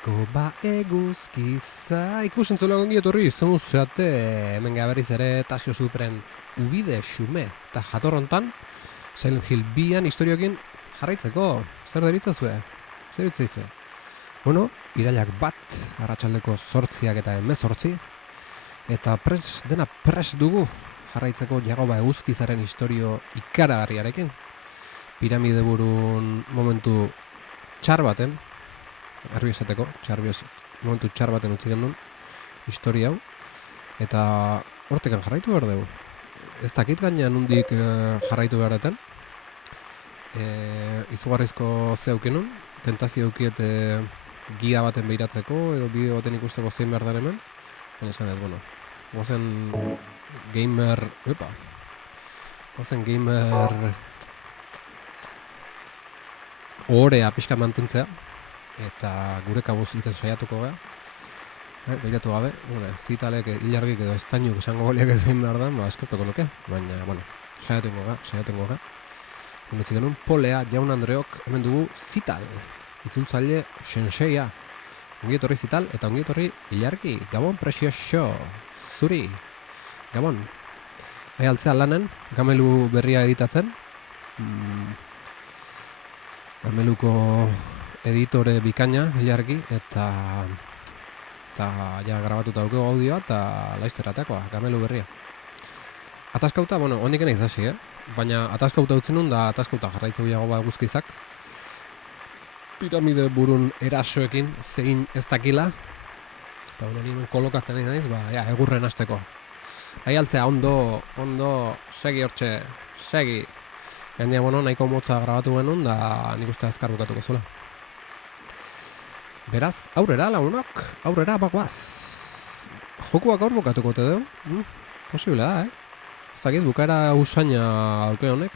Jakoba eguzkiza ikusentzula ongi etorri izan zeate hemen berriz ere Tasio Superen ubide xume eta jatorrontan Silent Hill 2an historioekin jarraitzeko. Zer deritzazue? Zer ditzaizue? Bueno, irailak 1 arratsaldeko 8 eta 18 eta dena prest dugu jarraitzeko Jakoba eguzkizaren historio ikaragarriarekin. Piramide burun momentu txar baten, garbi esateko, momentu txar baten utzi gendun historia hau, eta hortekan jarraitu behar dugu. Ez dakit gainean nondik jarraitu beharretan, izugarrizko zeukenun, tentazio eukiet gida baten behiratzeko edo bideo baten ikusteko zein behar den hemen, baina esan dut, gozen gamer ohorea pixka mantentzea, eta gure kabuz iten saiatuko gara. Behiratu gabe, zitalek, ilargik edo estainuk esango goliak ezin behar da, eskertuko nuke, baina, saiatuko gara. Hemetzik genuen, Polea Jaun Andreok hemen dugu Zital, itzultzaile senseia. Ongi etorri Zital, eta ongi etorri ilargi, Gabon Precioso, zuri, Gabon. Altzea lanen, gamelu berria editatzen, gameluko editore bikaina, ilargi, eta ja grabatuta daukego audioa eta laizteratekoa, gamelu berria. Ataskauta, hondik nahi zasi, baina ataskauta utzen nun da ataskauta jarraitzeu Jakoba eguzkizak. Piramide burun erasoekin zein ez dakila, eta hemen kolokatzen nahi naiz, egurren hasteko. Altzea, ondo, segi hortxe, segi. Gainea, nahiko motza grabatu genuen, da nik uste azkar bukatuko zuela. Beraz, aurrera, lagunok, aurrera, bakoaz. Jokuak aur bukatuko te dugu? Posible da, Ez dakit, bukaera usaina auke honek.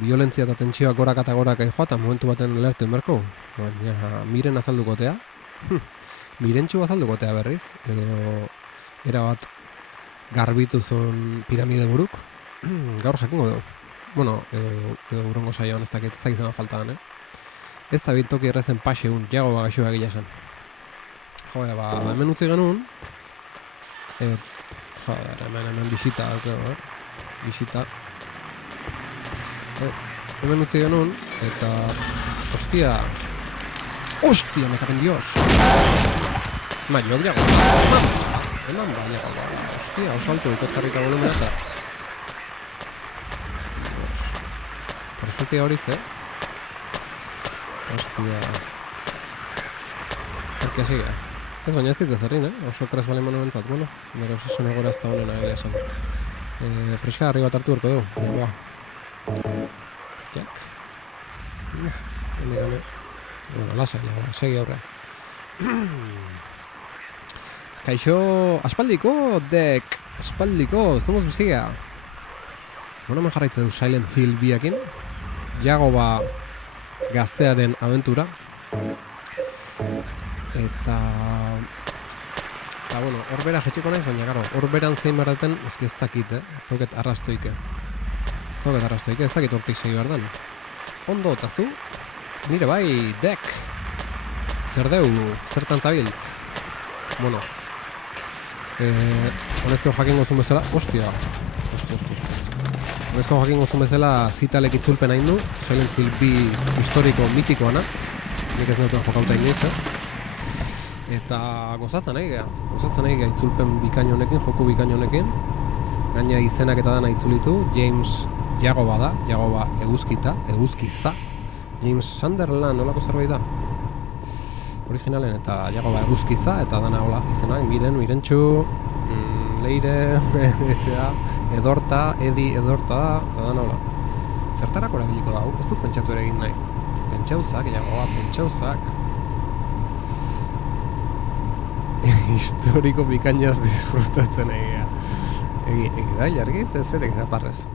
Violentzia eta tentsioak gorak eta gorak joa, eta momentu baten lertu enberko. Baina, miren azaldukotea. Mirentxu azaldukotea berriz, edo erabat garbitu zuen piramide buruk. Gaur jakingo dugu. Edo urrengo saioan ez dakit zama faltadan, Ez da biltoki errezen paseun, Jakoba gaixoa egila zen. Hemen utzi genuen. Hemen bisita, bisita. Hemen utzi genuen, eta... Hostia, me capen Dios! Maio, Jakoba! Eman Jakoba! Hostia, oso alto dukot karrika volumena eta... Perfectia horiz, Hostia... Horki hasi gara. Ez baina ez dit ezarrin, Oso kres bale manu bentzat, nire oso negora ez da honena egia esan. Freska harri bat hartu berko dugu. Jak. Hendi gane. Lasa, segi aurre. Kaixo, aspaldiko, dek. Aspaldiko, somos bizia. Hemen jarraitzen du Silent Hill 2akin. Jakoba gaztearen abentura. Eta horbera jetxeko naiz, baina horberan zein berraten ez dakit, ez dauket arrastoike. Ez dakit hortik segi behar den. Ondo, eta zu? Nire bai, dek! Zer deu, zertan zabiltz? Honezko jakingo zuen bezala, Honezko jakingo zuen bezala Zitalek itzulpen hain du, Silent Hill 2 historiko mitikoana. Nik ez dut jokauta inoiz, Eta gozatzen nahi geha itzulpen bikain honekin, joku bikain honekin. Gaina izenak eta dana itzulitu, James Jakoba da, Jakoba eguzkiza. James Sunderland, nolako zerbait da? Originalen eta Jakoba eguzkiza, eta dana hola izenak, mirentxu, leire, edorta, edorta da, eta dana hola. Zertarako erabiliko da, ez dut pentsatu ere egin nahi. Pentsauzak, Jakoba, pentsauzak. Historiko bikainaz disfrutatzen egia da, jargiz, ez zerek zaparrez.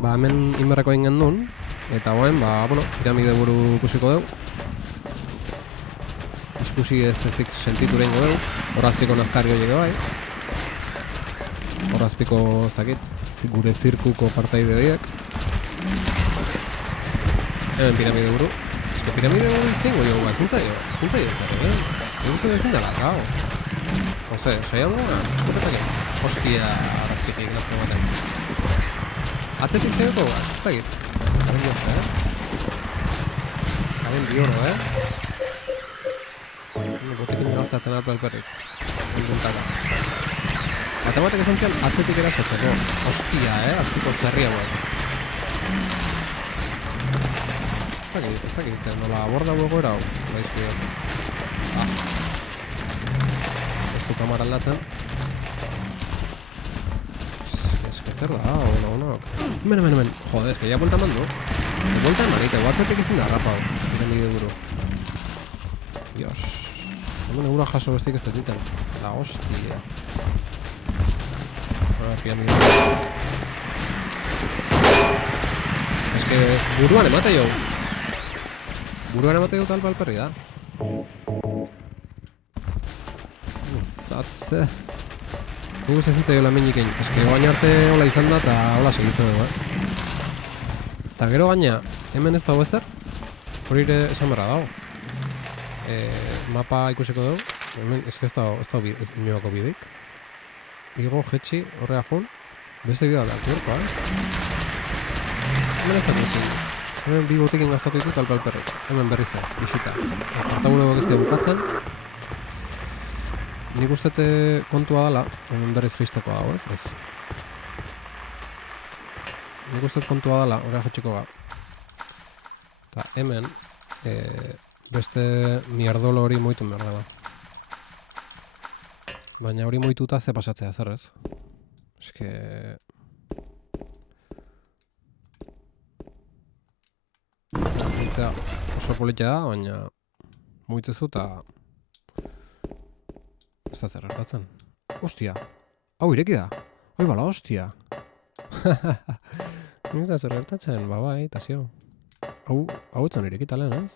Hemen inberrako egin gendun, eta piramide buru ikusiko dugu. Ikusi ez ezik sentitu egingo dugu, horazpiko nazkario jege bai. Horazpiko, ez dakit, gure zirkuko partaide horiek. Hemen piramide buru, Piramide hori izango dugu, zintzaio zer, Egutu ezin dela, gau. Ose, saiago, eskutetak hostia arrazkitik nazko baten. Atzetik zeioko gaz, ez dakit. Garen diosa, Garen dioro, Botekin gaztatzen alperrik. Inguntaka. Batek esan zian, atzetik erasotzeko. Hostia, azpiko zerri hauek. Ez dakit, nola borda egoera hau. Ez du kamara aldatzen. Eske zer da, honok. Hemen. Jode, eske ya buelta mando. Buelta emanite, guatzetik izin da rapa hau. Iren bide buru. Dios. Hemen egura jaso bestik ez dut. La hostia. Eske buruan emate jau. Buruan emate jau talpa alperri da. Zatze. Guguz ez zintzai hola minik egin. Eske gaina arte hola izan da eta hola segitzen dugu, Eta gero gaina, hemen ez dago ezer, hori ere esan berra dago. Mapa ikusiko dugu, hemen ez dago inoako bidik. Igo, jetxi, horrea jun, beste bidea da, turkoa, Hemen ez dago ezin. Hemen bi botekin gaztatu ditut alperrik. Hemen berriz bisita. Artagune ez bukatzen. Nik ustete kontua dela, hemen berriz geisteko dago, ez? Nik ustete kontua dela, horrea jetxiko ga. Eta hemen, beste mierdolo hori moitu behar dela. Baina hori moituta ze pasatzea, zer ez? Eske... Moitzea oso politia da, baina... Moitzezu eta... Ez da zer hartatzen. Ostia! Hau ireki da! Hoi bala, ostia! Ez da zer hartatzen, bai, eta zio. Hau etzan irekita lehen, ez?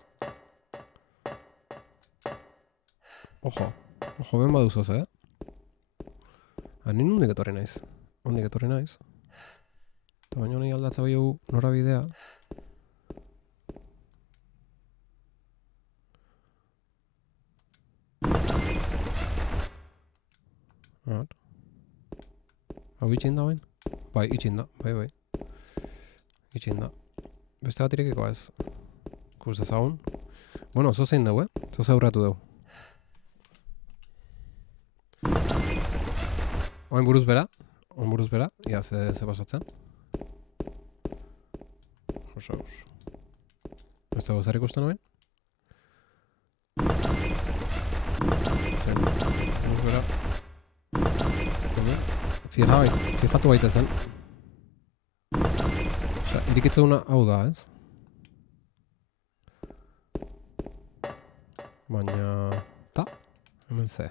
Ojo ben baduzoz, Ni nondik etorri naiz. Eta baina honi aldatza baiu norabidea. Hau itxin da bain? Bai, itxin da, bai. Itxin da. Beste bat irekiko ez. Kuz dezagun. Bueno, zo zein dugu, Zo zeurratu dugu. Oain buruz bera, ia ze pasatzen. Josauz. Ez dago zer ikusten oain? Buruz bera. Fijatu baita zen. Osa, irikitzeguna hau da, ez? Baina... Ta? Hemen ze.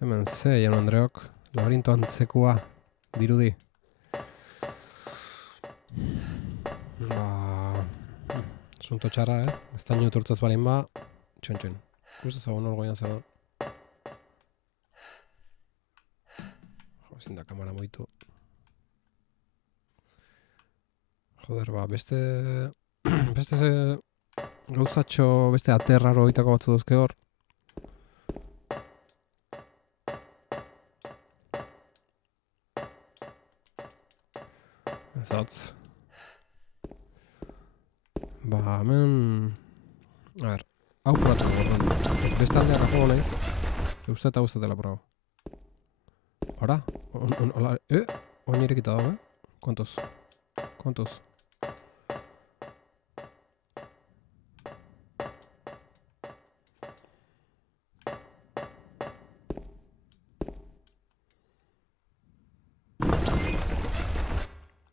Jaun Andreok. Labirinto antzekua. Dirudi. Asunto txarra, Ez da uturtzaz balin ba. Txon. Guz ezagun hor goian zer da. Ezin da kamara moitu. Joder, beste gauzatxo, beste aterraro oitako batzu duzke hor. Ezatz. Hemen... A ver, hau probatu gordon. Beste aldeak jogo naiz. Ze uste eta guztetela proba. Hora? Oin irekita dago, Kontuz.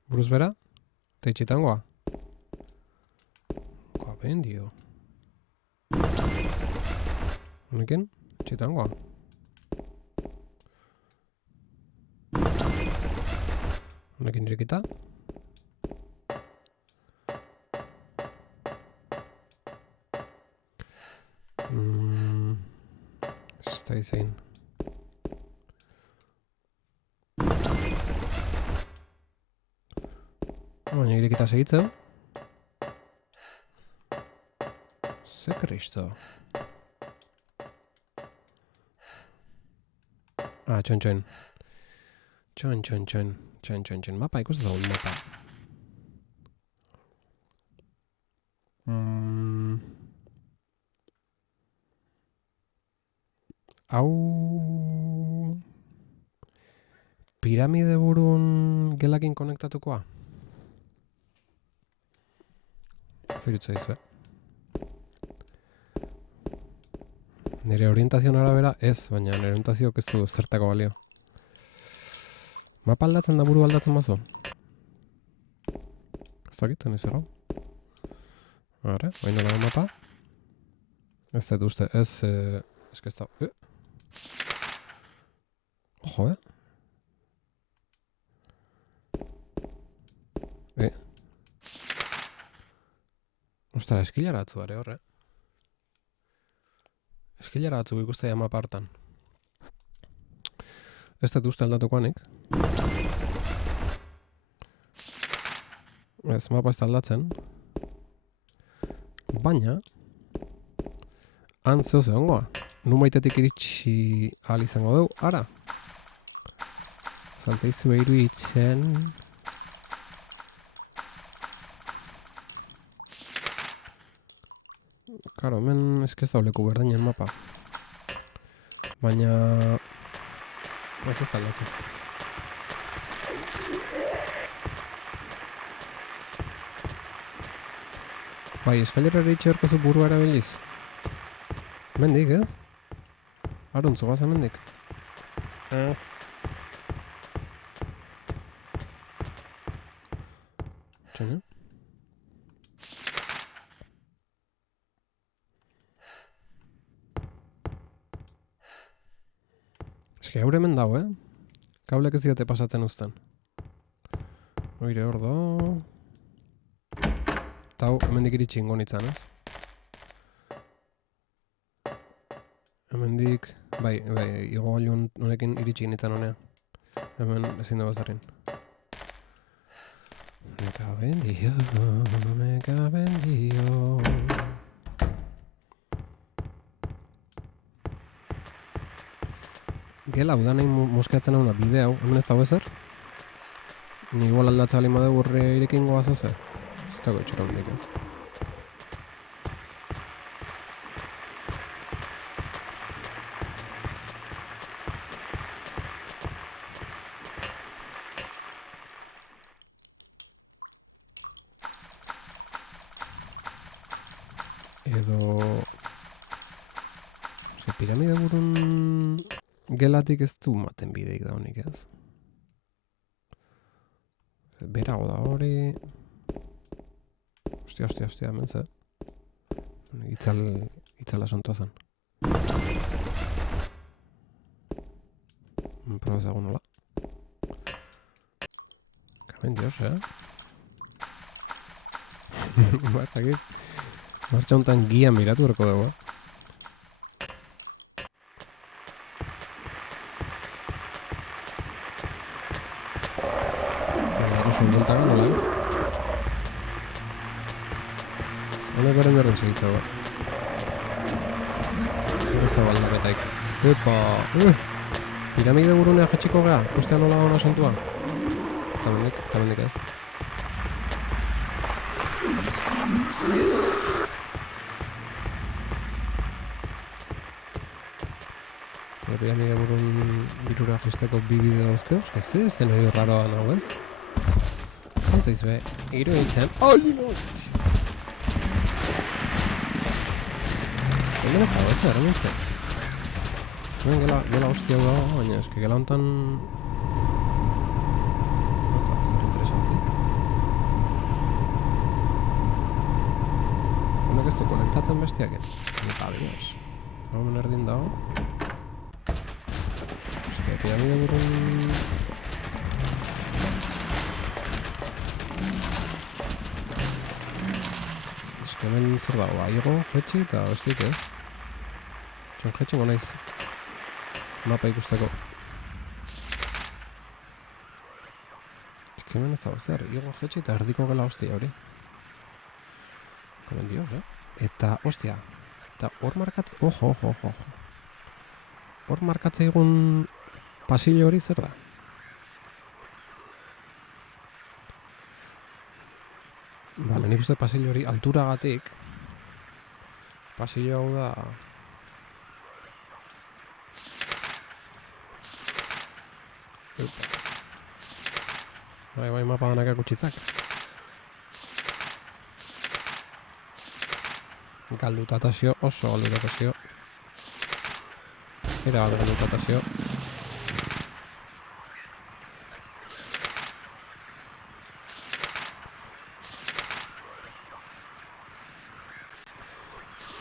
Buruz bera? Eta itxitangoa? Koa behin dio. Honekin? Itxitangoa? Honekin irekita? Ez da izain. Baina irekita segitzeu. Ze kristo. Txoin. Txoin. Mapa, ikusten dagoen mapa. Hau... Piramide burun gelakin konektatukoa? Zirutza izu, Nire orientazioan arabera ez, baina nire orientazioak ez du zertako balio. Mapa aldatzen da buru aldatzen bazo? Ez dakit, niz erau. Hore, bain dago mapa. Ez dut uste, ez que ez da... Ojo, Ostara, eskilara atzu are horre. Eskilara atzu ikustea mapa hartan. Ez dut uste aldatukoanik. Ez, mapa ez da aldatzen. Baina, han zeo zehongoa. Numaitetik iritsi ahal izango dugu, ara. Zantzaizu iruditzen... Karo, hemen ez da oleku berdinen mapa. Baina... Ez da aldatzen. Bai, eskailerara itxe horkozu burua erabiliz. Mendik, ez? Aruntzu gaza mendik. Txene? Eski haure hemen dago, Kablek ez diote pasatzen uzten. Oire hor do... Tau, hemendik iritsi ingo nintzen, ez? Hemendik... Bai, igo gailu honekin iritsi nintzen honea. Hemen ezin dago zerrin. Me caben dio... Gela, uda nahi moskeatzen hau bide hau, hemen ez dago ezer? Ni igual aldatza balin badegu urre irekin goaz ozer? Ez dago etxura hondik ez. Edo... Piramide burun... Gelatik ez du maten bideik da honik ez. Berago da hori... Ostia, hemen ze. Itzala sontua zen. Proba ezagun nola. Kamen dios, Batakit. Martxa honetan gia miratu erko dugu, Bueltaka nola ez? Honek beren berren segitza bat. Ez da baldaketaik. Epa! Piramide burunea jetxiko gea? Ustea nola hona asuntua? Eta mendik ez. Piramide burun birura jisteko bi bide dauzkeuz? Ez eszenario raroa nago ez? Zaizue, iruditzen... Ai, no! Hemen ez dago ez da, hemen zen. Hemen gela hostia hau dago, baina eski gela honetan... Ez da, zer interesantik. Honek ez du konektatzen bestiak ez. Eta adios. Hemen erdin dago. Eski, piramide burun... Hemen zer dago, aigo, jetxi eta bestik ez. Txon jetxingo naiz. Mapa ikusteko. Hemen ez dago zer, aigo, jetxi eta erdiko gela hostia hori. Hemen dios, Eta, hostia, Eta hor markatzen... Ojo. Hor markatzen egun pasillo hori zer da? Bale, nik uste pasillo hori alturagatik. Pasillo hau da... Bai, mapa danak akutsitzak. Galdutatazio, oso galdutatazio. Era bat galdutatazio.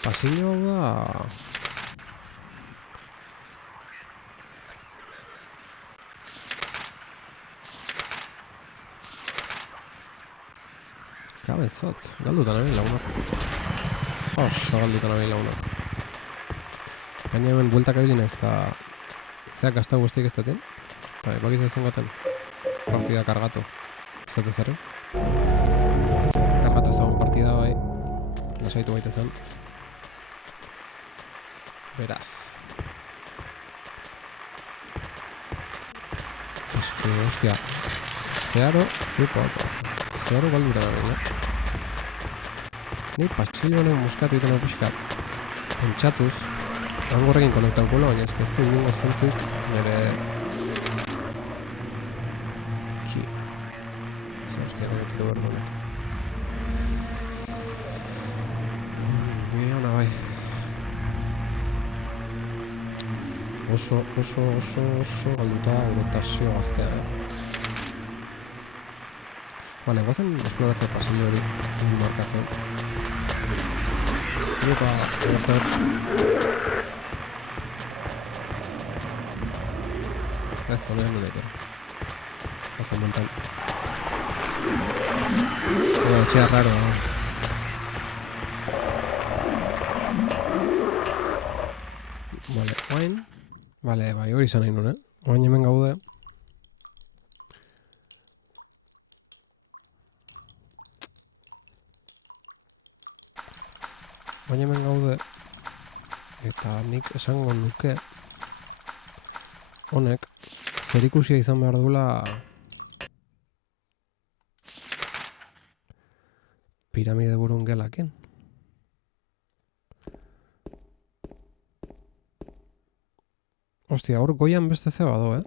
Pasillo hau da... Kabezotz, galdutan nabil lagunak. Oso galdutan nabil lagunak. Gaina hemen bueltak abilina ez da... Zeak gazta guztiek ez daten. Eta bakiz ezen goten. Partida kargatu. Ez dut ezarri. Kargatu ez dagoen partida bai. Lasaitu baita zen. Beraz. Eske, hostia. Zeharo, Zeharo galdutan nabil, Ni pasillo honen muskatu iten pixkat. Pentsatuz, hangorrekin konektaukola, baina ez du ingo zentzik nire... Ki... Hostia, konektitu behar duenak. Bide hona bai. Oso galduta urotazio gaztea. Vale, guazen esploratzen pasillo hori markatzen. Opa, ez, honean nire egin. Guazen montan. Etxea raro, Vale, oain. Vale, bai, hori izan nahi nuen, Oain hemen gaude. Baina hemen gaude, eta nik esango nuke honek zerikusia izan behar duela piramide burun gelakin. Ostia, hor goian beste ze bado,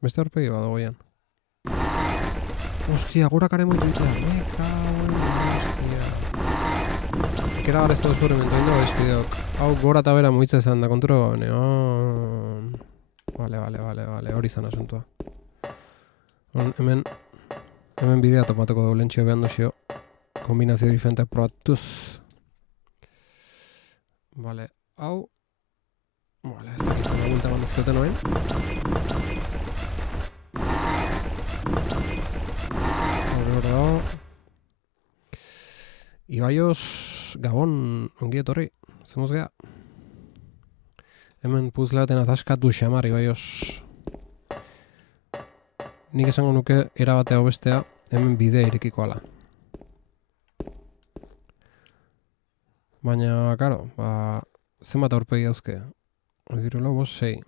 Beste aurpegi bado goian. Ostia, gora kare moitu ditea. Me cauen, ostia. Ikera garezko deskubrimentu egin dago eskideok. Hau gora eta bera muitza izan da kontro neon. Vale, hori izan asuntua. Hemen bidea topatuko dugu lentxio behan duzio. Kombinazio diferenteak probatuz. Vale, hau. Vale, ez dakitzen da gulta bandizkoten noen. Hor dago. Ibaios, Gabon, ongi etorri, zemuz geha. Hemen puzleaten ataskatu xamar, Ibaios. Nik esango nuke erabatea bestea, hemen bidea irekiko ala. Baina, karo, zenbat aurpegi dauzke. Dirula, 6.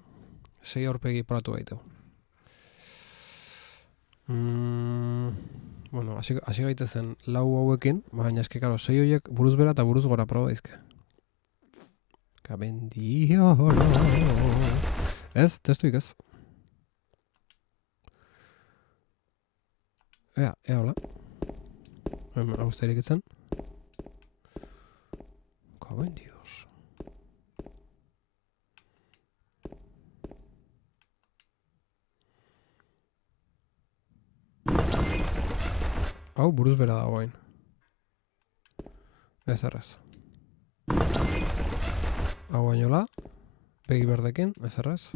6 aurpegi paratu baitu. Bueno, hasi gaitezen lau hauekin, baina eski, karo, 6 horiek buruz bera eta buruz gora proba daizke. Kabendio, ez, testuik ez. Hola. Hau zairik etzen. Kabendios. Hau buruz bera dago hain. Ez errez. Hau bainola. Begi berdekin, ez errez.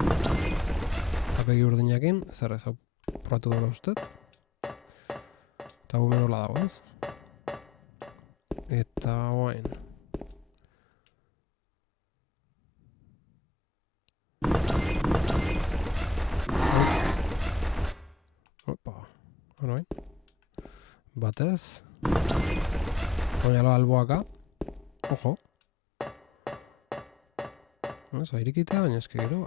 Begi urdinakin, ez errez. Hau probatu dola ustet. Eta hau menola dago, ez? Eta hain. Opa. Hau hain. Batez. Oinalo alboaka. Ojo. Oso, irikitea, baina eski gero,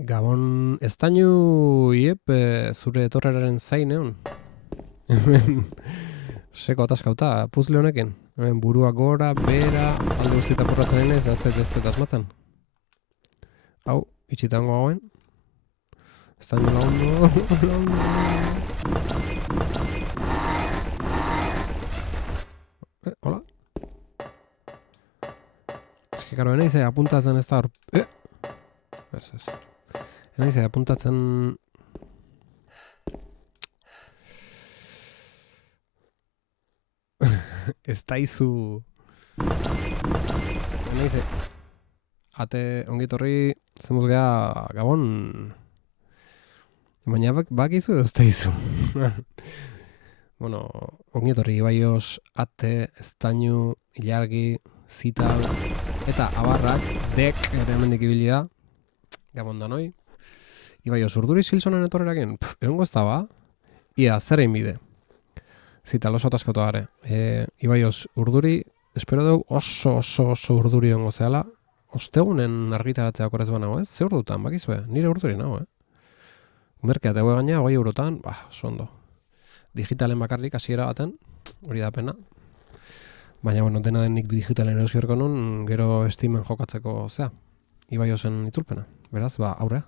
Gabon, estainu, zure etorreraren zain egon. Hemen, seko ataskauta, puzle honekin. Hemen burua gora, bera, alde guztieta porratzen ez, da ez dut asmatzen. Hau, itxitango hauen. Estainu laundo, hola? Ez que, karo, enaiz apuntatzen ez da hor... Ez. Enaiz apuntatzen... Ez daizu... Enaiz... Ate ongitorri zemuz geha Gabon... Baina bakizu edo ez daizu. Bueno, ongitorri Ibaios, Ate, Estainu, Ilargi, Zital... Eta abarrak, dek, ere hemendik ibili da. Gabon danoi. Ibaios, urduri Silsonen etorrerakin, egongo ez da ba, ia, zer egin bide. Zital oso ataskatu gare. Ibaios, urduri, espero dugu oso urduri ongo zehala. Ostegunen argitaratzea okorez banago, ez? Ze urdutan, bakizue? Nire urduri nago, Merkeat ego gaina, 20 eurotan, ondo. Digitalen bakarrik, hasiera baten, hori da pena. Baina, bueno, dena denik digitalen erosiorko nun, gero Steamen jokatzeko zea. Ibaiosen itzulpena, beraz, aurrea.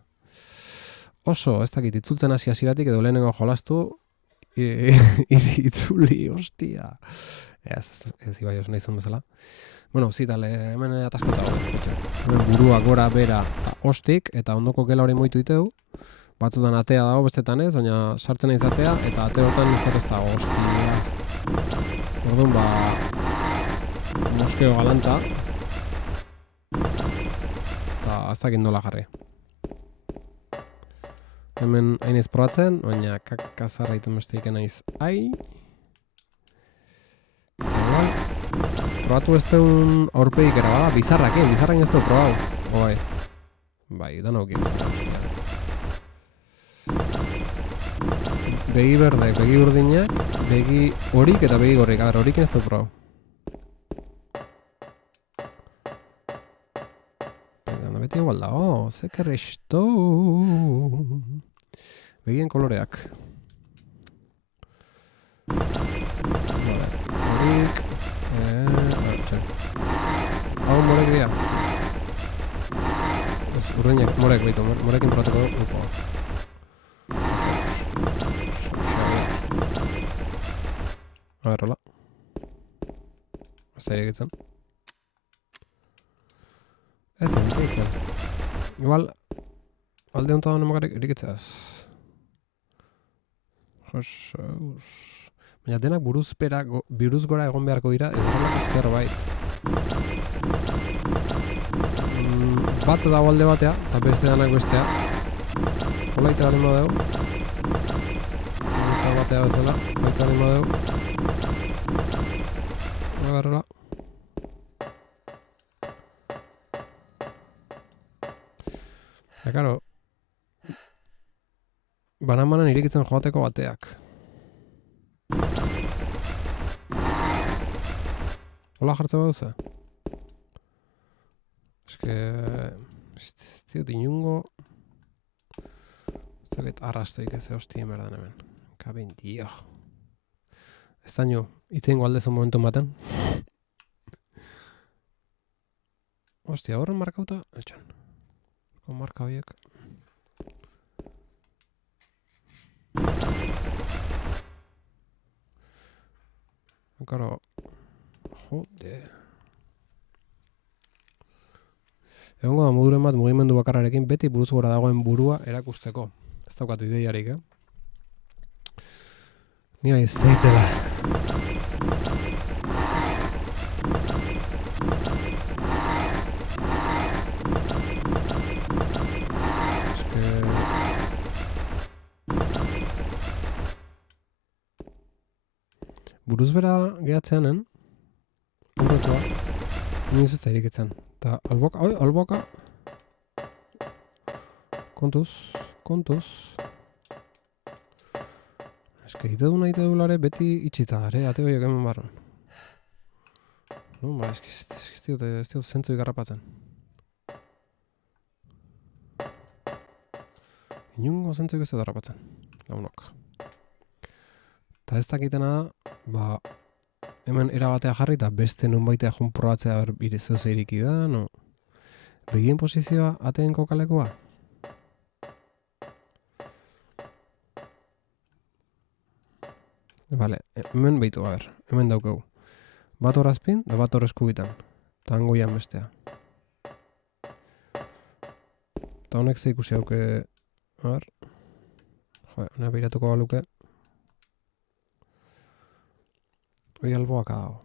Oso, ez dakit, itzultzen hasi hasieratik edo lehenengo jolastu, itzuli, hostia. Ez Ibaios nahi zuen bezala. Bueno, Zital, hemen ataskota hori. Hemen burua gora bera ostik, eta ondoko gela hori moitu diteu. Batzutan atea dago, bestetan ez, baina sartzen nahi zatea, eta ate hortan izter ez dago, hostia. Orduan, moskeo galanta. Eta aztakit nola jarri. Hemen hain ez probatzen, baina kakazarra iten beste iken naiz. Igual, probatu ez deun aurpegik erabada, bizarrakin ez dut probau. Bai, danaukin bizarra. Begi berdek, begi urdinak, begi horik eta begi gorrik. Aber, horikin ez dut probau. Beti igual da, zekerresto. Begien koloreak. Horik. Hau morek dira. Urdinak, morek behitu, morekin probatuko dugu. A ver, hola. Ez da irikitzen. Ez da irikitzen. Igual, alde honetan honen makarrik irikitzeaz. Baina denak buruz gora egon beharko dira, ez horrelako zerbait. Bat dago alde batea, eta beste danak bestea. Hola ite bali modeu. Batea bezala, baita bali modeu. Agarrela. Eta, karo, banamanen irikitzen joateko bateak. Hola jartzeko duze? Eske... Ez dut inungo... Ez dut arrastoik ez hostien berdan hemen. Kabin, dio. Estainu, itzeingo aldezu momentu baten. Hostia, horren markauta? Etxan. Marka horiek. Karo... Jode... Egongo da moduren bat mugimendu bakarrarekin beti buruz gora dagoen burua erakusteko. Ez daukat ideiarik, Ni bai ez daitela. Buruz bera gehatzeanen, horrekoa, inoiz ez da irikitzen. Eta alboka, kontuz. Eske ite du nahi dulare beti itxita, ate horiek hemen barron. No, ba, ez diot zentzu ikarrapatzen. Inungo zentzu ez dut harrapatzen. Launok. Eta ez dakitena da, ba, hemen erabatea jarri eta beste nunbaitea joan probatzea zeu zeiriki da, no? Begien posizioa ateen kokalekoa? Vale, hemen behitu, a ber, hemen daukegu. Bat horazpin, da bat horrezkubitan. Eta hangoian bestea. Eta honek ze ikusi hauke, a ber, jo, honek behiratuko baluke. Hoi alboaka dago.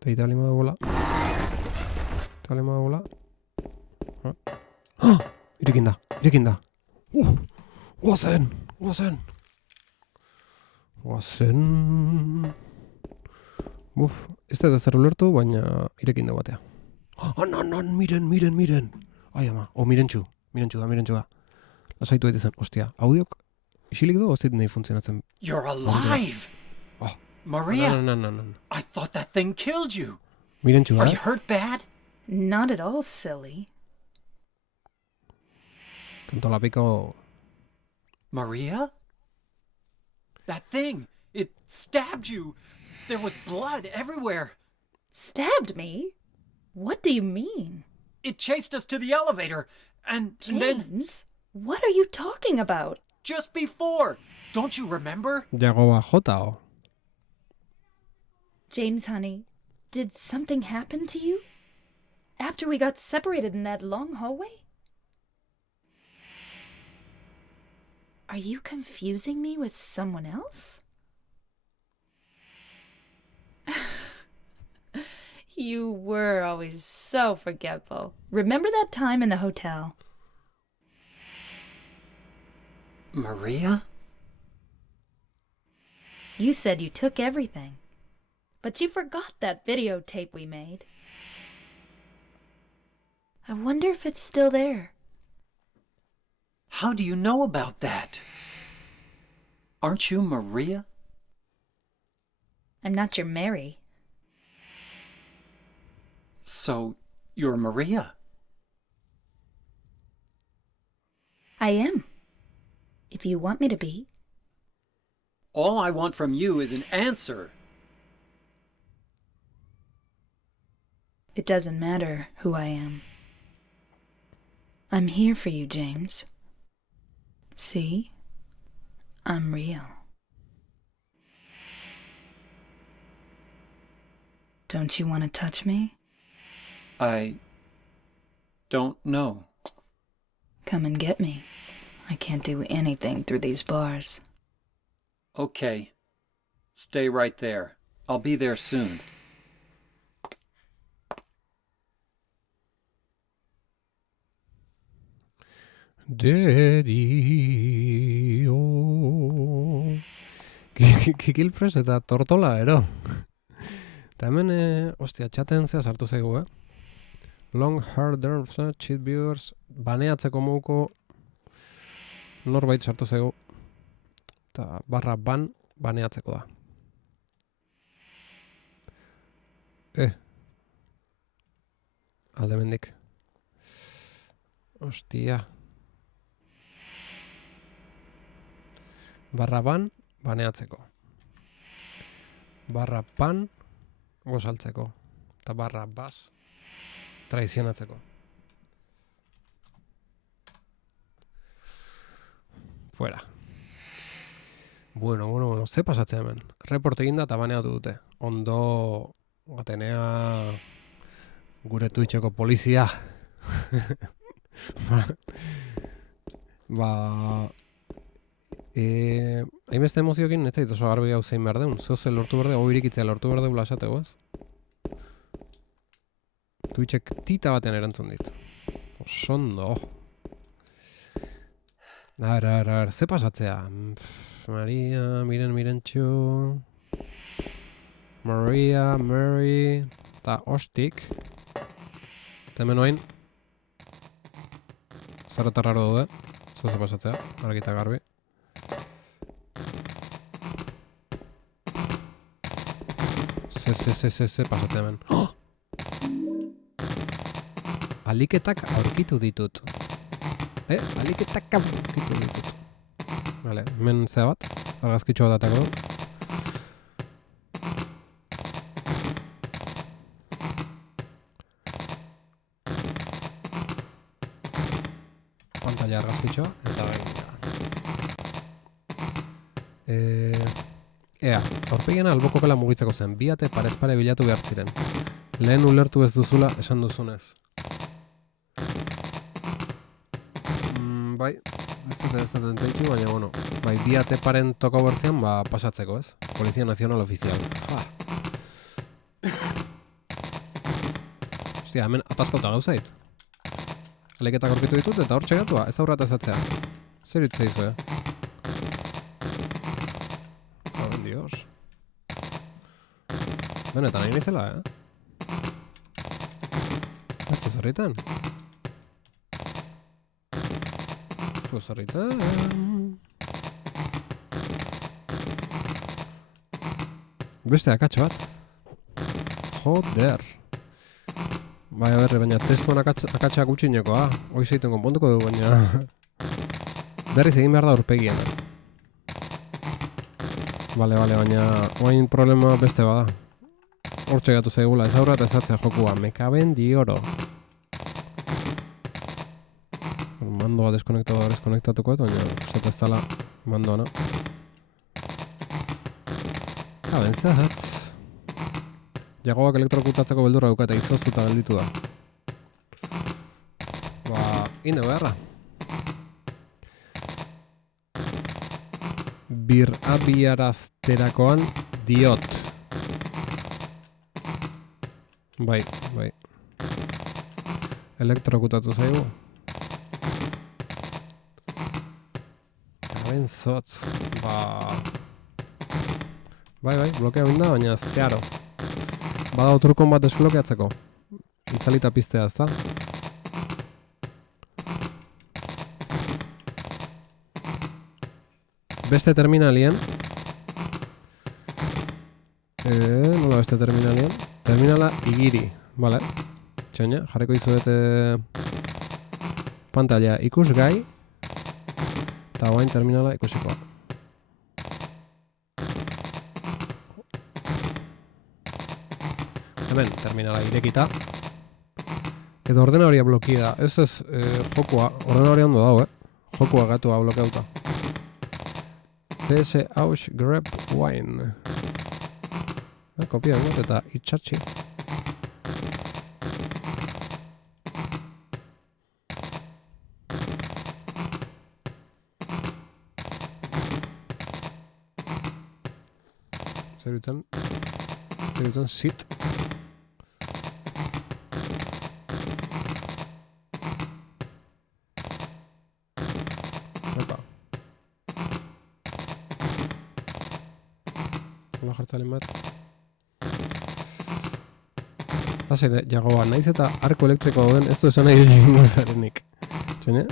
Eta italima dagoela. Italima dagoela. Irekin da. Guazen. Buf, ez da zer ulertu, baina irekin da batea. Non, miren. Ai ama, mirentxu da. Lasaitu beti zen, ostia, audiok isilik du, ozit nahi funtzionatzen. You're alive! Oh. Maria! No. I thought that thing killed you! Mirentxu da, Are you hurt bad? Not at all, silly. Kantola piko... Maria? That thing! It stabbed you! There was blood everywhere! Stabbed me? What do you mean? It chased us to the elevator, and then... James, what are you talking about? Just before! Don't you remember? Jagoa jota, o. James, honey, did something happen to you? After we got separated in that long hallway? Are you confusing me with someone else? You were always so forgetful. Remember that time in the hotel? Maria? You said you took everything, but you forgot that videotape we made. I wonder if it's still there. How do you know about that? Aren't you Maria? I'm not your Mary. So, you're Maria? I am. If you want me to be. All I want from you is an answer. It doesn't matter who I am. I'm here for you, James. See? I'm real. Don't you want to touch me? I don't know. Come and get me. I can't do anything through these bars. Okay. Stay right there. I'll be there soon. Dedio. Kikilpres eta tortola, ero. Eta hemen, ostia, txaten zea sartu zaigu, Long hair derms, cheat viewers, baneatzeko moduko norbait sartu zaigu. Eta barra baneatzeko da. Alde mendik. Ostia. Barra baneatzeko. Barra gozaltzeko. Eta barra bas traizionatzeko. Fuera. Bueno, ze pasatzea hemen? Report eginda eta baneatu dute. Ondo gatenea gure Twitcheko polizia. Hainbeste emozioekin ez zait oso garbi gau zein behar deun. Zeo zer lortu berde, irikitzea lortu berde gula esateko, ez? Twitchek tita batean erantzun dit. Osondo. A ver, ze pasatzea? Maria, mirentxu. Maria, Mary, eta ostik. Eta hemen oain. Zer eta raro daude. Ze pasatzea, argita garbi. pasate hemen. Oh! Aliketak aurkitu ditut. Aliketak aurkitu ditut. Vale, hemen zea bat, argazkitxo bat atako du. Pantalla argazkitxoa, eta venga. Aurpegian alboko kela mugitzeko zen, biate parez pare bilatu behar ziren. Lehen ulertu ez duzula esan duzunez. Bai, ez dut enteitu, baina, bueno, bai, biate paren toko bertzean, pasatzeko, ez? Polizia Nazional Oficial. Hostia, hemen ataskauta gauzait. Aliketak aurkitu ditut eta hor txegatua, ez aurrat ezatzea. Zer itzeizu, Joder, Dios. Benetan, hain izela, Ez du zerritan. Beste akatxo bat. Joder. Bai, baina testuan akatxak gutxinekoa. Hoi zeitun konpontuko du, baina... Berriz egin behar da aurpegian. Bale, baina... Oain problema beste bada. Hortxe gatu zaigula, ez aurra eta ezatzea jokua. Mekaben dioro. Mandoa deskonektatuko eta baina kusat ez dala mandoa, no? Haben zahatz. Jagoak elektrokutatzeko beldurra duka eta izoztuta gelditu da. Inde beharra. Abiarazterakoan diot. Bai. Elektrokutatu zaigu. Haben zotz. Bai, blokea binda, baina zeharo. Bada oturkon bat desblokeatzeko. Itzalita piztea, ezta? Beste terminalien. Nola beste terminalien? Terminala igiri, bale? Txoina, jarriko izuet pantalla ikusgai. Eta guain terminala ikusikoa. Hemen, terminala irekita. Edo ordenadoria blokia. Ez jokua, ordenadoria ondo dago, Jokua gatua blokeauta. CS Ausch Grab Wine. Kopia dut eta itxatxi. Zer dutzen sit. Epa. Hola jartzalen bat. Hazen, jagoa, naiz eta arko elektriko den ez du esan nahi egingo zarenik. Txene,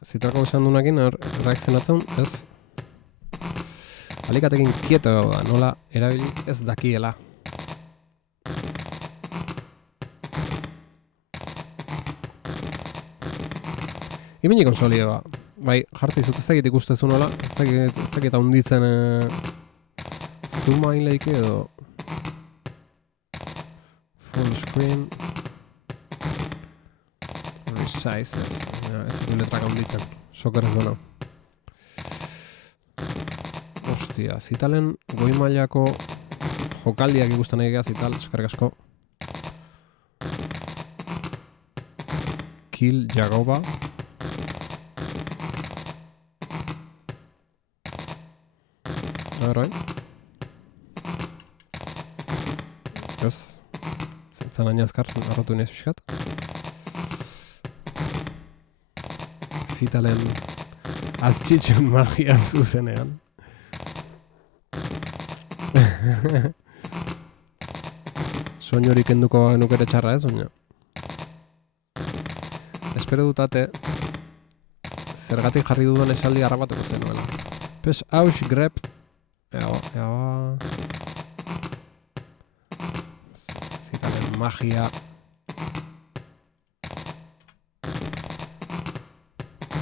zitrako esan dunakin reakzionatzen ez alikatekin kieto da, nola erabili ez dakiela. Imini konsolioa, bai, jartzi zut ez dakit ikustezu nola, ez dakit haunditzen zooma inleike edo full screen resize ez du letrak haunditzen, soker ez duena. Ostia, zitalen goi mailako jokaldiak ikusten egea zital, eskarrik asko. Kill Jagoba. A ver, bai. Ez. Zentzan ainazkar, arrotu inez pixkat. Zitalen aztxitxen magia zuzenean. Soinu hori kenduko genukere txarra ez, baina. Espero dutate zergatik jarri dudan esaldi harrapatuko zenuela. Pes Ausch Grab. Ea. magia.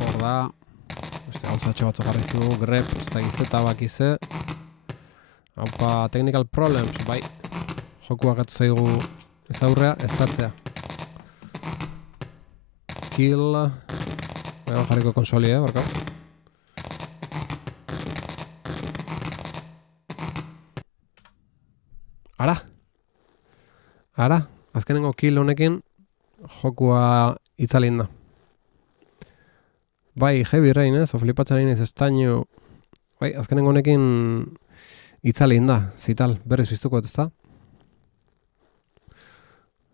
Hor da. Beste gauzatxo batzuk jarritu dugu, grep, ez da gizeta bakize. Haupa, technical problems, bai. Jokuak atu zaigu ez aurrea, ez zatzea. Kill. Baina jarriko konsoli, barka. Ara, azkenengo kill honekin jokua itzalin da. Bai, Heavy Rain, o flipatxarin ez estaino. Bai, azkenengo honekin itzalin da, zital, berriz biztukoet, ez da?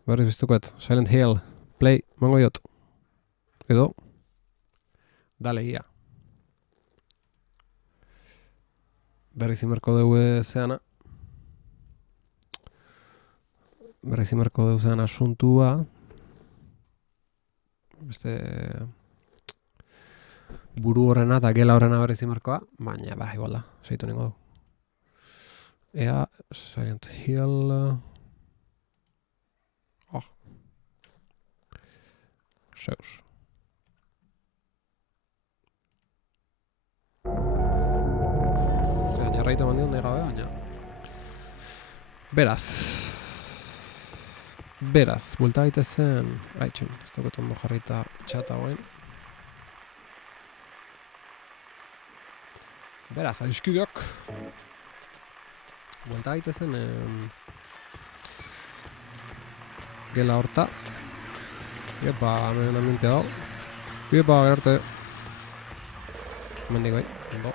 Berriz biztukoet, Silent Hill, play, mango jot. Edo, dale, ia. Berriz imerko dugu zeana. Berriz imerko dugu zean asuntua. Beste buru horrena eta gela horrena berriz imerkoa. Baina, igual da, seitu ningo du. Ea, Silent Hill... Oh. Zeus. Ostia, jarraitu mandion nahi gabe, baina... Beraz, bulta gaitezen... Aitxun, ez duket ondo jarraita txata hoen. Beraz, adiskideok. Bulta gaitezen... Gela horta. Iepa, hemen ambiente dago. Iepa, gerarte. Hemendik bai, ondo.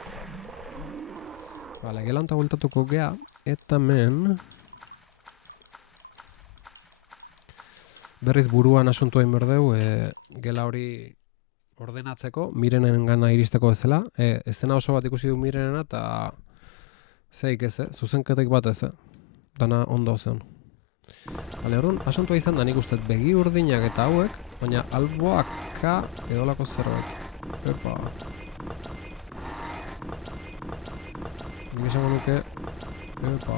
Vale, gela honta bultatuko gea. Eta hemen... Berriz buruan asuntua inberdeu, gela hori ordenatzeko, Mirenen gana iristeko bezala. Estena oso bat ikusi du Mirenena eta zeik ez, zuzenketek bat ez, dana ondo zeon. Bale, orduan, asuntua izan da nik uste begi urdinak eta hauek, baina alboaka edolako zerbait. Epa. Nik esango nuke, epa,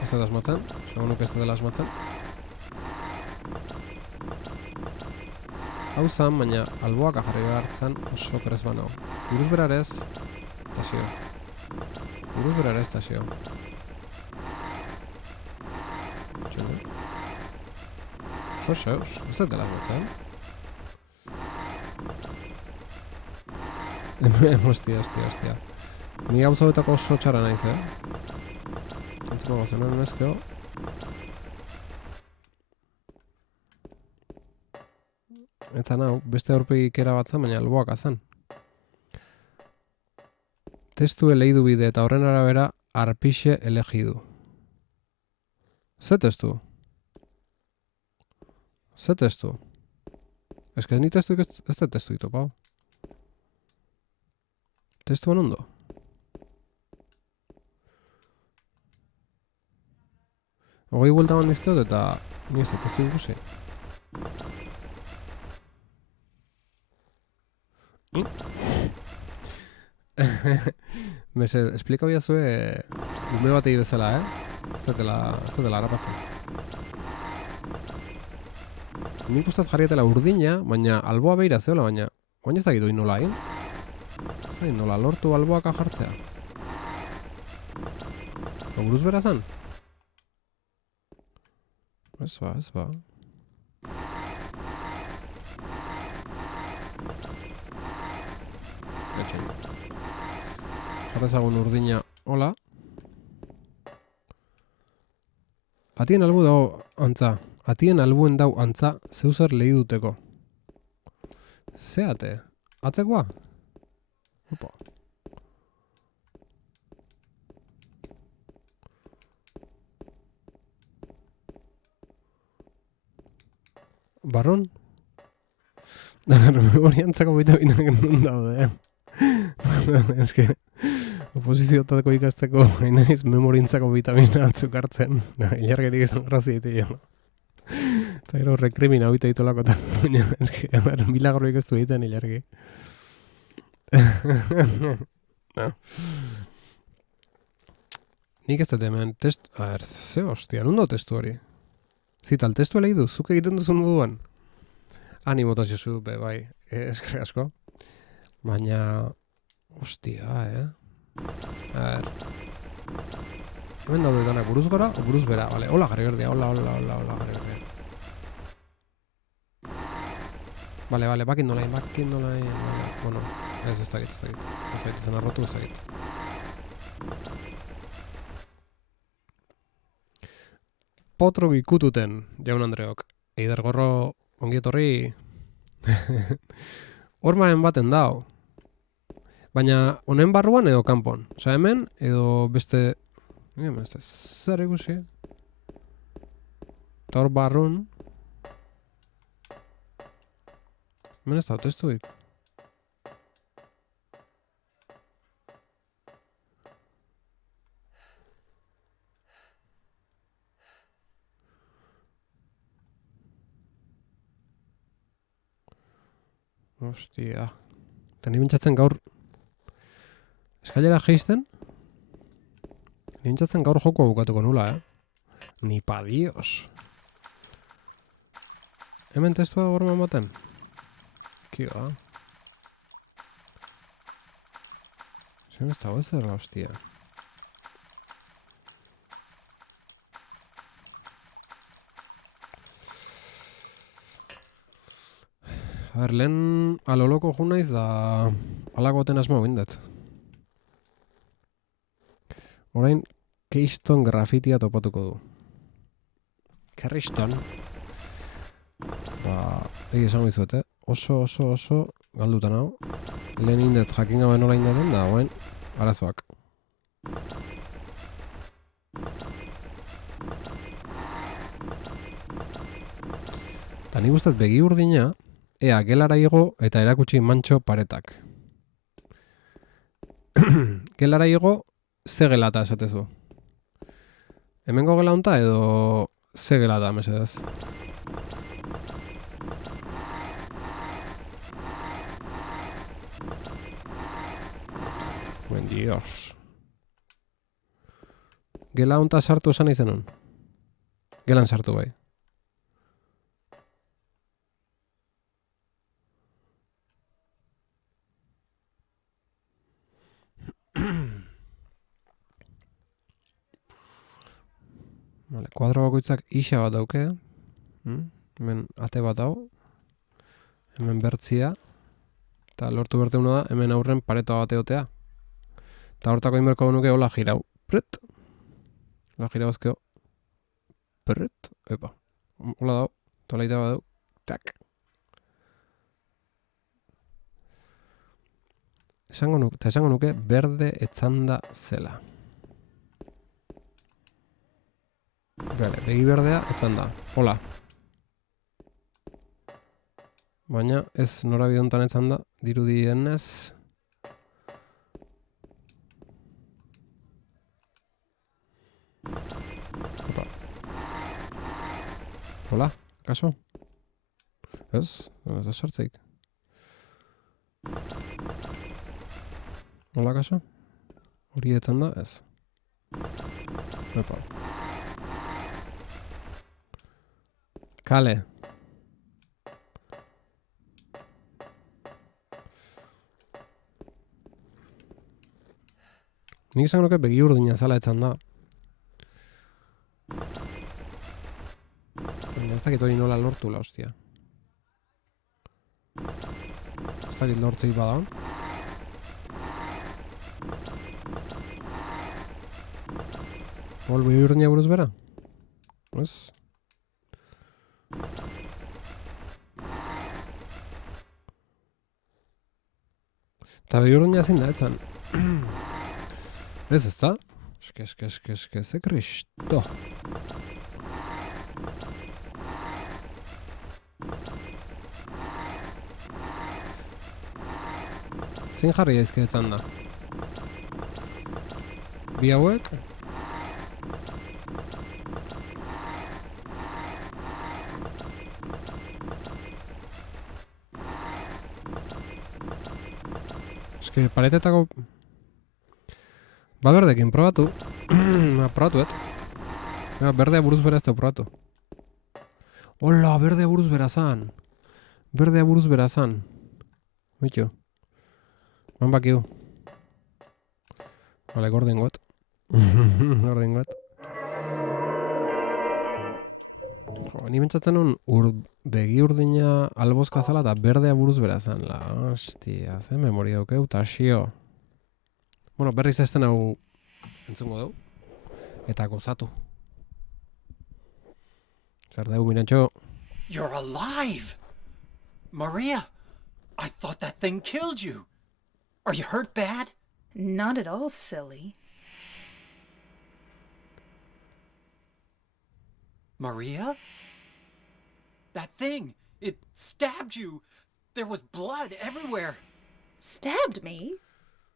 ez dut asmatzen, esango nuke ez dela asmatzen. Hau zan, baina alboaka jarri behartzen oso krez banao. Buruz berarez, tasio. Buruz berarez, tasio. Txundu. Joseus, ez dut dela asmatzen. Hostia. Ni gauza betako oso txarra naiz, Entziko gauzen hori nezkeo. Etzan hau, beste aurpegik erabatzen, baina alboak azan. Testu eleidu bide eta horren arabera arpixe elegidu. Ze testu? Ze testu? Ez que ni testu ez da testu ditu, pau. Testuan ondo? Hogei bueltaban dizkeot eta ni ez da testu ikusi. Mese, esplika hori azue ume batei bezala, Ez dela harrapatzen. Nik ustat jarrietela urdina, baina alboa behira zeola, baina ez dakit doi nola, Ez dakit nola lortu alboaka jartzea. Buruz bera zan? Ez ba. Jarrezagun urdina, hola. Atien albu dago antza. Atien albuen dau antza zeuzer lehi duteko. Zeate, atzekoa? Opa. Barron? Hori antzako bitaminak nun daude, Ez que oposizioetako ikasteko naiz memorintzako vitamina batzuk hartzen. Ilargetik izan grazi ditu jo. Eta gero rekrimina hori ditu lakotan. Ez que, milagro ikastu egiten ilargi. Nik ez dut hemen testu... A ber, ze hostia, nundo testu hori? Zita, el testu lehidu, zuk egiten duzun moduan. Animo Josu, bai, eskerrik asko. Baina, hostia, A ver. Hemen daude danak buruz gora, o buruz bera, vale. Hola, jarri berdea, hola, jarri berdea. Vale, bakin nolain, vale. Bueno, ez dakit. Ez dakit zen arrotu, ez dakit. Potro ikututen, jaun Andreok. Eider Gorro, ongietorri. Hormaren baten dao. Baina, honen barruan edo kanpon. Osa hemen, edo beste... zer ikusi? Eta hor barrun... Hemen ez da testuik. Hostia. Eta ni bintzatzen gaur... Eskailera geizten? Ni bintzatzen gaur jokoa bukatuko nula, Ni pa dios. Hemen testua gorma ematen? Kioa. Zein ez dago ez dara, hostia. A ver, lehen aloloko jo naiz da alagoten asmo bindet. Orain, Keystone grafitia topatuko du. Keystone. Egi esan bizuet, Oso galdutan hau. Lehen indet jakin gabe nola indeten da, guen, arazoak. Eta nik guztat begi urdina, ea gelara igo eta erakutsi mantxo paretak. Gelara igo, ze gelata esatezu. Hemengo gela honta edo ze gelata, mesedez. Buen dios. Gela honta sartu esan izenon. Gelan sartu bai. Vale, kuadro bakoitzak isa bat dauke. Hemen ate bat dago. Hemen bertzia. Eta lortu berteuna da, hemen aurren paretoa bat egotea. Eta hortako inberko nuke hola girau. Pret. Hola girau ezkeo. Pret. Epa. Hola dago. Tola ita bat dago. Tak. Esango nuke berde etzanda zela. Bale, begi berdea etzanda. Hola. Baina ez norabide hontan etzanda, dirudienez. Opa. Hola, kaso? Ez? Ez da sartzeik. Hola, kaso? Hori etzanda, ez. Opa. Kale. Nik izan nuke begi urdina zala etzan da. Baina ez dakit hori nola lortu la, hostia. Ez dakit lortzeik badaun. Hol begi urdina buruz bera? Ez? Eta begi urdina zin da etzan. Ez da? Eske, ze kristo. Zin jarri aizke etzan da. Bi hauek. Eske paretetako... Ba berdekin probatu. Probatuet. Berdea buruz bera ez da probatu. Hola, berdea buruz berazan. Berdea buruz berazan. Oitxo. Man bakiu. Vale, gorden got. Gorden got. Jo, ni mentzatzen nun begi urdina albozka zala eta berdea buruz berazan. La hostia, ze memoria daukeu, ta xio. Bueno, berriz esten hau entzungo dugu. Eta gozatu. Zer dugu, Mirantxo? You're alive! Maria, I thought that thing killed you. Are you hurt bad? Not at all, silly. Maria? That thing, it stabbed you. There was blood everywhere. Stabbed me?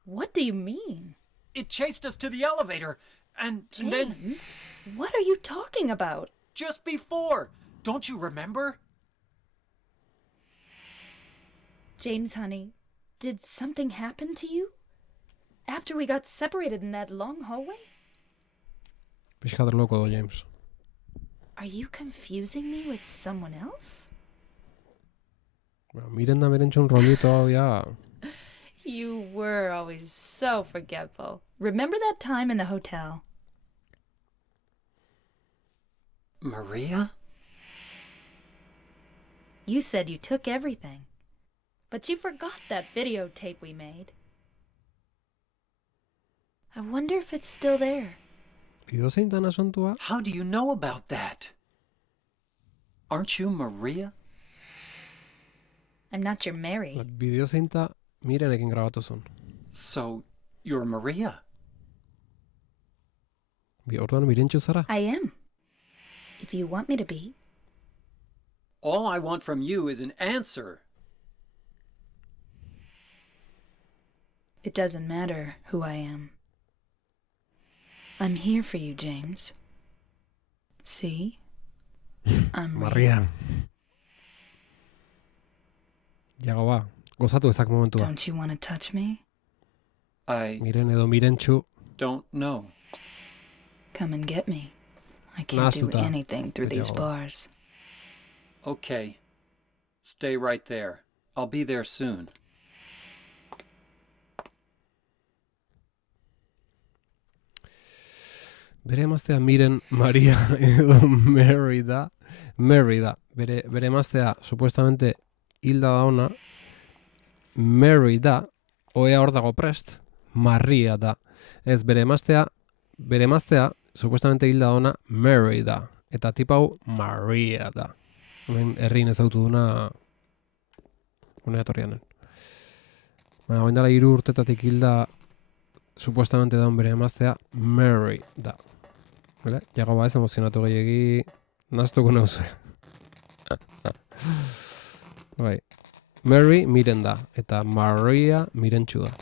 What do you mean? It chased us to the elevator, and then James, what are you talking about? just before, don't you remember? James, honey, did something happen to you? After we got separated in that long hallway? Pixkat loko do, James. Are you confusing me with someone else? Miren da Mirantxon rollito hau ja. You were always so forgetful. Remember that time in the hotel? Maria? You said you took everything. But you forgot that videotape we made. I wonder if it's still there. Idozein dan asuntua? How do you know about that? Aren't you Maria? I'm not your Mary. Bideozein ta Mirenekin grabatu zuen. So, you're Maria? Orduan Mirentxu zara? I am. If you want me to be. All I want from you is an answer. It doesn't matter who I am. I'm here for you, James. See? I'm real. Maria. Jago ba, gozatu ezak momentua. Don't you want to touch me? I Miren edo Mirentxu, don't know. Come and get me. I can't do Nahastuta. anything through these Gehiago. bars. Okay. Stay right there. I'll be there soon. bere emaztea Miren Maria edo Mary da. Mary da. Bere emaztea supuestamente hilda da ona. Mary da. Oea hor dago prest. Maria da. Ez, bere emaztea supuestamente hilda da ona Mary da. Eta tipa hau Maria da. Hemen herrin ezautu duna unea torrianen. Baina, hain dala 3 urtetatik hilda supuestamente daun bere emaztea Mary da. Vale? Jago ba ez emozionatu gehiagi naztuko nauzue. Bai. Mary Miren da, eta Maria Mirentxu da.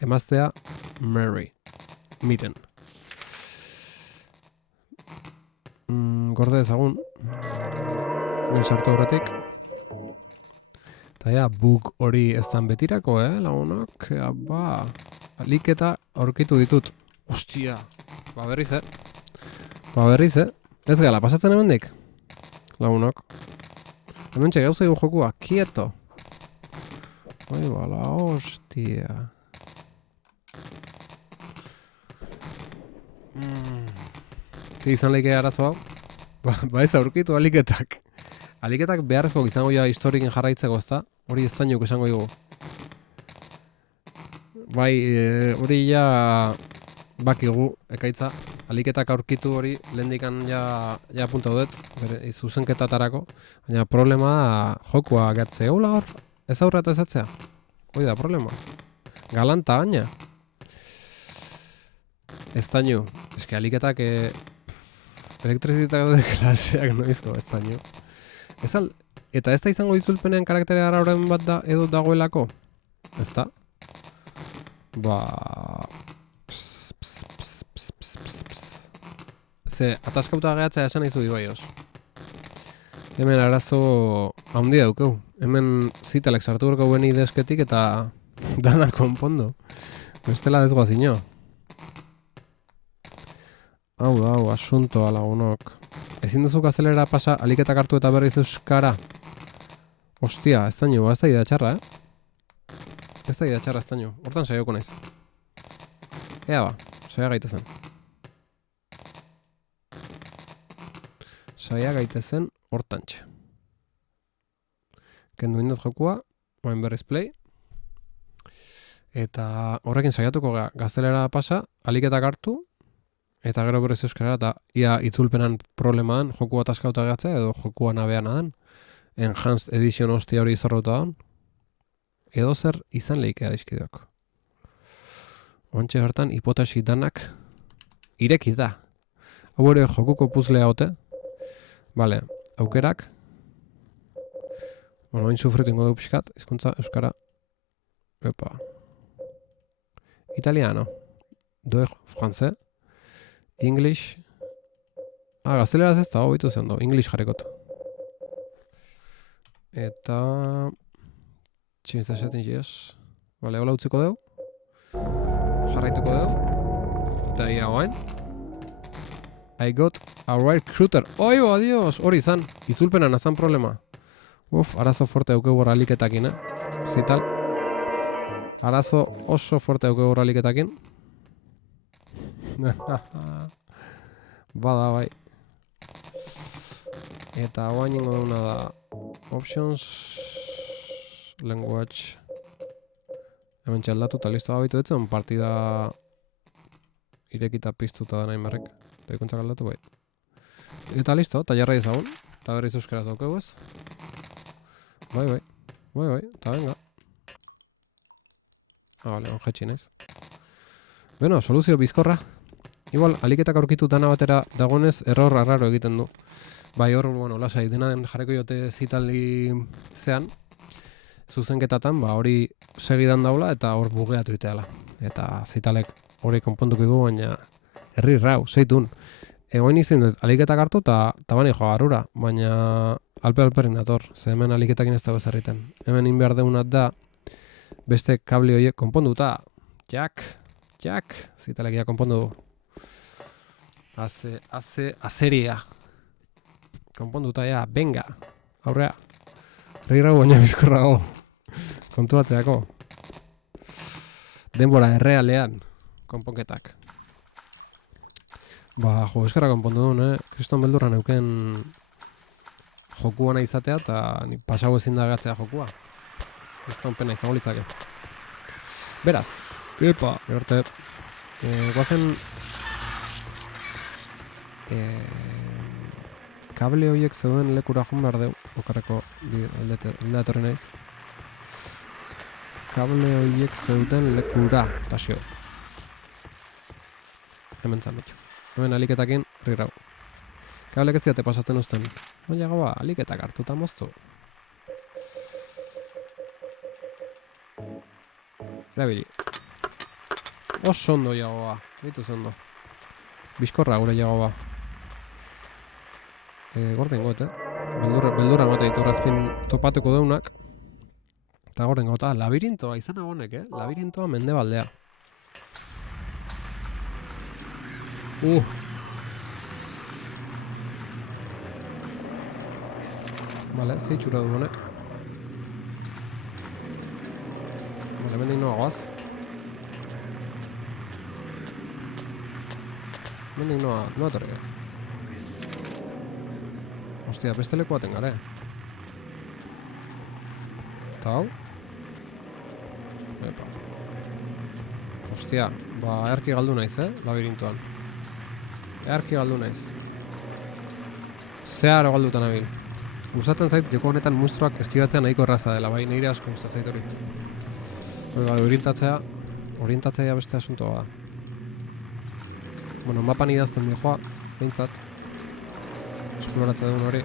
Emaztea Mary Miren. Gorde ezagun. Ben sartu horretik. Eta ja, bug hori ez dan betirako, lagunak? Ba, aliketa aurkitu ditut. Ostia, ba berriz, Ez gala, pasatzen hemendik? Lagunok. Hemen txe gauza egun jokua, kieto. Oi, bala, ostia. Izan leike arazo hau? Ba ez aurkitu aliketak. Aliketak beharrezko izango ja historikin jarraitzeko, ezta? Hori ez dainuk esango dugu. Bai, hori ja bakigu, ekaitza. Aliketak aurkitu hori lehendikan ja apunta dut, zuzenketatarako. Baina problema da jokua gatze. Eula hor, ez aurra eta ezatzea. Hoi da problema. Galanta baina. Ez dainu. Ez que aliketak elektrizitate klaseak noizko, ez dainu. Eta ez da izango ditzulpenean karaktere arauren bat da edo dagoelako? Ez da? Ba... Ze, ataskauta gehatzea esan izu dibaioz. Hemen arazo handi daukeu. Hemen zitelek sartu berko guen idezketik eta dana konpondo. Bestela ez goazino. Hau, asuntoa lagunok. ezin duzu gaztelera pasa, aliketak hartu eta berriz euskara. Ostia, ez da nio, ez da idea txarra, Ez da idea txarra, ez da nio. Hortan saioko naiz. Ea ba, saia gaitezen. Saia gaitezen hortantxe. Kendu indot jokua, oain berriz play. Eta horrekin saiatuko gara, gaztelera pasa, aliketak hartu, eta gero berriz euskara, eta ia itzulpenan problema dan, jokua taskauta gatzea, edo jokua nabean adan, Enhanced Edition hostia hori zorrauta dan, edo zer izan lehikea dizkideok. Ontxe bertan, hipotesi danak ireki da. Hau ere jokuko puzlea hote. Vale, aukerak. Bueno, hain sufritu ingo du pixkat, hizkuntza euskara. Epa. Italiano. Deux français. English. Gazteleraz ez da, hobitu zen do. English jarrikot. Eta... Change the settings, yes. Vale, hola utziko deu. Jarraituko deu. Eta ia oain. I got a recruiter. Oibo, adios! Hori izan. Itzulpenan azan problema. Arazo fuerte eukegu aliketakin, Zital. Arazo oso fuerte eukegu aliketakin. Bada, bai. Eta oain ingo duna da... Options... Language... Hemen txaldatu eta listo gabitu etzen, partida... Irekita piztuta da nahi marrek. Daikuntzak aldatu bai. Eta listo, eta jarra izagun. Eta berriz euskaraz daukegu ez. Bai, eta venga. Vale, onjetxi naiz. Bueno, soluzio bizkorra. Igual, aliketak aurkitu dana batera dagonez, error arraro egiten du. Bai, hor, bueno, lasai, dena den jarreko jote zitali zean. Zuzenketatan, hori segidan daula eta hor bugeatu iteala. Eta zitalek hori konpontuko igu, baina herri rau, zeitun. Egoin izin dut, aliketak hartu eta bani joa garura, baina alperin dator, ze hemen aliketakin ez dago zerriten. Hemen inbehar deunat da, beste kabli horiek konponduta. Jak, zitalekia konpondu du. Azeria. Konponduta, venga, aurrea. Rirau baina bizkorrago. Kontuatzeako. Denbora errealean, konponketak. Eskara konpondu duen, Kriston beldurra neuken jokua nahi izatea eta pasau ezin da gatzea jokua. Kriston pena izango litzake. Beraz, epa, gerte, guazen kable horiek zeuden lekura joan behar deu, okarreko aldeatorri naiz. Kable horiek zeuden lekura, tasio. Hemen zametxo. Hemen aliketakin rirau. Kablek ez diate pasatzen uzten. Baina goa, aliketak hartuta moztu. Erabili. Oso ondo jagoa. Bitu zondo. Bizkorra gure jagoa. Gorden goet, Beldurra mate ditu razpin topatuko deunak. Eta gorden gota, labirintoa izan agonek, Labirintoa mendebaldea. Vale, zeitxura du honek. Vale, mendik noa goaz. Mendik noa torri. Hostia, beste leku baten gara, Eta hau? Epa. Hostia, erki galdu naiz, labirintoan. Erki galdu naiz. Zeharo galdutan abil. Gustatzen zait, joko honetan monstruak eskibatzea nahiko erraza dela, bai, nire asko gustatzen zait hori. Orientatzea beste asuntoa da. Bueno, mapan idazten dihoa, behintzat. Esploratzea duen hori.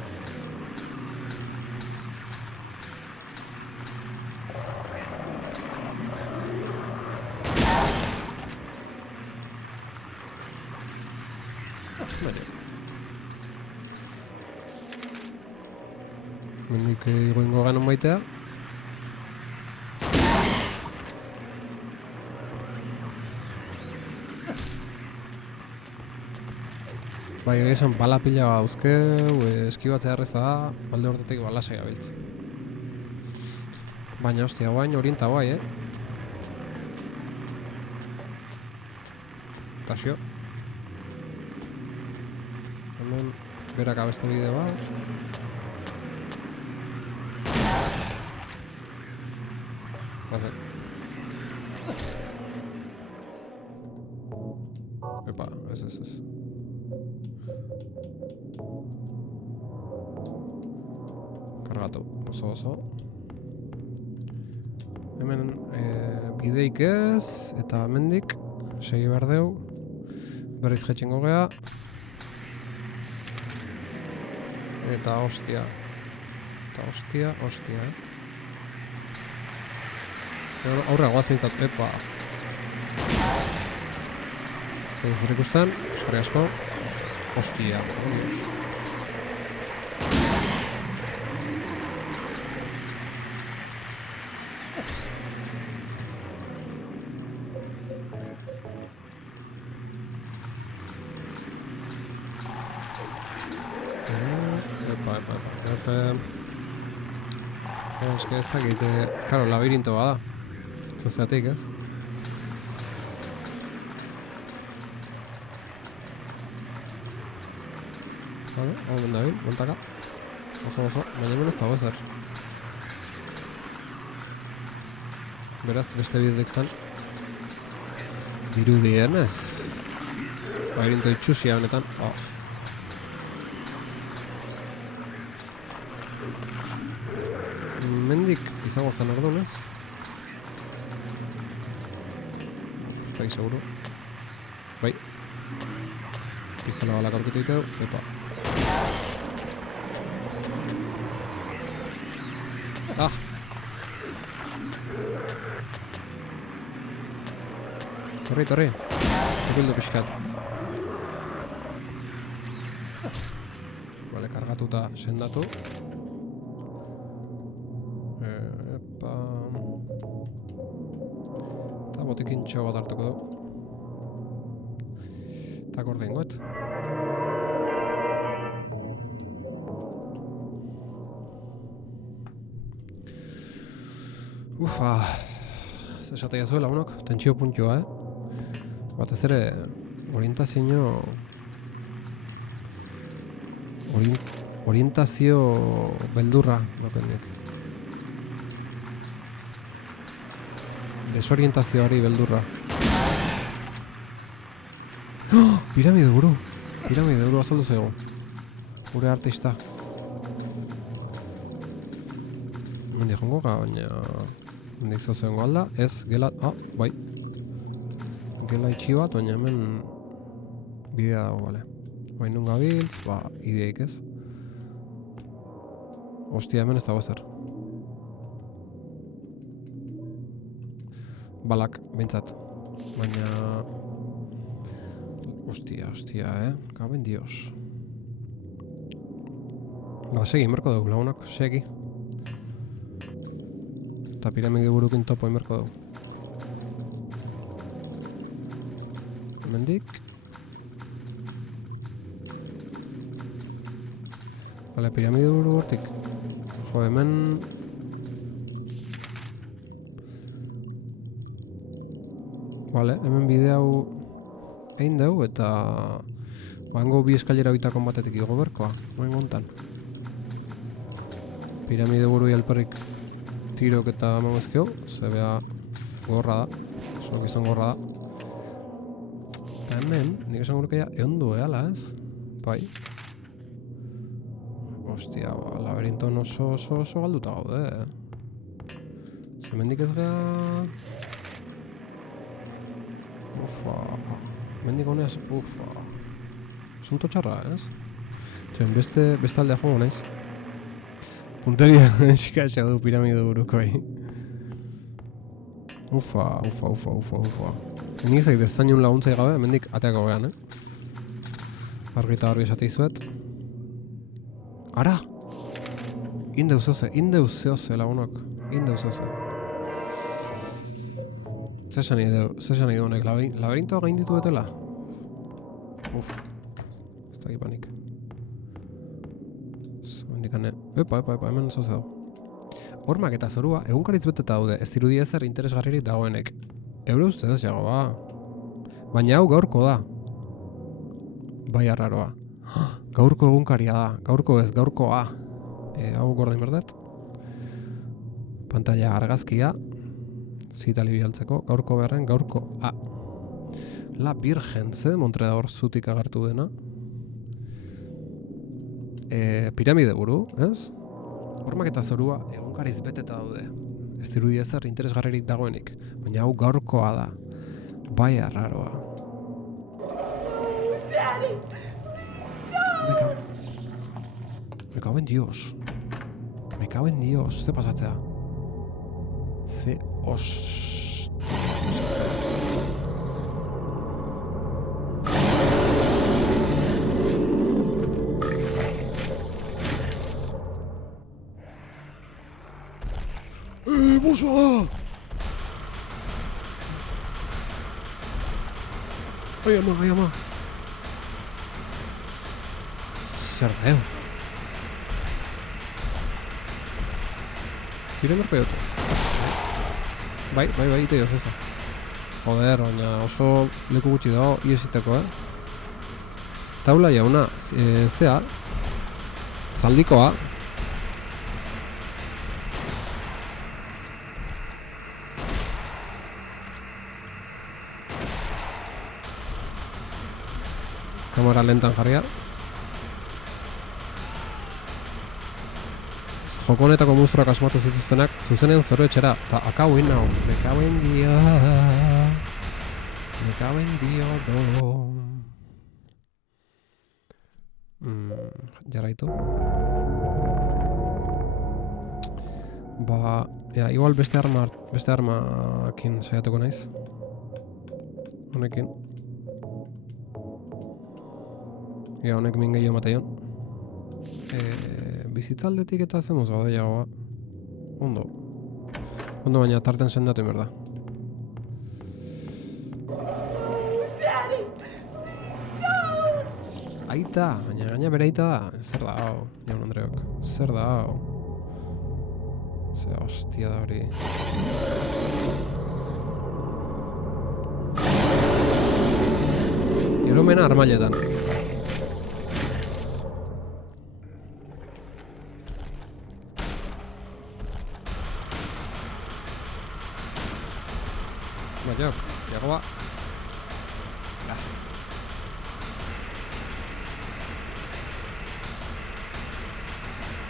Mendik igoingo ganon baitea. Bai, esan bala pila dauzkeu, eskibatzea erreza da, alde hortetik balasei gabiltz. Baina, hostia, guain orienta guai, Tasio. Hemen, berak abeste bide bat. Bazen. Epa, ez. Kargatu, oso. Hemen bideik ez, eta hemendik segi behar deu. Berriz jetxingo gea. Eta hostia, Aurra guazintzat, epa. Zer ikusten, eskarri asko. Hostia, Dios. Epa. Eske ez dakit, karo, labirinto bada. Zozeatik, ez? Vale, hau mendabil, montaka. Oso, baina hemen ez dago ezer. Beraz, beste bidek zan. Dirudien ez. Labirinto itxusia honetan. Mendik izango zen orduan, ez? Eta seguro. Bai. Pistola balak aurkitu ditu, epa. Torri. Zurbildu pixkat. Bale, kargatuta sendatu. Epa. Eta botikin txo bat hartuko du. Eta gordin goet. Ufa. Zesatea zuela unok, tentsio puntioa, Batez ere, orientazio beldurra dokenek. Desorientazioari beldurra. Piramide buru azaldu zego. Gure artista. Mendik jongo ga, baina mendik zozengo alda, ez gela, bai. Gela itxi bat, baina hemen bidea dago, bale. Bain nun gabiltz, ideik ez. Ostia, hemen ez dago ezer. Balak, bintzat. Baina... Ostia, Gaben dios. Segi, inberko dugu, lagunak, segi. Eta piramide burukin topo inberko dugu. Hemendik. Bale, piramide buru hortik. Jo, hemen... Bale, hemen bide hau egin dugu eta bango bi eskailera bitakon batetik igo berkoa, moen gontan. Piramide buru alperrik tirok eta mamezkeo, zebea gorra da, zonok izan gorra da. Eta hemen, nik esan gurukeia egon du ehala ez? Bai. Ostia, laberinton oso galduta gaude, Zemendik ez gea... Ufa... Mendik honeaz, ufa... Asunto txarra, ez? Txen, beste aldea joan naiz. Punteria eskatxa du piramide burukoi. Ufa... Nik ezak deztainun laguntzai gabe, mendik ateako gehan, Argita garbi esate izuet. Ara! Indeuz zeoze lagunok. Indeuz zeoze. Zesan nahi honek, laberintoa gain ditu betela? Ez da gipanik. Zendikane, epa, hemen zoz dago. Hormak eta zorua egunkaritz beteta daude, ez dirudi ezer interesgarririk dagoenek. Eure ustez, jago, ba. Baina hau gaurko da. Bai arraroa. Gaurko egunkaria da, gaurkoa. Hau gordin berdet. Pantalla argazkia. Zita libialtzeko, gaurko beharren, gaurko A. La Virgen, ze Montredor zutik agertu dena. Piramide buru, ez? Hormak eta zorua egunkariz beteta daude. Ez dirudi ezer interesgarririk dagoenik, baina hau gaurkoa da. Bai arraroa. Me cago en Dios. Me cago en Dios. Ze pasatzea? Ze bonsoir. Ai ama. Zer deu? Kire merko jote. Bai, ite joz ez da. Joder, baina oso leku gutxi dago iesiteko, Taula jauna, zea, zaldikoa. Kamera lentan jarria. Joko honetako monstruak asmatu zituztenak zuzenean zoru etxera, eta akauin nau. Me cago en Dio. Jarraitu. Ba, igual beste armakin saiatuko naiz. Honekin. Honek min gehiago mateion. Bizitzaldetik eta zemuz gaude jagoa. Ondo baina tarten sendatu inberda. Aita, baina gaina bere aita da. Zer da hau, Jaun Andreok. Zer da hau. Ze hostia da hori. Erumena armailetan. Jok, jagoa.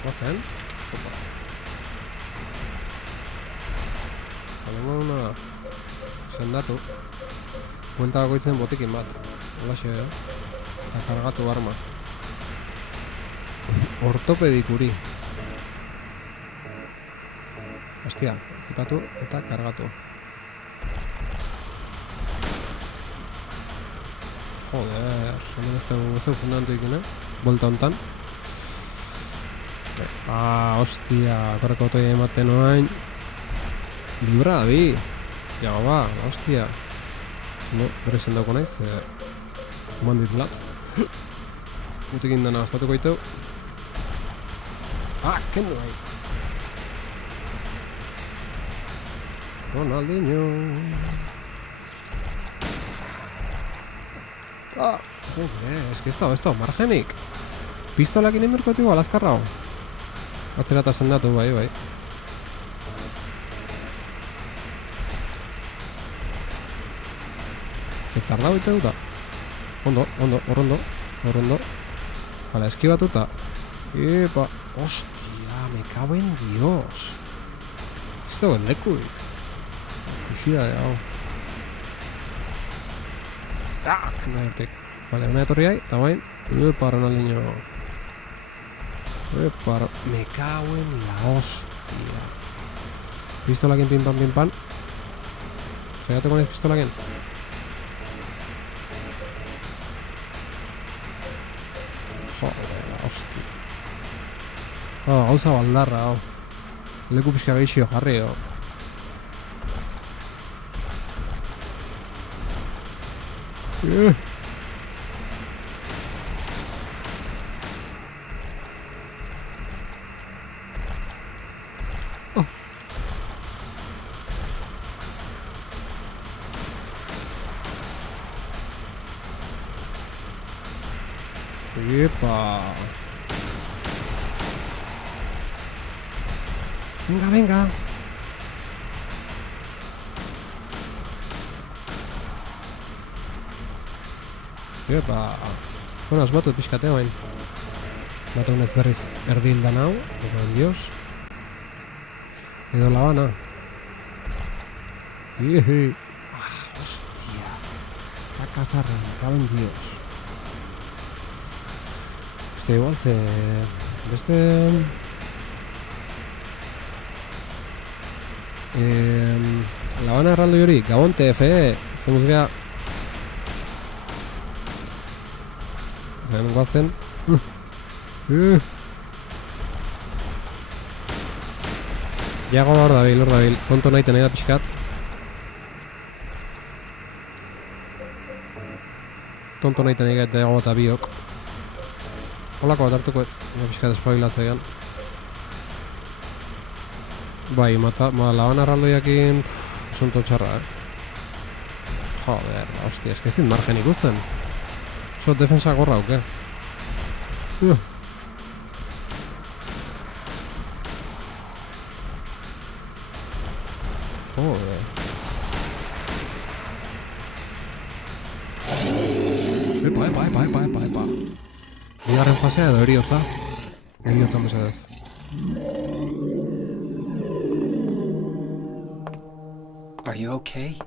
Gozen? Halengo duna sendatu. Buelta bakoitzen botikin bat. Holaxe, eta kargatu arma. Ortopedikuri. Hostia, ipatu eta kargatu. Joder, hemen ez dugu fundantu ikin, Bolta hontan. Hostia, korreko otoi ematen oain. Libra, bi. Jago ba, hostia. No, bere sendauko naiz, mandit latz. Gutikin dena gastatuko iteu. Kendu nahi. Ronaldinho. Joder, ez da, margenik. Pistolakin emerkotu igual, azkarra hau. Atzera eta sendatu, bai. Eta arda baita duta. Ondo. Hala, eskibatuta. Epa, hostia, me cago en Dios. Ez dagoen lekuik. Kuxida de hau. Vale, una etorri hai, eta bain. Ronaldinho. Me cago en la hostia. Pistolakin pin pan. Saiatuko naiz pistolakin. Joder, hostia. Gauza baldarra, hau. Leku pixka geixio jarri, hau. Epa. Venga, venga. Epa. Bueno, asmatu pixkate bain. Batu unez berriz erdildan hau, egon dios. Edo labana. Iehe. Hostia. Kakazarra, gaben dios. Hostia, igual ze... Beste... Labana erraldo hori, Gabon TFE, zemuz geha... Zen guazen... Jago hor dabil, konto nahi tenei da pixkat. Tonto nahi tenei gaita jago eta biok. Holako bat hartuko pixkat espabilatzean. Bai, laban arraldoiakin... Asunto txarra, Joder, hostia, ez din margen ikusten. Oso defensa gorra auke. Joder. Epa. Bigarren fasea edo eriotza. Eriotza mesedez. Are you okay?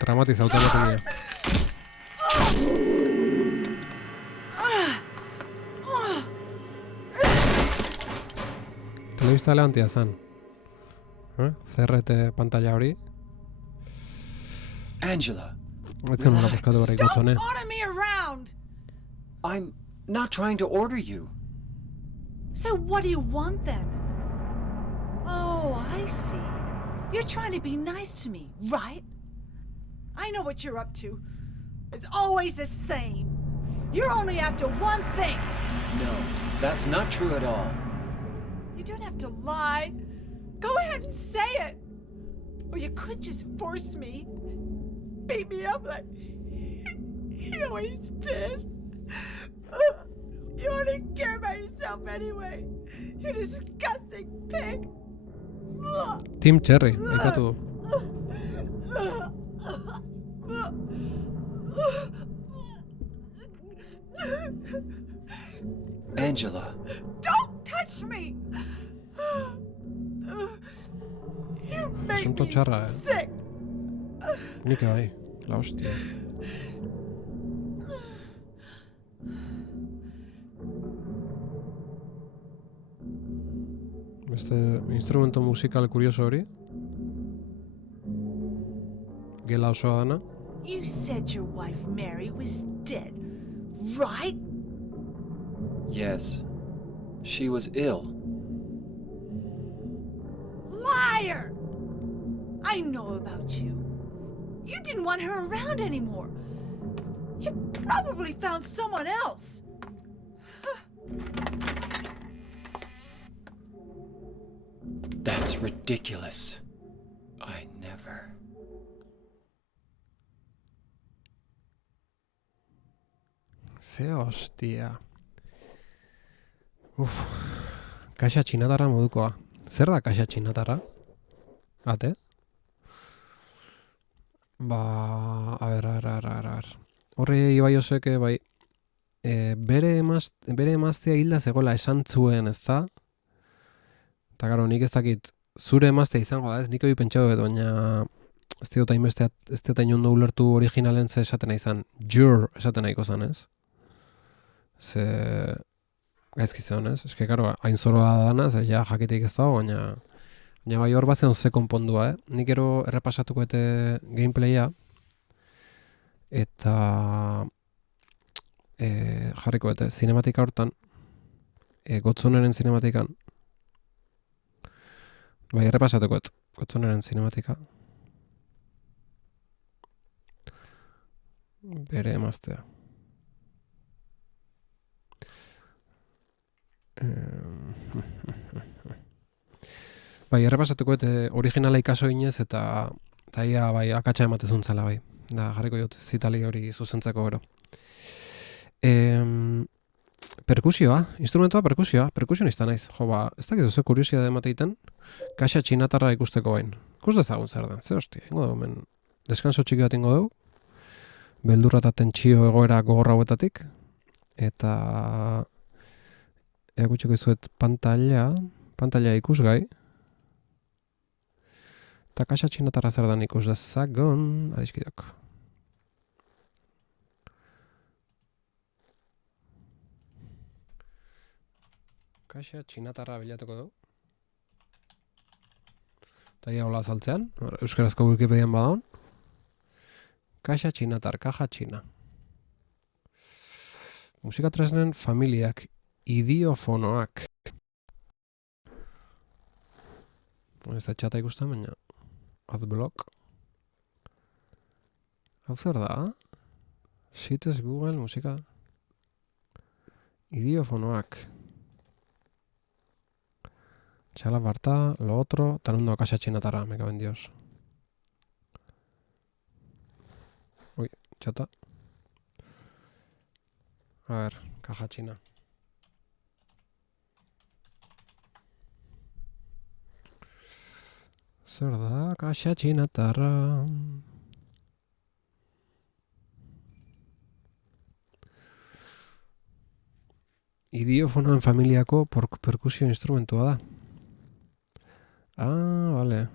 Traumatizauta ematen dira. Telebista elegantia zen. CRT pantalla hori. Angela, Ez zen nola buskatu barrik gotzone. Order me around! I'm not trying to order you. So what do you want then? Oh, I see. You're trying to be nice to me, right? I know what you're up to. It's always the same. You're only after one thing. No, that's not true at all. You don't have to lie. Go ahead and say it. Or you could just force me. Beat me up like he always did. You only care about yourself anyway. You disgusting pig. Team Cherry, aipatu du. Angela. Don't touch me. You make Asunto me txarra, sick. Nik bai, la hostia. Beste instrumento musikal kurioso hori. Gela osoa dana. You said your wife Mary was dead, right? Yes. She was ill. Liar! I know about you. You didn't want her around anymore. You probably found someone else. That's ridiculous. I never... Ze hostia. Kaxa txinatarra modukoa. Zer da kaxa txinatarra? Ate? A ber. Horri bai oseke, bai. Bere emaztea hilda zegoela esan zuen, ez da? Eta gero, nik ez dakit, zure emaztea izango da, ez? Nik hori pentsatu dut, baina ez dut inondo ulertu originalen ze esaten izan. Jur esaten nahiko zan, ez? Ze... gaizki zeon, ez? Eske, karo, hain zoroa dana, ze ja jakitik ez dago, baina bai hor bazen ze konpondua, Nik ero errepasatuko gameplaya, eta jarriko zinematika hortan, Gotzuneren zinematikan, bai errepasatuko Gotzuneren zinematika, bere emaztea. Bai, errepasatuko originala ikaso inez eta ia bai akatsa ematezun zela bai. Da, jarriko jut, zitali hori zuzentzeko gero. Perkusioa, instrumentua perkusionista naiz. Jo, ba, ez dakit duzu kuriosia emateiten, kaxa txinatarra ikusteko bain. Ikus dezagun zer den, ze hostia, ingo dugu, men, deskanso txiki bat ingo dugu, beldurra eta tentsio egoera gogorra hauetatik, eta eakutsiko izuet pantalla ikusgai, eta kaxa txinatarra zer den ikus dezagon, adiskidok. Kaxa txinatarra bilatuko dugu. Eta ia hola azaltzean, euskarazko Wikipedian badaun. Kaxa txinatar, kaja txina. Musika tresnen familiak, idiofonoak. Ez da txata ikusten, baina adblock. Hau zer da? Sitez Google, musika. Idiofonoak. Txala barta, lo otro, tanundo kaxa txinatarra, me caben dios. Ui, txata. A ver, kaja txina. Zer da, kaxa txinatarra. Idiofonoen familiako perkusio instrumentua da. Ah, vale.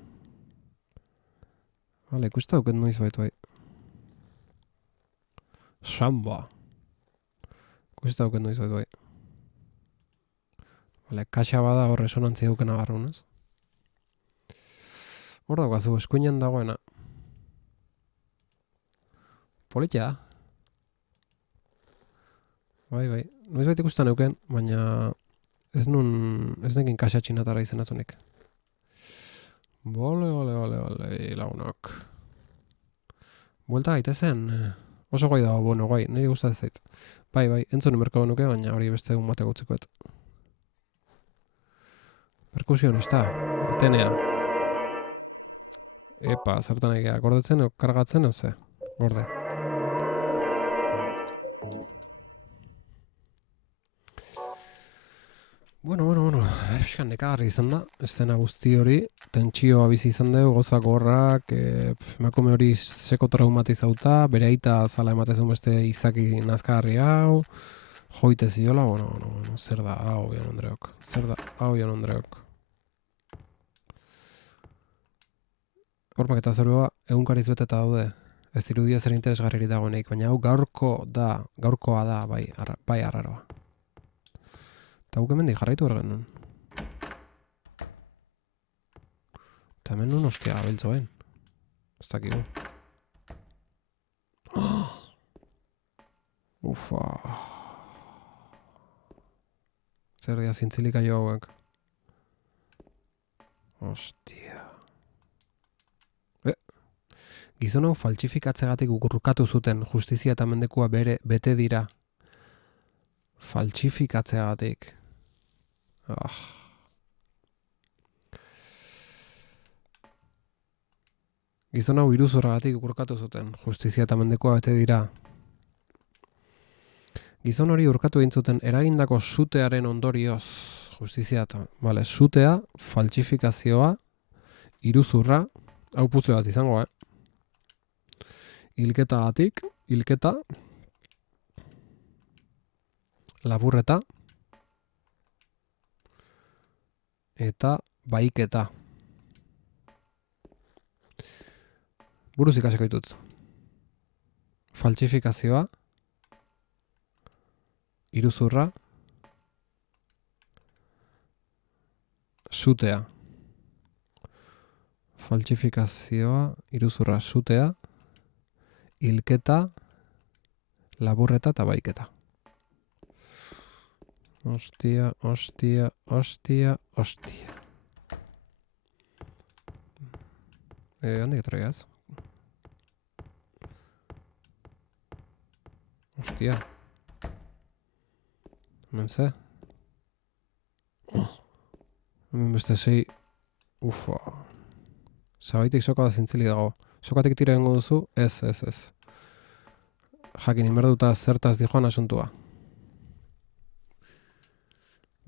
Vale, ikusta duket noiz baitu bai. Samba. Ikusta duket noiz baitu bai. Vale, kaxa bada hor resonantzia dukena barrun, ez? Hor daukazu, eskuinan dagoena. Politia da. Bai. Noiz bait ikusten euken, baina ez nekin kaxa txinatarra izenazunik. Bole, lagunak. Buelta gaitezen. Oso gai dago, bueno, gai, niri gustatzen zait. Bai, entzun emerko nuke, baina hori beste egun bateko utzikoet. Perkusionista, Atenea. Epa, zertan egea, gordetzen, kargatzen, oze, gorde. Bueno, eskan nekagarri izan da, eszena guzti hori, tentsioa bizi izan dugu, gozak horrak, emakume hori seko traumatizauta, bere aita zala ematezun beste izaki nazkagarri hau, joite ziola, bueno, zer da hau Jan Andreok. Horpak eta zerua, egunkariz beteta daude, ez dirudia zer interesgarririk dagoenik, baina hau gaurkoa da, bai arraroa. Eta guk hemendik jarraitu behar genuen. Eta hemen nun ostia abeltzoen. Ez dakigu. Ufa. Zer dia zintzilika jo hauek. Ostia. Gizon hau faltsifikatzegatik urrukatu zuten justizia eta mendekua bete dira. Faltsifikatzegatik. Gizon hau iruzurragatik urkatu zuten, justizia eta mendekua bete dira. Gizon hori urkatu egin zuten eragindako sutearen ondorioz, justizia eta, sutea, faltsifikazioa, iruzurra, hau puzle bat izango, hilketa, laburreta, eta baiketa. Buruz ikasiko ditut. Faltsifikazioa, iruzurra, sutea. Faltsifikazioa, iruzurra, sutea, hilketa, laburreta eta baiketa. Ostia. Handik etorriaz? Ostia. Hemen ze? Hemen beste sei... Ufa. Zabaitik soka da zintzili dago. Sokatik tira egingo duzu? Ez. Jakin inberduta zertaz dijoan asuntua.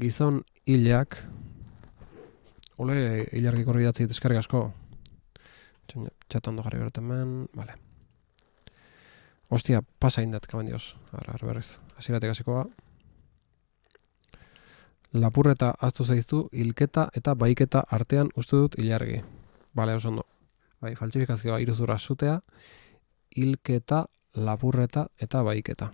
Gizon hilak, ole hilargik horri datzi eskerrik asko. Txatan do jarri bertemen, vale. Ostia, pasa indat, kaben dios. Ara, berriz. Hasieratik hasikoa. Lapurreta aztu zaiztu, hilketa eta baiketa artean uste dut ilargi. Bale, oso ondo. Bai, faltsifikazioa iruzurra zutea, hilketa, lapurreta eta baiketa.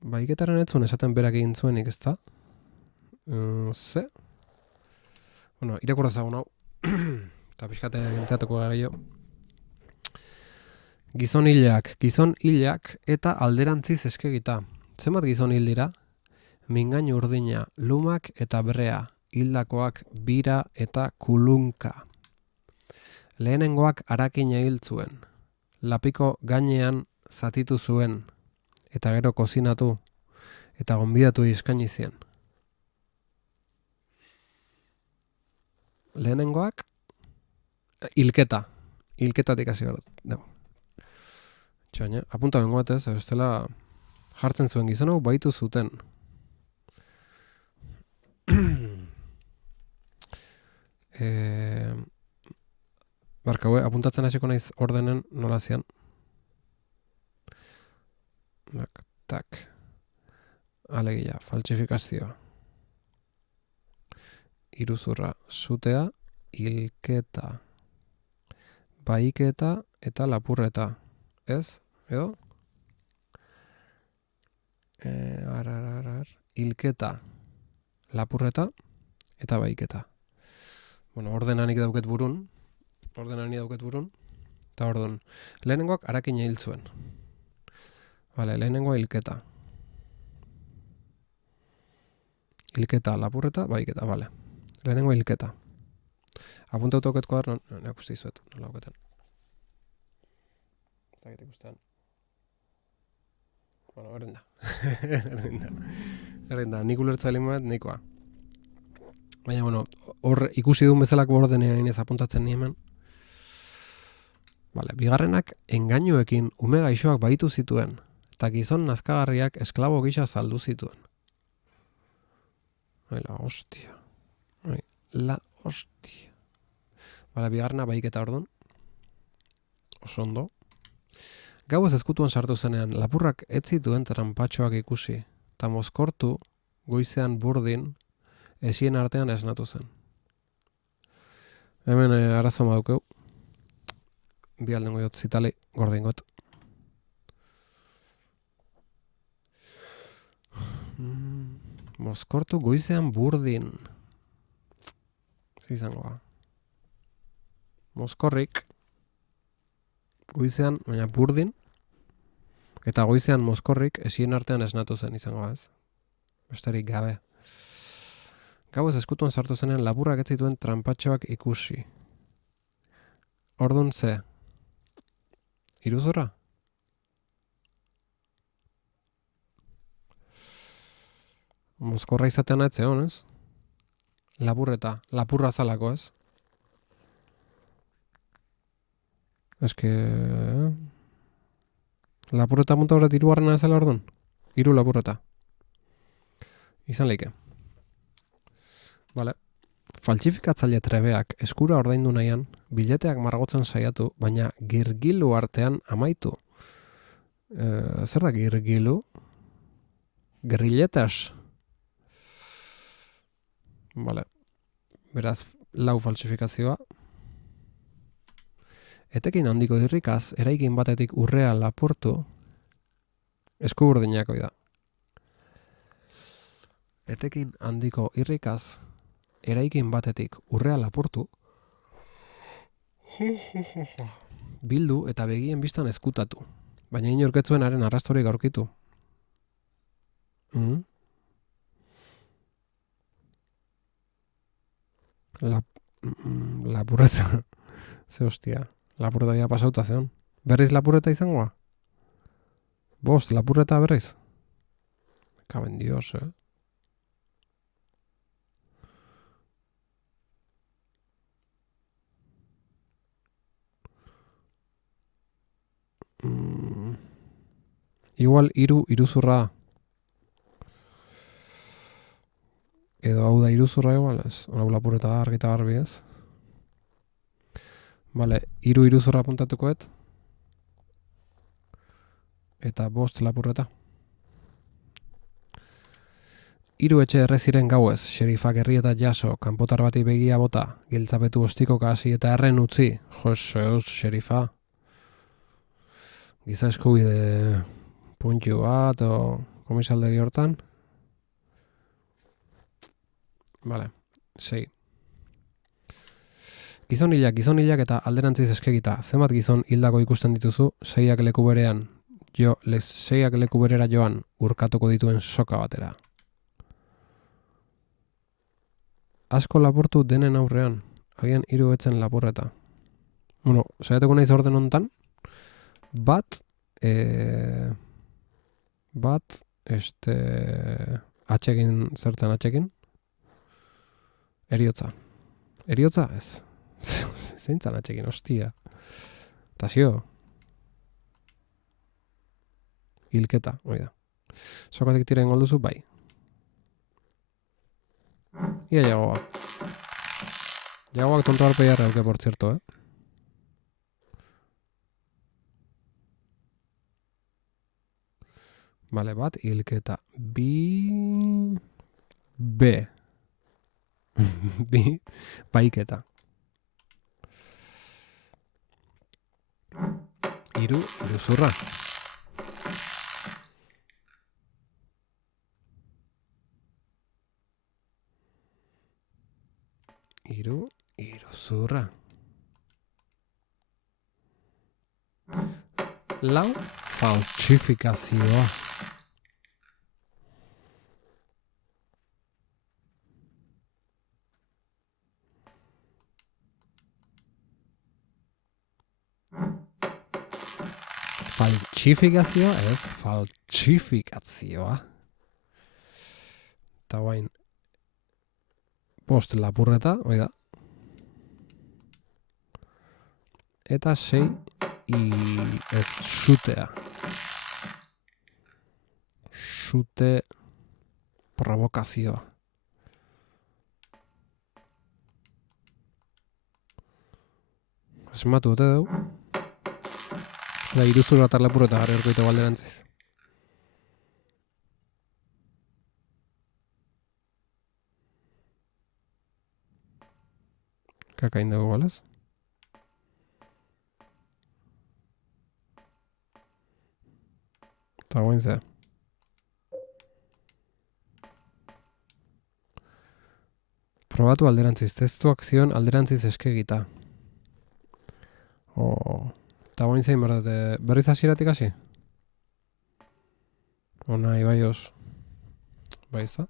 Baiketaren ez zuen esaten berak egin zuenik, ezta? Ze? Bueno, irakurra zagun hau. Eta pixkate genteatuko gehiago. Gizon hilak eta alderantziz eskegita. Zenbat gizon hil dira? Mingainu urdina, lumak eta brea, hildakoak bira eta kulunka. Lehenengoak harakina hil zuen. Lapiko gainean zatitu zuen, eta gero kozinatu, eta gonbidatu eskaini zien. Lehenengoak, hilketatik hasi behar dut. Txaina, apunta bengoetez, bestela jartzen zuen gizon hau baitu zuten. Barkaue, apuntatzen hasiko naiz ordenen nola zian. Tak. Alegia, faltsifikazioa. Iruzurra, zutea, hilketa, baiketa eta lapurreta. Ez? Edo? Hilketa, lapurreta eta baiketa. Bueno, ordenanik dauket burun. Eta orduan. Lehenengoak harakina hil zuen. Vale, lehenengoa hilketa. Hilketa, lapurreta, baiketa, vale. Lehenengoa hilketa. Apuntatu dauket kuadernon, neak uste izuet, nola dauketen. Zagit ikustean. Bueno, berdin da, nik ulertzaile bat nahikoa. Baina, bueno, hor ikusi duen bezalako ordenean inez apuntatzen niemen. Vale, bigarrenak engainuekin ume gaixoak baitu zituen, eta gizon nazkagarriak esklabo gisa saldu zituen. La hostia. Vale, bigarrena baiketa orduan. Oso ondo. Gauez ezkutuan sartu zenean, lapurrak ez zituen trampatxoak ikusi, eta mozkortu, goizean burdin, esien artean esnatu zen. Hemen arazo madukeu. Bi aldengo jot zitali, gordingot. Mozkortu goizean burdin. Zizangoa. Mozkorrik. Goizean, baina burdin. Eta goizean mozkorrik esien artean esnatu zen izangoa ez. Besterik gabe. Gauez eskutuan sartu zenean laburrak ez zituen trampatxoak ikusi. Ordun ze. Iruzurra? Mozkorra izatean ez zeon, ez? Lapurra zalako, ez? Eske... Lapurreta monta horret irugarrena ezala orduan? Hiru lapurreta. Izan leike. Vale. Faltsifikatzaile trebeak eskura ordaindu nahian, bileteak margotzen saiatu, baina girgilu artean amaitu. Zer da girgilu? Grilletas. Vale. Beraz, lau faltsifikazioa. Etekin handiko irrikaz, eraikin batetik urrea lapurtu, esku urdinako da. Etekin handiko irrikaz, eraikin batetik urrea lapurtu, bildu eta begien bistan ezkutatu, baina inorketzuen haren arrastorik aurkitu. Lapurreta. Ze hostia. Lapurreta ya pasauta zeon. Berriz lapurreta izangoa? Bost, lapurreta berriz? Kaben dios, Igual iruzurra. Edo hau da iruzurra igual, ez? Hau lapurreta da argita garbi ez. Vale, iruzurra apuntatukoet. Eta 5 lapurreta. 3 etxe erreziren gauez, xerifak herrieta jaso, kanpotar bati begia bota, giltzapetu ostikoka hasi eta erren utzi. Joseus, xerifa. Giza eskubide puntu bat, o komisaldegi hortan. Vale, 6. Gizon hilak eta alderantziz eskegita. Zenbat gizon hildako ikusten dituzu, 6ak leku berean, 6ak leku berera joan, urkatuko dituen soka batera. Asko lapurtu denen aurrean, agian 3 etzen lapurreta. Bueno, saiatuko naiz orden hontan. Bat, atxekin, zertzen atxekin? Eriotza. Eriotza? Ez. Zeintzan atxekin, ostia. Tazio. Hilketa, oida. Sokatik tiren golduzu, bai. Ia jagoak. Jagoak tonto arpeiarra euke, por cierto, Vale, bat, hilketa. B. B. Baiketa. 3, iruzurra. Iruzurra. 4, faltsifikazioa. Faltsifikazioa, ez, faltsifikazioa. Eta guain, 5 lapurreta, oida. Eta 6, ez, sutea. Sute provokazioa. Esmatu dute dugu. Da, iruzurra eta lapurreta gari orkoito galderantziz. Kakain dugu, balaz? Eta guain zea. Probatu alderantziz. Testuak zion alderantziz eskegita. Eta guain zein berdate. Berriz hasieratik hasi? Ona, ibaioz. Baizta?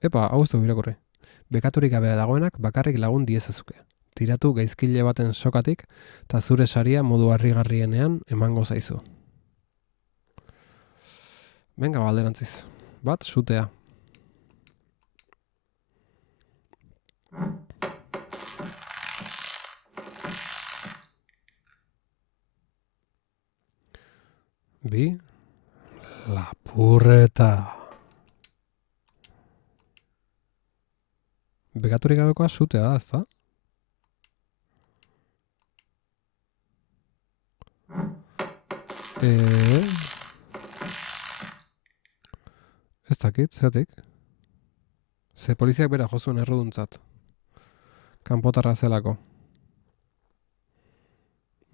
Epa, hau ez dugu irakurri. Bekaturik gabea dagoenak bakarrik lagun diezazuke. Tiratu gaizkile baten sokatik, eta zure saria modu harrigarrienean emango zaizu. Venga, alderantziz. Bat, sutea. Bi, lapurreta. Bekaturik gabekoa sutea da, ezta? Ez dakit, zeatik. Ze poliziak bera jozuen erruduntzat. Kanpotarra zelako.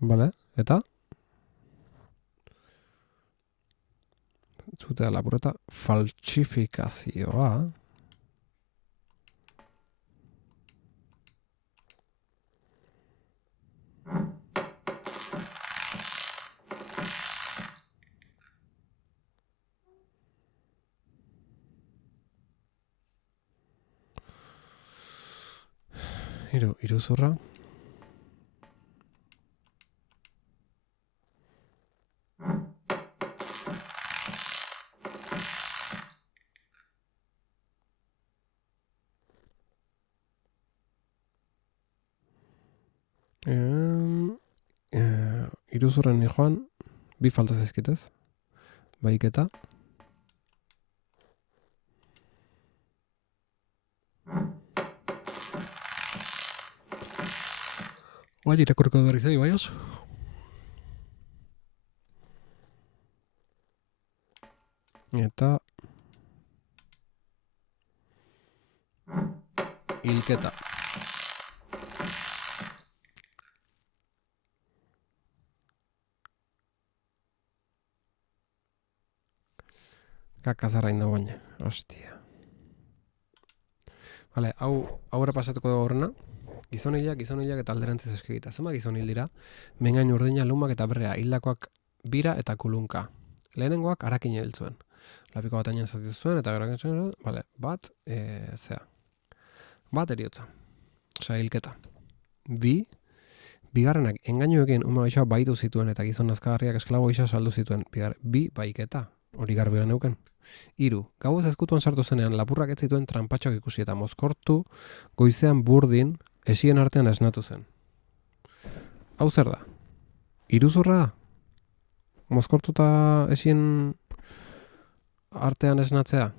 Bale, eta? Zutea lapurreta faltsifikazioa. Iruzurra. Iruzurren joan, Bi falta zaizkitez. Bahiketa. Bai, irakurriko berri zei, baioz? Eta... hilketa. Kakazarra inda baina, hostia. Vale, hau pasatuko dugu horrena. Gizon hilak eta alderantziz eskegita. Zema gizon hil dira, mengain urdina, lumak eta berrea, hildakoak bira eta kulunka. Lehenengoak harakin hil zuen. Lapiko bat ainen zatitu zuen, eta gero zuen, vale, bat, bat eriotza. Osea, hilketa. Bigarrenak, engainoekin ume baixoa baitu zituen, eta gizon nazkagarriak esklabo gisa saldu zituen. Bi baiketa, hori garbi geneuken. 3. Gauez ezkutuan sartu zenean, lapurrak ez zituen tranpatxoak ikusi eta mozkortu, goizean burdin, esien artean esnatu zen. Hau zer da? Iruzurra da? Mozkortuta esien artean esnatzea?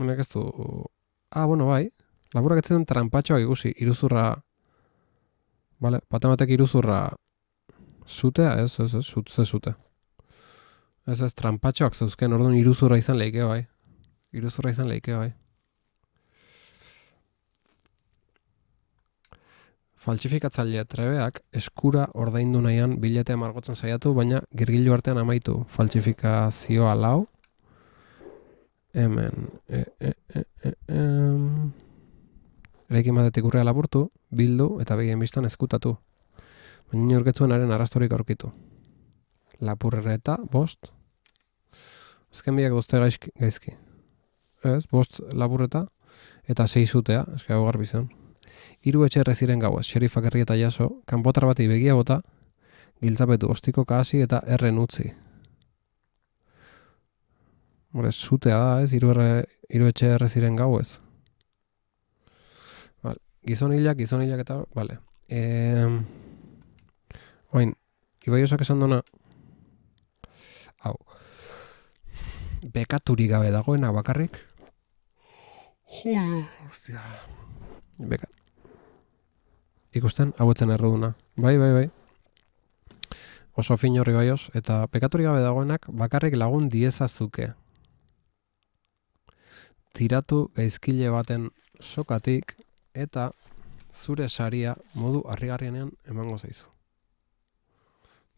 Honek ez du... bueno, bai. Lapurrak ez zituen tranpatxoak ikusi, iruzurra... Vale, batematek iruzurra... Zutea? Ez, zute. Ez, tranpatxoak zeuzken, orduan iruzurra izan leike bai. Faltsifikatzailea trebeak eskura ordaindu nahian biletea margotzen saiatu, baina girgilu artean amaitu faltsifikazioa lau. Hemen... Erekin batetik urrea lapurtu, bildu eta begien biztan ezkutatu. Baina inorketzuen haren arrastorik aurkitu. Lapurrera eta 5. Azken biak dozte gaizki. Ez, 5 lapurreta eta 6 zutea, eski hau garbi zen. 3 etxerre ziren gauez, xerifak herri eta jaso, kanpotar bati begia bota, giltzapetu ostiko kahasi eta erren utzi. Hore, zutea da, ez, 3 etxerre ziren gauez. Vale. Gizon hilak eta, vale. Oin, Ibaiosak esan dona, hau, bekaturik gabe dagoena bakarrik. Hostia. Ikusten, hauetzen erruduna. Bai. Oso fin horri baioz, eta bekaturik gabe dagoenak bakarrik lagun diezazuke. Tiratu gaizkile baten sokatik eta zure saria modu harrigarrienean emango zaizu.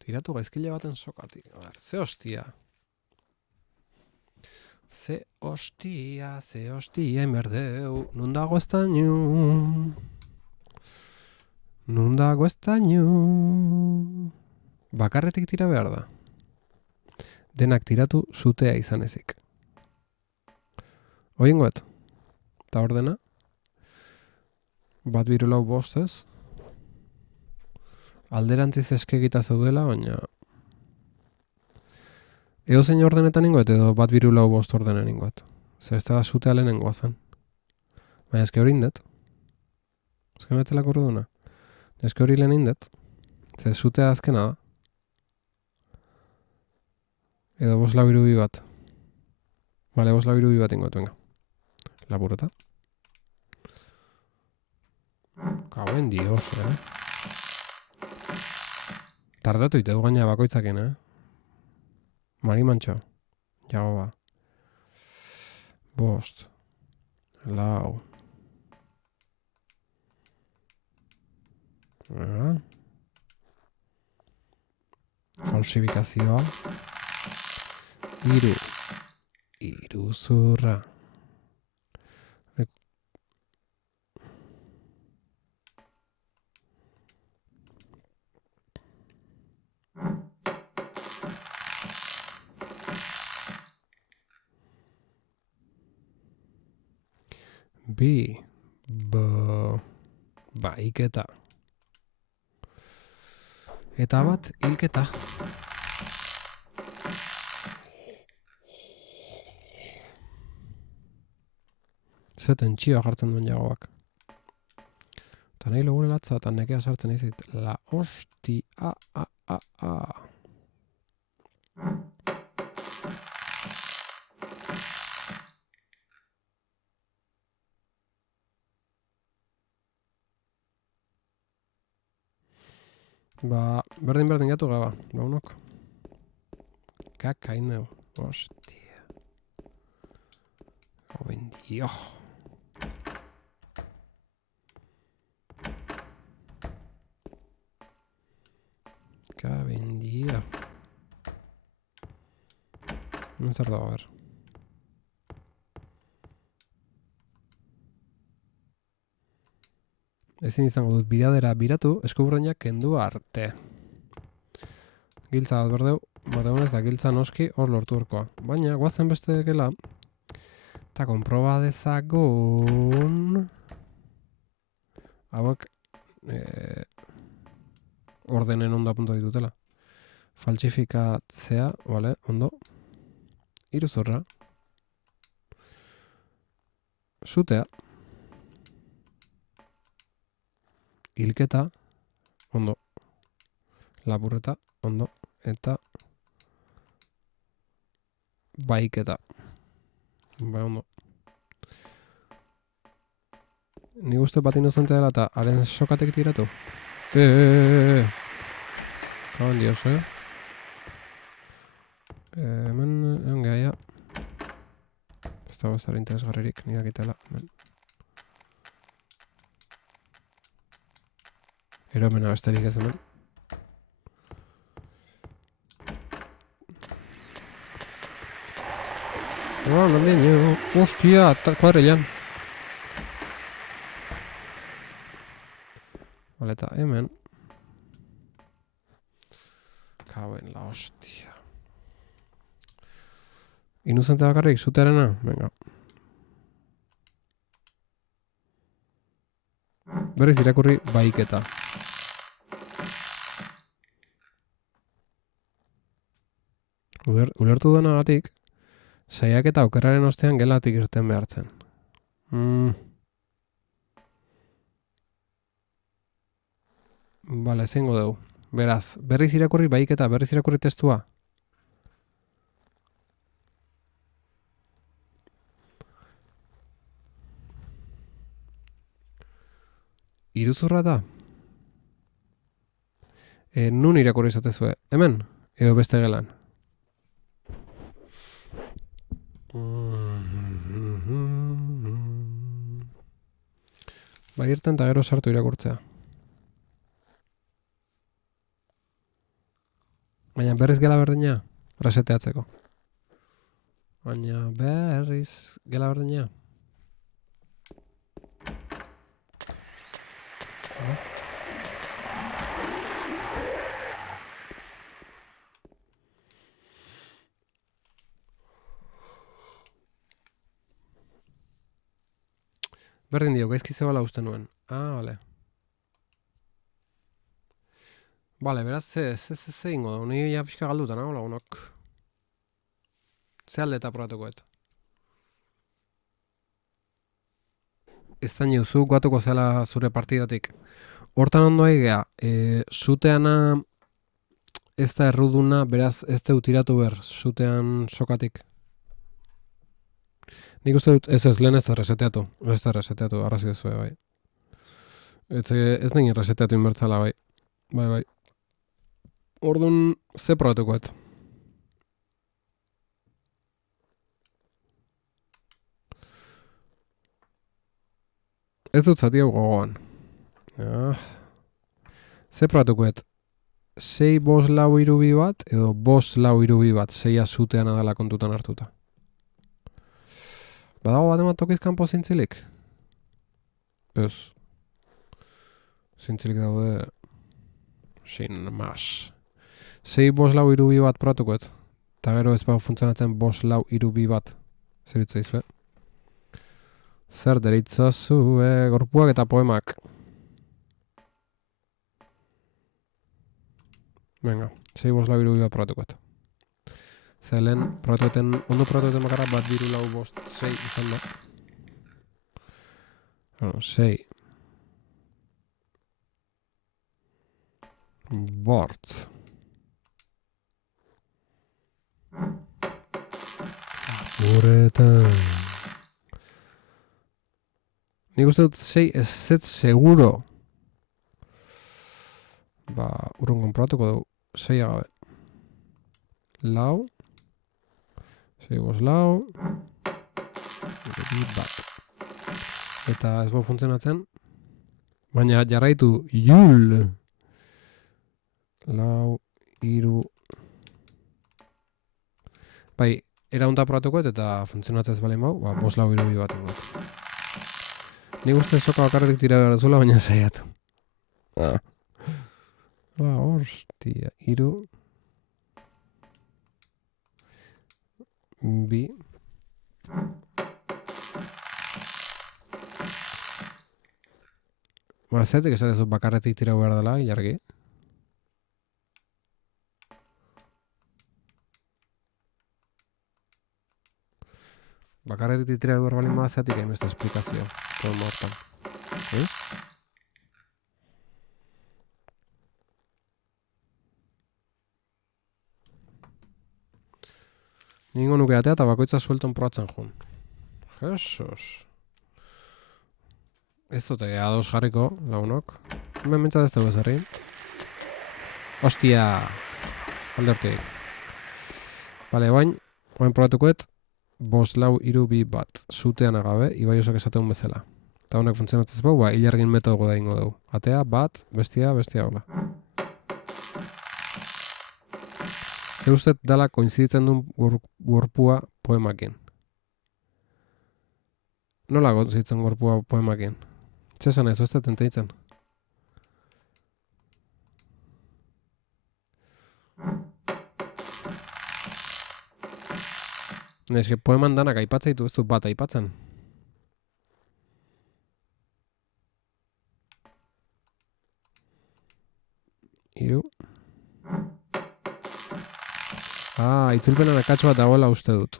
Tiratu gaizkile baten sokatik. Ze hostia. Ze hostia, inberdeu. Nun dago estainu. Bakarretik tira behar da. Denak tiratu zutea izan ezik. Oingoet. Ta ordena. 1, 3, 4, 5 ez. Alderantziz eskegita zaudela, baina... Ego zein ordenetan ingoet edo 1, 3, 4, 5 ordenen ingoet. Zer ez da zutea lehenengoa zen. Baina eske hori indet. Ezken betzela korru duna. Eske hori lehen indet. Zer zutea azkena da. Edo 5 labiru bi bat. Bale, 5 labiru bi bat ingoet, venga. Lapurreta. Kauen dios, Tardatu iteu gaina bakoitzaken, Marimantxo. Jago ba. 5. 4. Falsifikazioa. 3. Iruzurra. Baiketa. Eta bat, hilketa. Zeten txioa jartzen duen jagoak. Eta nahi logure latza eta nekea sartzen izit. La hostia. Ba, berdin gatu gaba, launok. Kaka indeu, hostia. Joven, dio. Caben, dio. No zer dago, a ver. Ezin izango dut biradera biratu, eskuburdinak kendu arte. Giltza bat berdeu, bategunez da giltza noski hor lortu horkoa. Baina, guazen beste gela, eta konproba dezagun... Hauek... ordenen ondo apunto ditutela. Faltsifikatzea, vale, ondo. Iruzurra. Sutea. Hilketa, ondo. Lapurreta, ondo. Eta baiketa. Bai, ondo. Ni uste bat inozente dela eta haren sokatek tiratu. Kaban dios, hemen gaia. Ez dago ez dara interesgarririk, nidak itela. Eromena besterik ez hemen. Nandien, hostia, kuadrilan. Vale, eta hemen. Kauen la hostia. Inuzente bakarrik, zutearena? Venga. Berriz irakurri baiketa. Ulertu denagatik, saiak eta okerraren ostean gelatik irten behartzen. Bale, zengo dugu. Beraz, berriz irakurri baiketa, berriz irakurri testua. Iruzurra da? Nun irakurri izatezue? Hemen? Edo beste gelan? Bai irten eta gero sartu irakurtzea. Baina berriz gela berdina, reseteatzeko. Baina berriz gela berdina. Berdin dio, gaizki zebala uste nuen. Bale. Bale, beraz, ze ingo da. Ni ja pixka galduta, nago lagunok. Ze alde eta probatukoet. Ez da niuzu, guatuko zela zure partidatik. Hortan ondo egea, zuteana ez da erruduna, beraz ez dut tiratu behar, zutean sokatik. Nik uste dut, ez lehen ez da reseteatu. Ez da reseteatu, arrazi duzue, bai. Ez negin reseteatu inbertzala, bai. Bai. Orduan, ze probatukoet? Ez dut zati hau gogoan. Ze probatukoet? 6-5-4-3-2 bat, edo 5-4-3-2 bat, 6a zutean adala kontutan hartuta. Badago bat ematokiz kanpo zintzilik? Ez. Zintzilik daude... Sin mas. 6-5-4-3-2 bat probatukoet. Eta gero ez bago funtzionatzen 5-4-3-2 bat. Zer itzaizue? Zer deritzazue gorpuak eta poemak. Venga, 6-5-4-3-2 bat probatukoet. Zelen, ondo probatueten bakarra bat 2-4-5-6 izan da. 6. Bortz. Guretan. Nik uste dut 6 ez zet seguro. urrun konprobatuko dugu. 6 gabe. Lau. 6 bost lau. Bi bat. Eta ez bau funtzionatzen. Baina jarraitu. Jul. Lau. Iru. Bai, eraunta probatuko eta funtzionatzen ez balen bau, bost lau iru bi bat ingot. Nik uste soka bakarretik tira behar zuela, baina saiatu. Hostia, iru. Bi. Zertik esatezu bakarretik tira behar dela, ilargi. Bakarretik tira behar balin bada zertik egin beste esplikazio. Poema hortan. Ningo nuke atea eta bakoitza suelton probatzen joan. Jesus. Ez dute ados jarriko, lagunok. Hemen mentzat ez dugu ezerri. Ostia! Alde hortik. Bale, oain probatukoet, bost lau iru bi bat. Zutean agabe, Ibai osak esateun bezala. Eta honek funtzionatzen zebau, hilargin metodo da ingo dugu. Atea, bat, bestia hola. Zer ustez dala koinziditzen duen gorpua poemakin. Nola koinziditzen gorpua poemakin? Txesan ez ustez tenteitzen. Neske poeman danak aipatzeitu ez du bat aipatzen. Iru. Itzulpenan akatsu bat dagoela uste dut.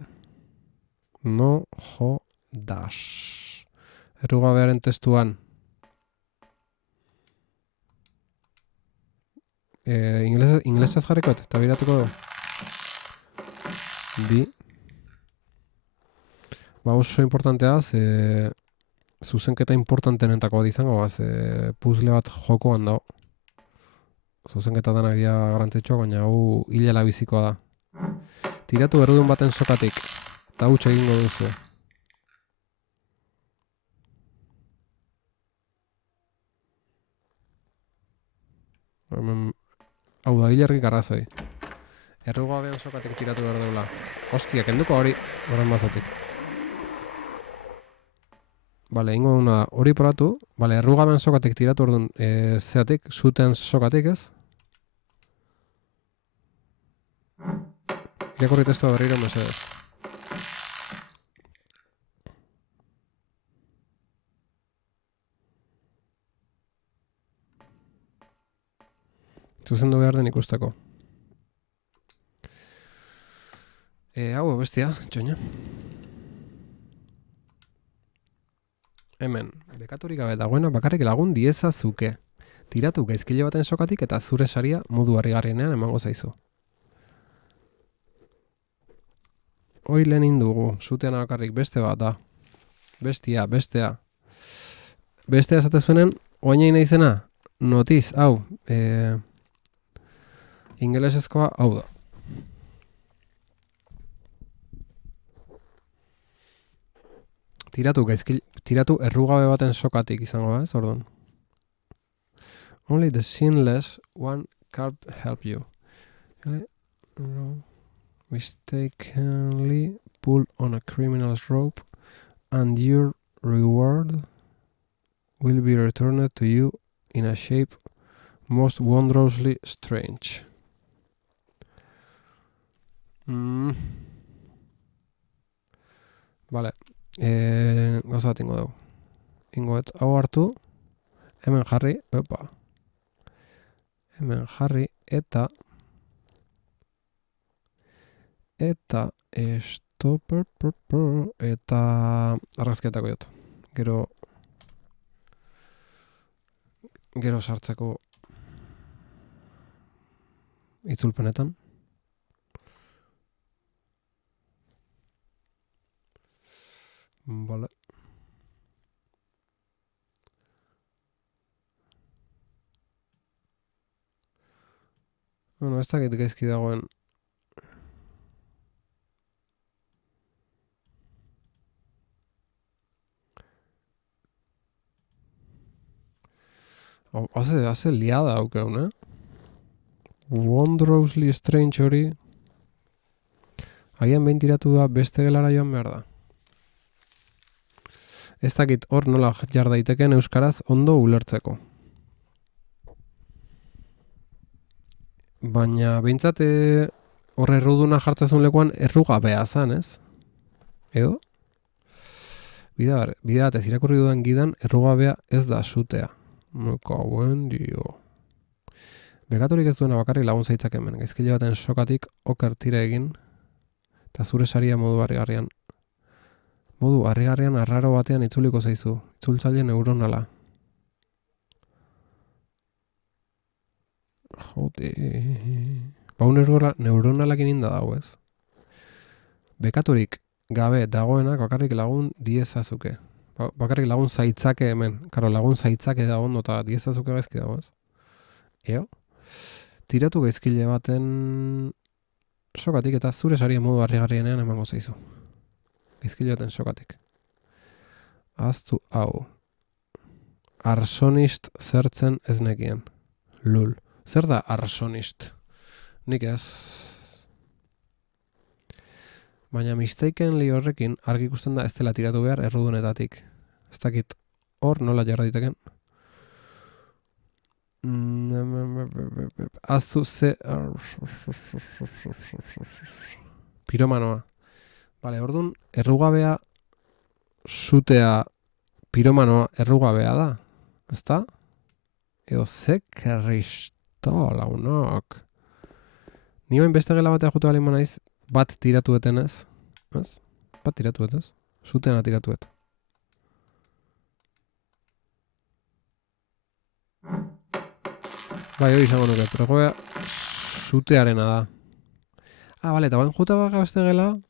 No jodas. Errugabearen testuan. Inglesez jarrikot, eta biratuko dugu. Bi. Oso importantea, zuzenketa importantenetako bat izango, puzzle bat jokoan dago. Zuzenketa danak dira garrantzitsua, baina hau hilela bizikoa da. Tiratu errudun baten sokatik, eta huts egingo duzu. Hau da, hilargik arrazoi. Errugabean sokatik tiratu behar deula. Ostia, kenduko hori, horren bazatik. Bale, ingo duna hori probatu. Bale, errugabean sokatik tiratu orduan zeatik, zuten sokatik ez? Irakurri testua berriro mesedez. Zuzendu behar den ikusteko. Hau, bestia, txoina. Hemen, bekaturik gabe dagoena bakarrik lagun diezazuke. Tiratu gaizkile baten sokatik eta zure saria modu harrigarrienean emango zaizu. Hoi lehen indugu, zutean bakarrik beste bat da. Bestia. Bestea esatezuenen, oainain izena, notiz, hau, ingelesezkoa hau da. Tiratu errugabe baten sokatik izango da, ez orduan. Only the sinless one can help you. Mistakenly pull on a criminal's rope and your reward will be returned to you in a shape most wondrously strange. Vale. Gauza bat ingo dugu. Ingoet hau hartu. Hemen jarri. Hemen jarri. Eta stopper. Eta argazkiatako jot. Gero sartzeko itzulpenetan. Vale. Bueno, ez dakit gaizki dagoen. Haze liada aukeun, Wondrously Strange hori. Agian behin tiratu da beste gelara joan behar da. Ez dakit hor nola jar daiteken euskaraz ondo ulertzeko. Baina behintzat hor erruduna jartzezun lekuan errugabea zan, ez? Edo? Bide batez irakurri dudan gidan errugabea ez da sutea. Kauen dio. Bekaturik ez duena bakarrik lagun zaitzak hemen. Gaizkile baten sokatik oker tira egin eta zure saria modu harrigarrian arraro batean itzuliko zaizu. Itzultzaile neuronala. Jode. Bau neuronalakin inda dago, ez? Bekaturik gabe dagoenak bakarrik lagun diezazuke. Bakarrik lagun zaitzake hemen. Karo, lagun zaitzake da ondo eta diezazuke gaizki dago, ez? Eo? Tiratu gaizkile baten sokatik eta zure saria modu harrigarrienean emango zaizu. Gaizkile baten sokatik. Aztu hau. Arsonist zertzen ez nekien. Lul. Zer da arsonist? Nik ez. Baina mistakenly horrekin argi ikusten da ez dela tiratu behar errudunetatik. Ez dakit hor nola jarra diteken. Aztu ze... Piromanoa. Bale, orduan errugabea sutea piromanoa errugabea da. Ezta? Edo ze kristo launok. Ni bain beste gela batea jutu alin naiz bat tiratu etenez. Ez? Bat tiratu etez. Suteana tiratu et. Bai, hori izango nuke, pero goea sutearena da. Bale, eta bain juta baka beste gela,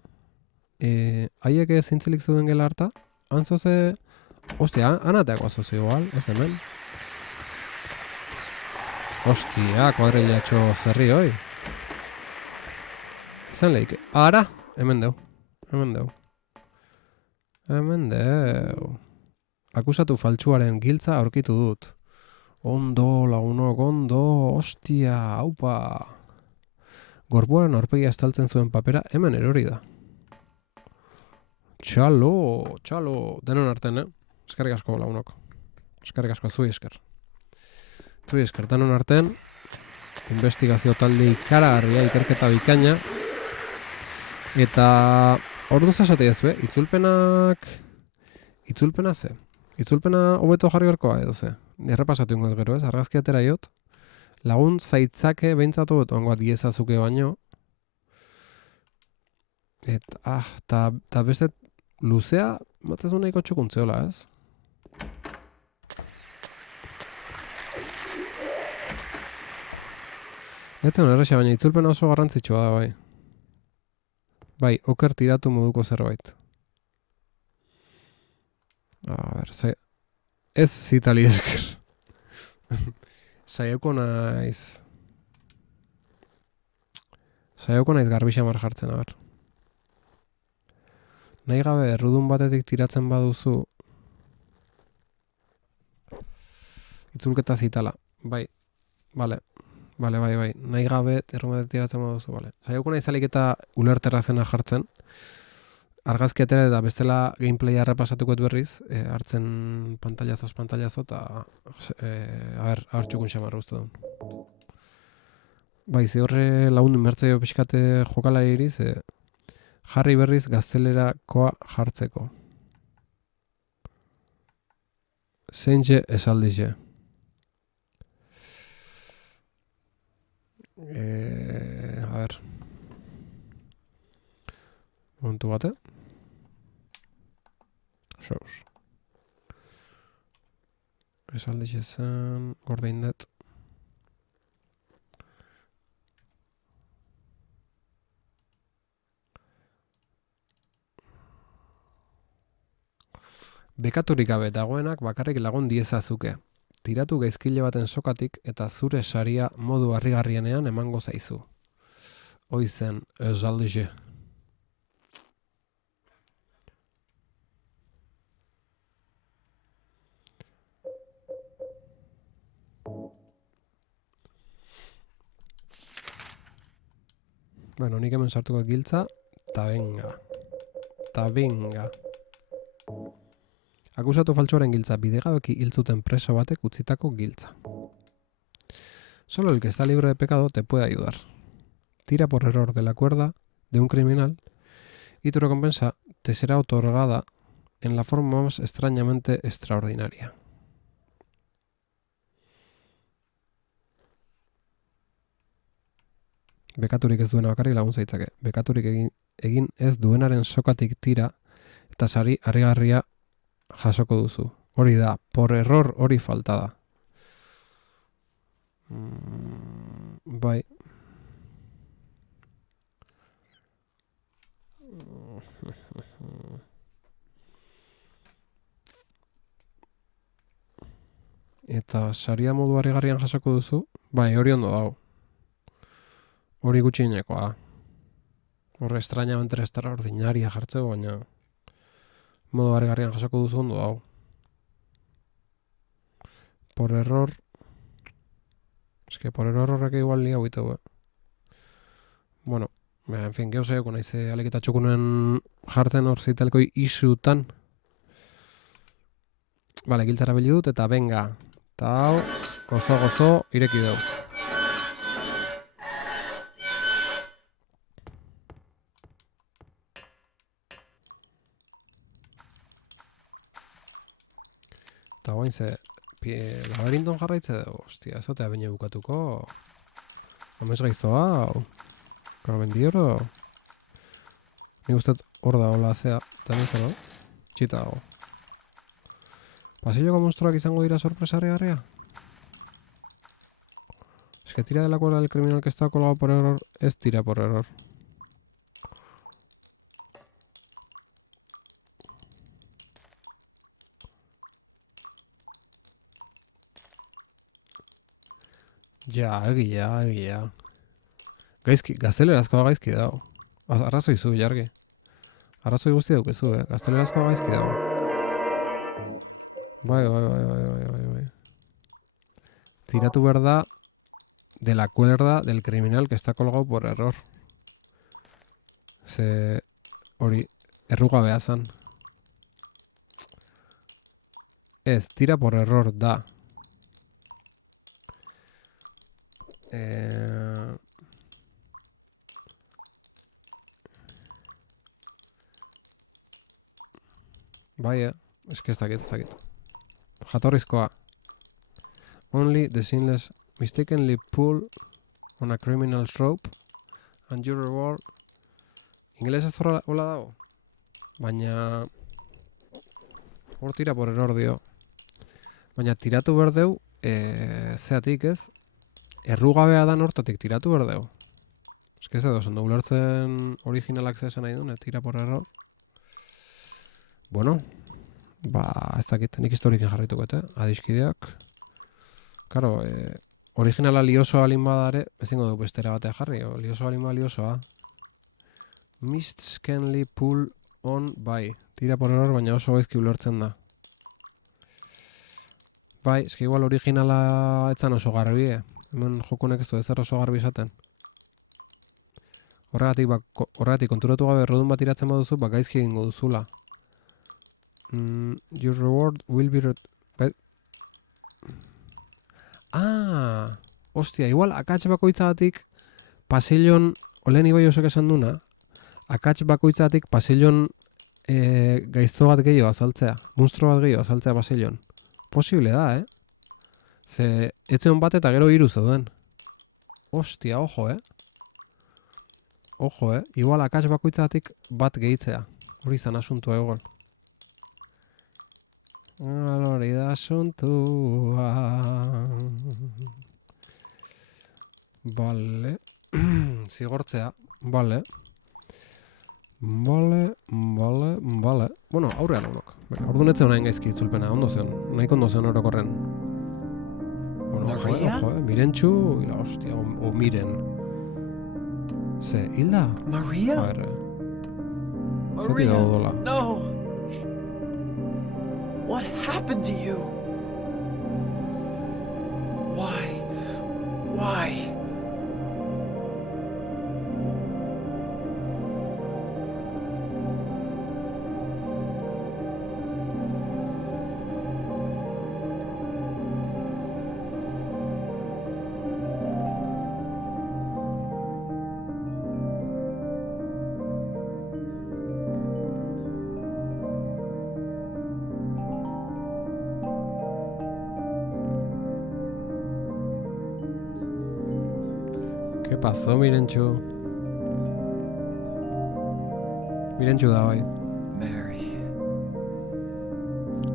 haiek zintzelik zuden gela harta, antzoze, ostia, anateako azoz igual, ez hemen. Ostia, kuadrillatxo zerri hoi. Izan lehike, ara, hemen deu. Akusatu faltsuaren giltza aurkitu dut. Ondo, lagunok, ondo, ostia, haupa. Gorpuaren aurpegia estaltzen zuen papera hemen erori da. Txalo, denon arten, eskerrik asko lagunok. Eskerrik asko, zui esker. Zui esker, denon arten, investigazio talde ikaragarria, ikerketa bikaina, eta ordu zasate jazu, itzulpena ze? Itzulpena hobeto jarri horkoa edo ze? Errepasatu ingo gero, ez? Argazki atera jot. Lagun zaitzake behintzatu beto ongoa diezazuke baino. Eta beste luzea, batez nahiko txukuntzeola, ez? Etzen erresa, baina itzulpena oso garrantzitsua da, bai. Bai, oker tiratu moduko zerbait. Ez zitali esker. Saioko naiz garbixamar jartzen, abar. Nahi gabe errudun batetik tiratzen baduzu itzulketa zitala. Bai. Bai. Nahi gabe errudun batetik tiratzen baduzu, bale. Saioko naiz aliketa ulerterra zena jartzen. Argazki atera eta bestela gameplaya errepasatuko berriz, hartzen pantailazo, eta haber txukun xamarra uste duen. Bai, ze horre lagundu inbertzaio pixkate jokala iriz, jarri berriz gaztelerakoa jartzeko. Zeintxe esaldixe. Momentu bate. Soz. Esaldixe zen, gordein dut. Bekaturik gabe dagoenak bakarrik lagun diezazuke. tiratu gaizkile baten sokatik eta zure saria modu harrigarrienean emango zaizu. Oizen, esaldize. Bueno, nik hemen sartuko giltza, ta venga. Akusatu faltsuaren giltza, bidegabeki hiltzuten preso batek utzitako giltza. Solo el que está libre de pecado te puede ayudar. Tira por error de la cuerda de un criminal y tu recompensa te será otorgada en la forma más extrañamente extraordinaria. Bekaturik ez duena bakarrik laguntza ditzake. Bekaturik egin ez duenaren sokatik tira eta sari harrigarria jasoko duzu. Hori da, por error hori falta da. Bai. Eta saria modu harrigarrian jasoko duzu, bai, hori ondo dago. Hori gutxinekoa. Horre extrañamente extraordinaria jartzeko, baina modu harrigarrian jasoko duzu ondo dago. Por error... Es que por error horrek igual lia huitu, Bueno, en fin, geho zeeko naize alekita txukunen jartzen hor zitelko isutan. Vale, giltzara bili dut eta venga. Eta hau, gozo, ireki dugu. Eta guain ze, laberinton jarraitze dugu, ostia, ezotea baina bukatuko. Amez gaiztoa, hau. Karamendioro. Nik usteet hor da hola zea, eta nintzen, no? Txita dago. Pasilloko monstruak izango dira sorpresarrigarria? Es que tira de la cuerda del criminal que está colgado por error, ez tira por error. Ja, egia. Gaizki, gaztelerazkoa gaizki dago. Arrazoi zu, jargi. Arrazoi guzti daukezu, gaztelerazkoa gaizki dago. Bai. Tiratu behar da de la cuerda del criminal que está colgado por error. Ze hori errugabea zan. Ez, tira por error da. Bai, es que ez dakit. Jatorrizkoa. Only the sinless mistakenly pull on a criminal's rope and your reward. Ingeles ez hola dago. Baina hor tira por error dio. Baina tiratu berdeu zeatik ez. Errugabea da hortatik tiratu berdeu. Ez que ez edo, zondo ulertzen originalak zesan nahi dune, tira por error. Bueno, ez dakit, nik historikin jarrituko, adiskideak. Karo, originala liosoa alin badare, ezingo dugu bestera batea jarri, liosoa alin bada liosoa. Mistakenly pull on by. Tira por error, baina oso gaizki ulertzen da. Bai, eski igual originala etzan oso garbi, Hemen jokunek ez du ezer oso garbi izaten. Horregatik konturatu gabe errodun bat iratzen baduzu, gaizki egingo duzula. Your reward will be... Ostia, igual akats bakoitzagatik pasillon, olen ibai osok esan duna, akats bakoitzagatik pasillon gaizto bat gehiago azaltzea, monstro bat gehiago azaltzea pasillon. Posible da, Ze etzeon bat eta gero hiru zeuden. Ostia, ojo, Ojo, igual akats bakoitzagatik bat gehitzea. Hori izan asuntua egon. Hori da asuntua. Bale. Zigortzea. Bale. Bueno, aurrean honok. Orduan etzen honain gaizki itzulpena. Ondo zen. Nahiko ondo zen orokorren. Mirentxu, ila, hostia, o Miren. Ze, hilda? Maria? A ber, zati Maria, dago dola. no. What happened to you? Why? Why? ¿Qué pasó, Mirentxu? Mirentxu da, bai. Mary.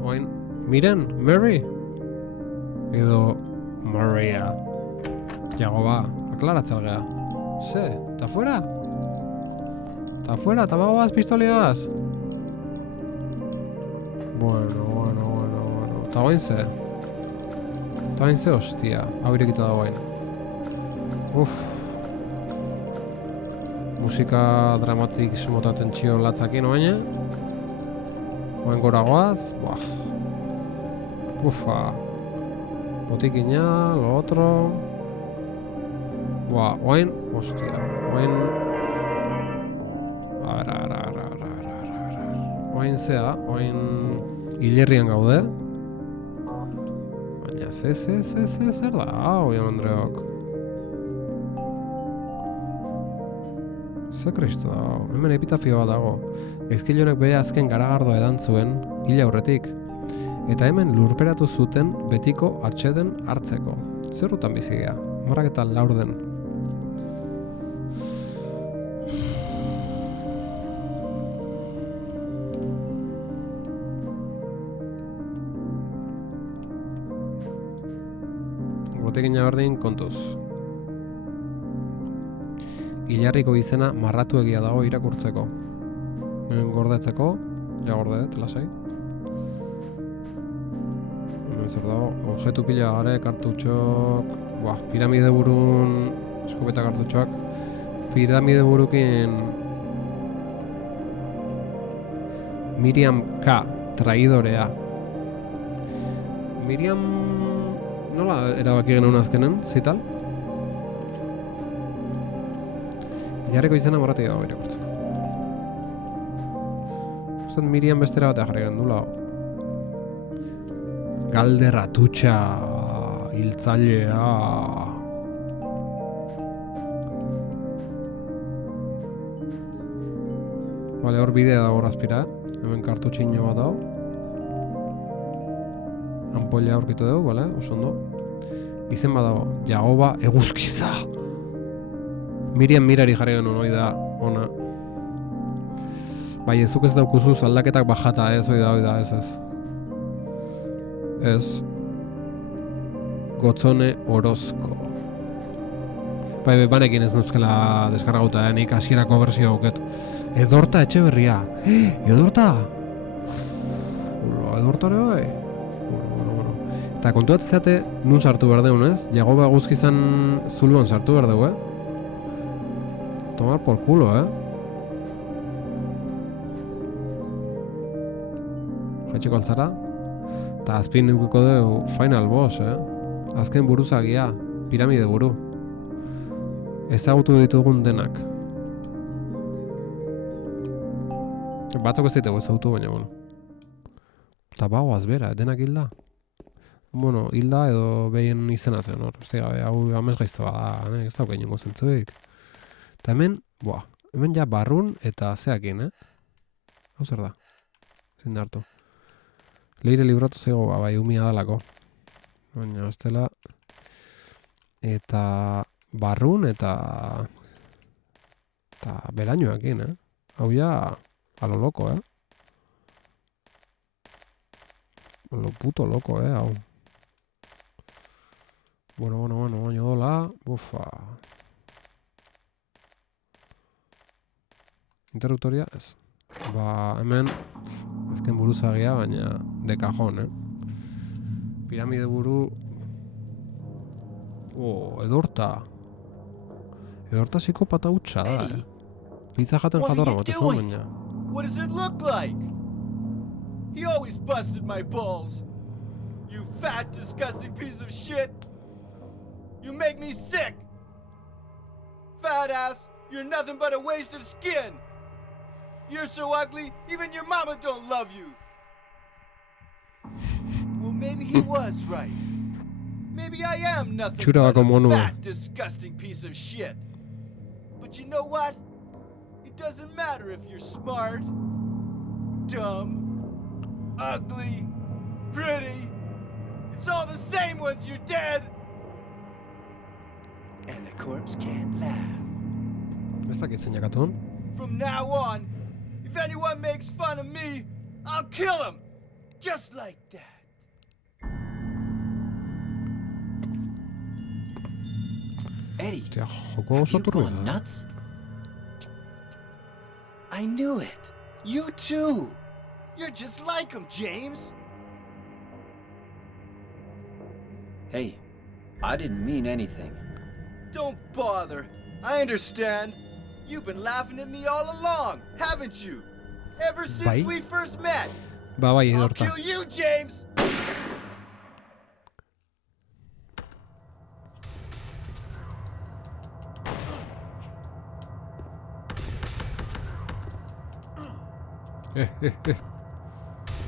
Oin, Miren, Mary? Edo Maria. Jago ba, aklaratzea gea. Ze, ta fuera? Ta fuera, ta bagoaz pistoliaz? Bueno. Ta oin ze? Ta oin ze, hostia. Hau irekita da oin. Musika dramatik mota tentsio latzakin oaina. Oen gora goaz. Buah. Ufa. Botikina, lo otro. Buah, oain, hostia. Oain... A ver. Oain zea, oain... Hilerrian gaude. Baina, zer da, oian Andreok. Ze kristo dago, hemen epitafio bat dago. Ezkilonek bere azken garagardoa edan zuen, hil aurretik. Eta hemen lurperatu zuten betiko atseden hartzeko. Zerrutan bizigea, marrak eta laurden. Botekina berdin kontuz. Ilarriko izena marratu egia dago irakurtzeko. Hemen gordetzeko, ja gordet, lasai. Hemen zer dago, objektu pila gare, kartutxok, piramide burun, eskopeta kartutxoak, piramide burukin Miriam K. traidorea. Miriam, nola erabaki genuen azkenen, zital? Ilarriko izena marratu dago irakurtzeko. Uzten Miriam bestera batea jarri gendula. Galder atutxa, hiltzailea. Bale, hor bidea dago horazpira, hemen kartutxinio bat dago. Ampolla aurkitu dugu, bale, oso ondo. Izen bat dago, Jagoba Eguzkiza. Miriam mirari jarri genuen, hoi da, ona. Bai, ezuk ez daukuzuz aldaketak bajata, ez, hoi da, ez. Ez. Gotzone Orozko. Bai, banekin ez nuzkela deskargauta, nik hasierako berzio hauket. Edorta Etxeberria. Edorta? Edortare bai? Bueno. Eta kontuatzea nun sartu behar deun, ez? Jagoba Eguzkizan zuluan sartu behar dugu, Tomar por culo, Jaitxeko altzara. Eta azpin nukiko dugu final boss, Azken buruzagia, piramide buru. Ezagutu ditugun denak. Batzok ez ditugu ezagutu, baina, bueno. Eta bagoaz bera, denak hilda. Bueno, hilda edo behien izena zen, hor. Hau amez gaizto bada, ez dauk egin zentzuik. Eta hemen, hemen ja barrun eta zeakin, Hau zer da? Zein da hartu. Leire libratu zego, bai, umia dalako. Baina, estela... Eta... Barrun eta... Eta berainoakin, Hau ja... A lo loko, Lo puto loko, hau. Bueno, baino dola... Ufa... Interruptoria, ez. Hemen, azken buruzagia, baina de cajón, Piramide buru... Edorta. Edorta psikopata hutsa da, Eddie, Pizza jaten what are jatorra you mote doing? baina. What does it look like? He always busted my balls. You fat, disgusting piece of shit. You make me sick. Fat ass, you're nothing but a waste of skin. You're so ugly, even your mama don't love you. Well, maybe he was right. Maybe I am nothing Txura but bako a monua. fat, disgusting piece of shit. But you know what? It doesn't matter if you're smart, dumb, ugly, pretty. It's all the same once you're dead. And the corpse can't laugh. Ez dakit zeinak atun. From now on, if anyone makes fun of me, I'll kill him. Just like that. Eddie, Hostia, joko have oso you turbio gone da. nuts? I knew it. You too. You're just like him, James. Hey, I didn't mean anything. Don't bother. I understand. You've been laughing at me all along, haven't you? Ever since Bai. we first met. Ba, bai, I'll Edorta. kill you, James.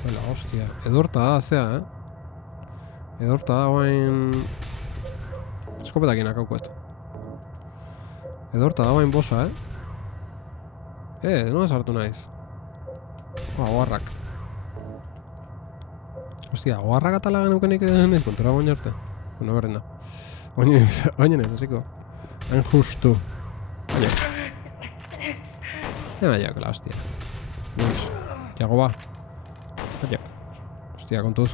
Hala, hostia. Edorta da, zea, Edorta da, guain... Eskopetakin akaukuet. Edorta da, guain bosa, nola sartu naiz. Oharrak. Hostia, oharrak atala genukenik nahiz kontura guain arte. Bueno, berren da. Oinen ez, hasiko. Hain justu. Baina. Baina, la hostia. Pues, Jago ba. Baina. Hostia, kontuz.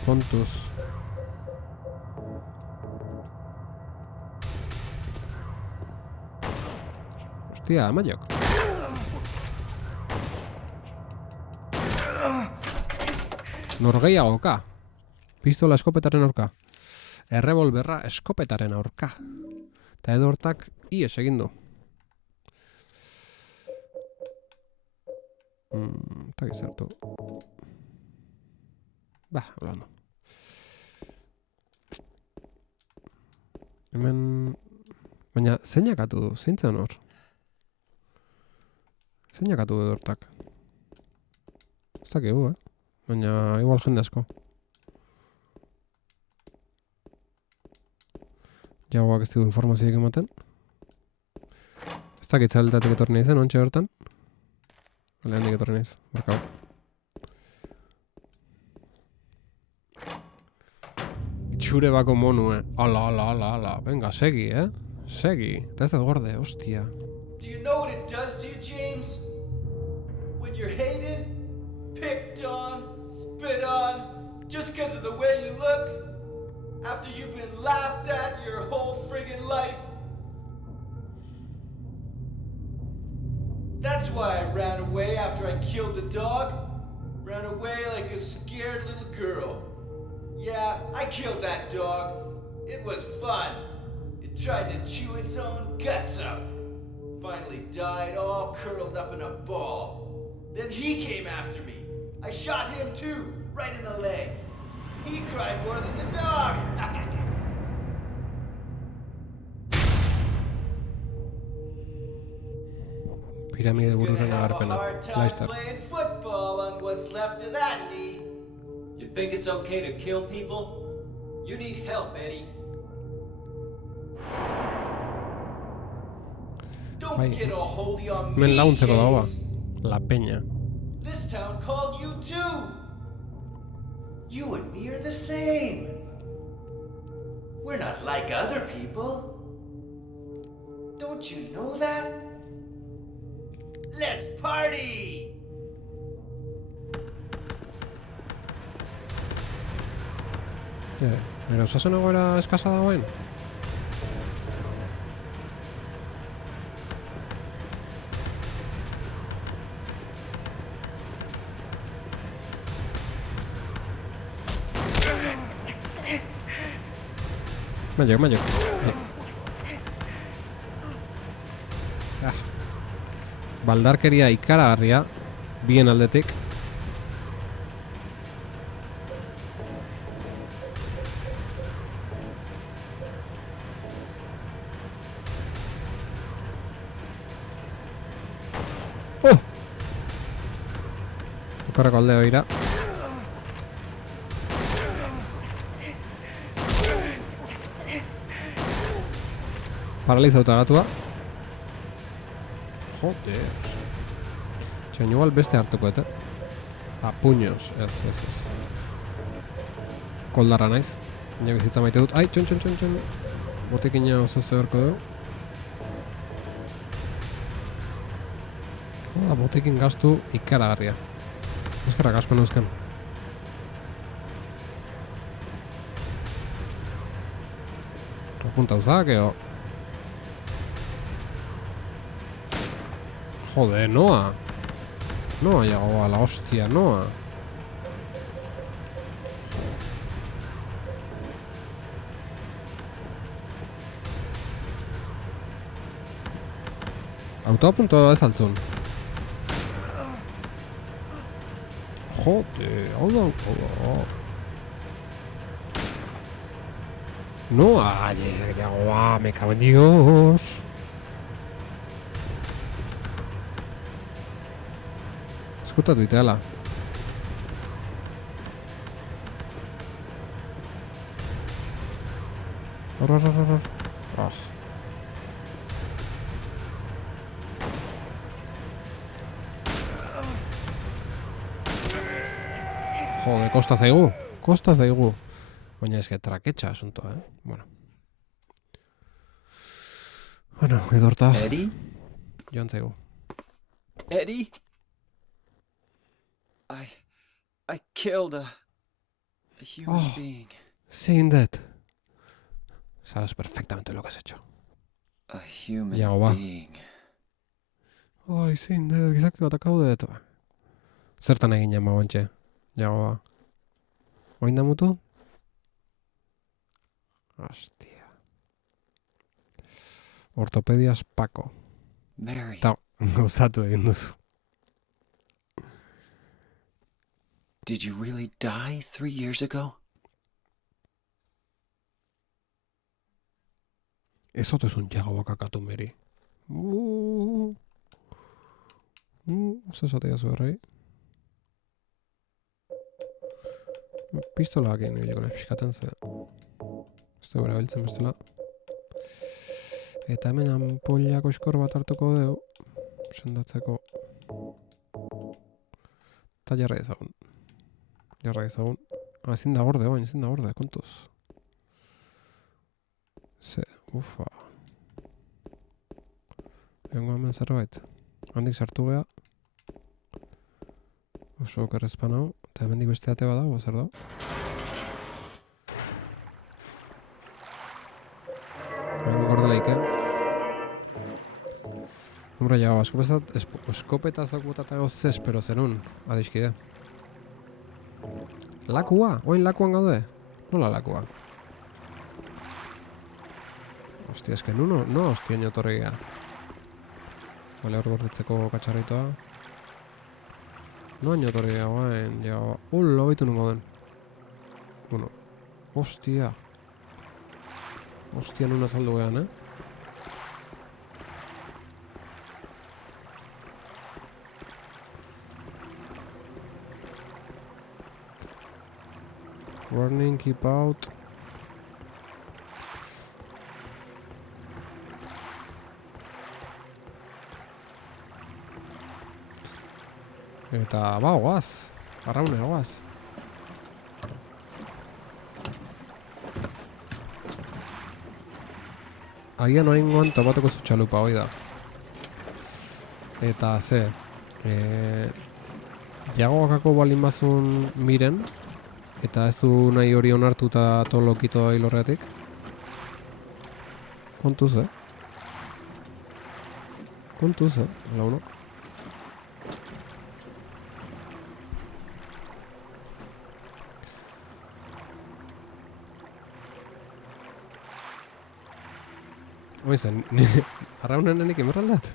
Hostia, maiok. Norgeiagoka. Pistola eskopetaren aurka. Errebolberra eskopetaren aurka. Eta Edortak ies egin du. Eta gizartu. Ba, hola ondo. Hemen... Baina, zeinakatu du? Zeintzen hor? Zeinakatu du Edortak? Ez dakigu, Baina, igual jende asko. Jagoak ez dugu informazioik ematen. Ez dakit zaletatik etorri nahi zen, ontsa hortan. Hale handik etorri nahiz, barkau. Itxure bako monu, Ala. Venga, segi, Segi. Eta ez da gorde, hostia. Do you know what it does to you, James? When you're hated, picked on, spit on, just because of the way you look, after you've been laughed at your whole friggin' life. That's why I ran away after I killed the dog. Ran away like a scared little girl. Yeah, I killed that dog. It was fun. It tried to chew its own guts out. Finally died all curled up in a ball. Then he came after me. I shot him too, right in the leg. He cried more than the dog. Piramide He's gonna bururen have a agarpena. hard time Laizter. playing football on what's left of that knee. You think it's okay to kill people? You need help, Eddie. Don't Bai. get all holy on me, Hemen laguntzeko dago ba. James. La Peña. This town called you too. You and me are the same. We're not like other people. Don't you know that? Let's party! Nire osasun egoera eskasa dagoen? Maiok. Baldarkeria ikaragarria, bien aldetik. Okarrako aldea begira. Paralizauta gatua. Joder. Txain, igual beste hartuko, eta. Puños, ez. Koldarra naiz. Ina bizitza maite dut. Ai, txon. Botekina oso zeberko du. Botekin gastu ikaragarria. Eskerrak aspen eusken. Apunta uzak, eo. Joder, Noa. Noa llegó a la hostia, Noa. Autoa punto ez altzun. Joder, hau da. Noa, ya, me cago en Dios. Eskutatu iteala. Hor. Jode, kosta zaigu. Baina eske traketxa asuntoa, Bueno, edorta. Eddie? Joan zaigu. Eddie? I killed a human being. Seeing that. Sabes perfectamente lo que has hecho. A human Iago ba. being. Ai, seeing that, gizaki bat akaudet. Zertan egin jama bantxe. Iago ba. Oin da mutu? Hostia. Ortopedias Paco. Mary. Eta gauzatu egin duzu. Did you really die 3 years ago? Ez otezun jago bakakatu meri. Zesatea zuerrei. Pistolak egin hiliko nahi fiskaten ze. Ez da bera beltzen bestela. Eta hemen ampollako eskor bat hartuko deu. Sendatzeko. Eta jarra ezagun. Ezin da gorde, kontuz. Ze, ufa. Egongo hemen zerbait. Handik sartu geha. Oso okerrezpan hau. Eta hemendik beste ate badago, zer dago? Hemen gordelaik, Hombre, jago, eskopetazok botatago espero zenun, adiskide. Lakua? Oin lakuan gaude? Nola lakua? Hostia, eske no hostia inotorria. Bale, hor gordetzeko katxarritoa. No inotorria, guain, jago. Lo baitu nungo den. Bueno, hostia. Hostia, nuna saldu gehan, Warning, keep out. Eta, goaz. Arraune, goaz. Agian oraingoan topatuko zu txalupa, hoi da. Eta, ze. Jagoakako balin bazun miren. Eta ez du nahi hori onartu eta tolokito hilorretik. Kontuz, Kontuz, launok. Oizen, arraunen nenik emerraldat?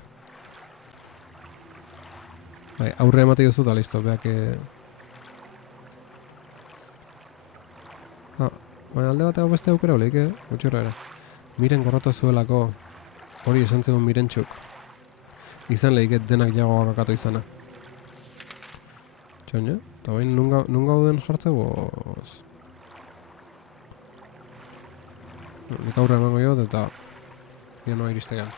Bai, aurre emate duzu eta listo, beak... Baina alde bateko beste aukera holik, gutxura ere. Miren gorroto zuelako, hori esan zegoen Mirentxuk. Izan lehiket denak jagoa kakatu izana. Txoina, eta bain nun gauden jartzegoz? Nik aurre emango jot eta noa iristegan.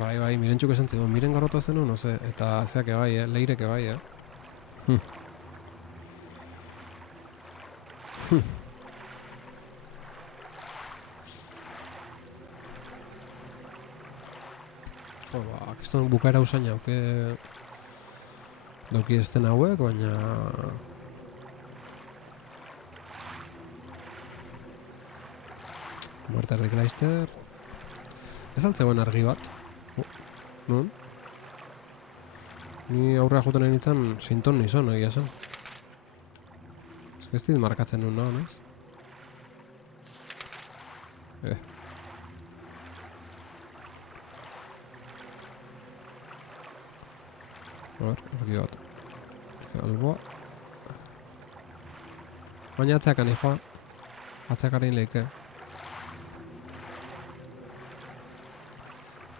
Bai, Mirentxuk esan zegoen, miren gorroto zenu, no ze, eta zeak bai, leireke bai, Kiston bukaera usain hauke dauki ezten hauek, baina... Muerte Rick Leister... Ez altzegoen argi bat? Nun? Ni aurrea juten nahi nintzen sinton nizon egia zen. Ez dit markatzen nun nago, naiz? Argi bat. Alboa. Baina atzeakan joa. Atzeakarin lehike.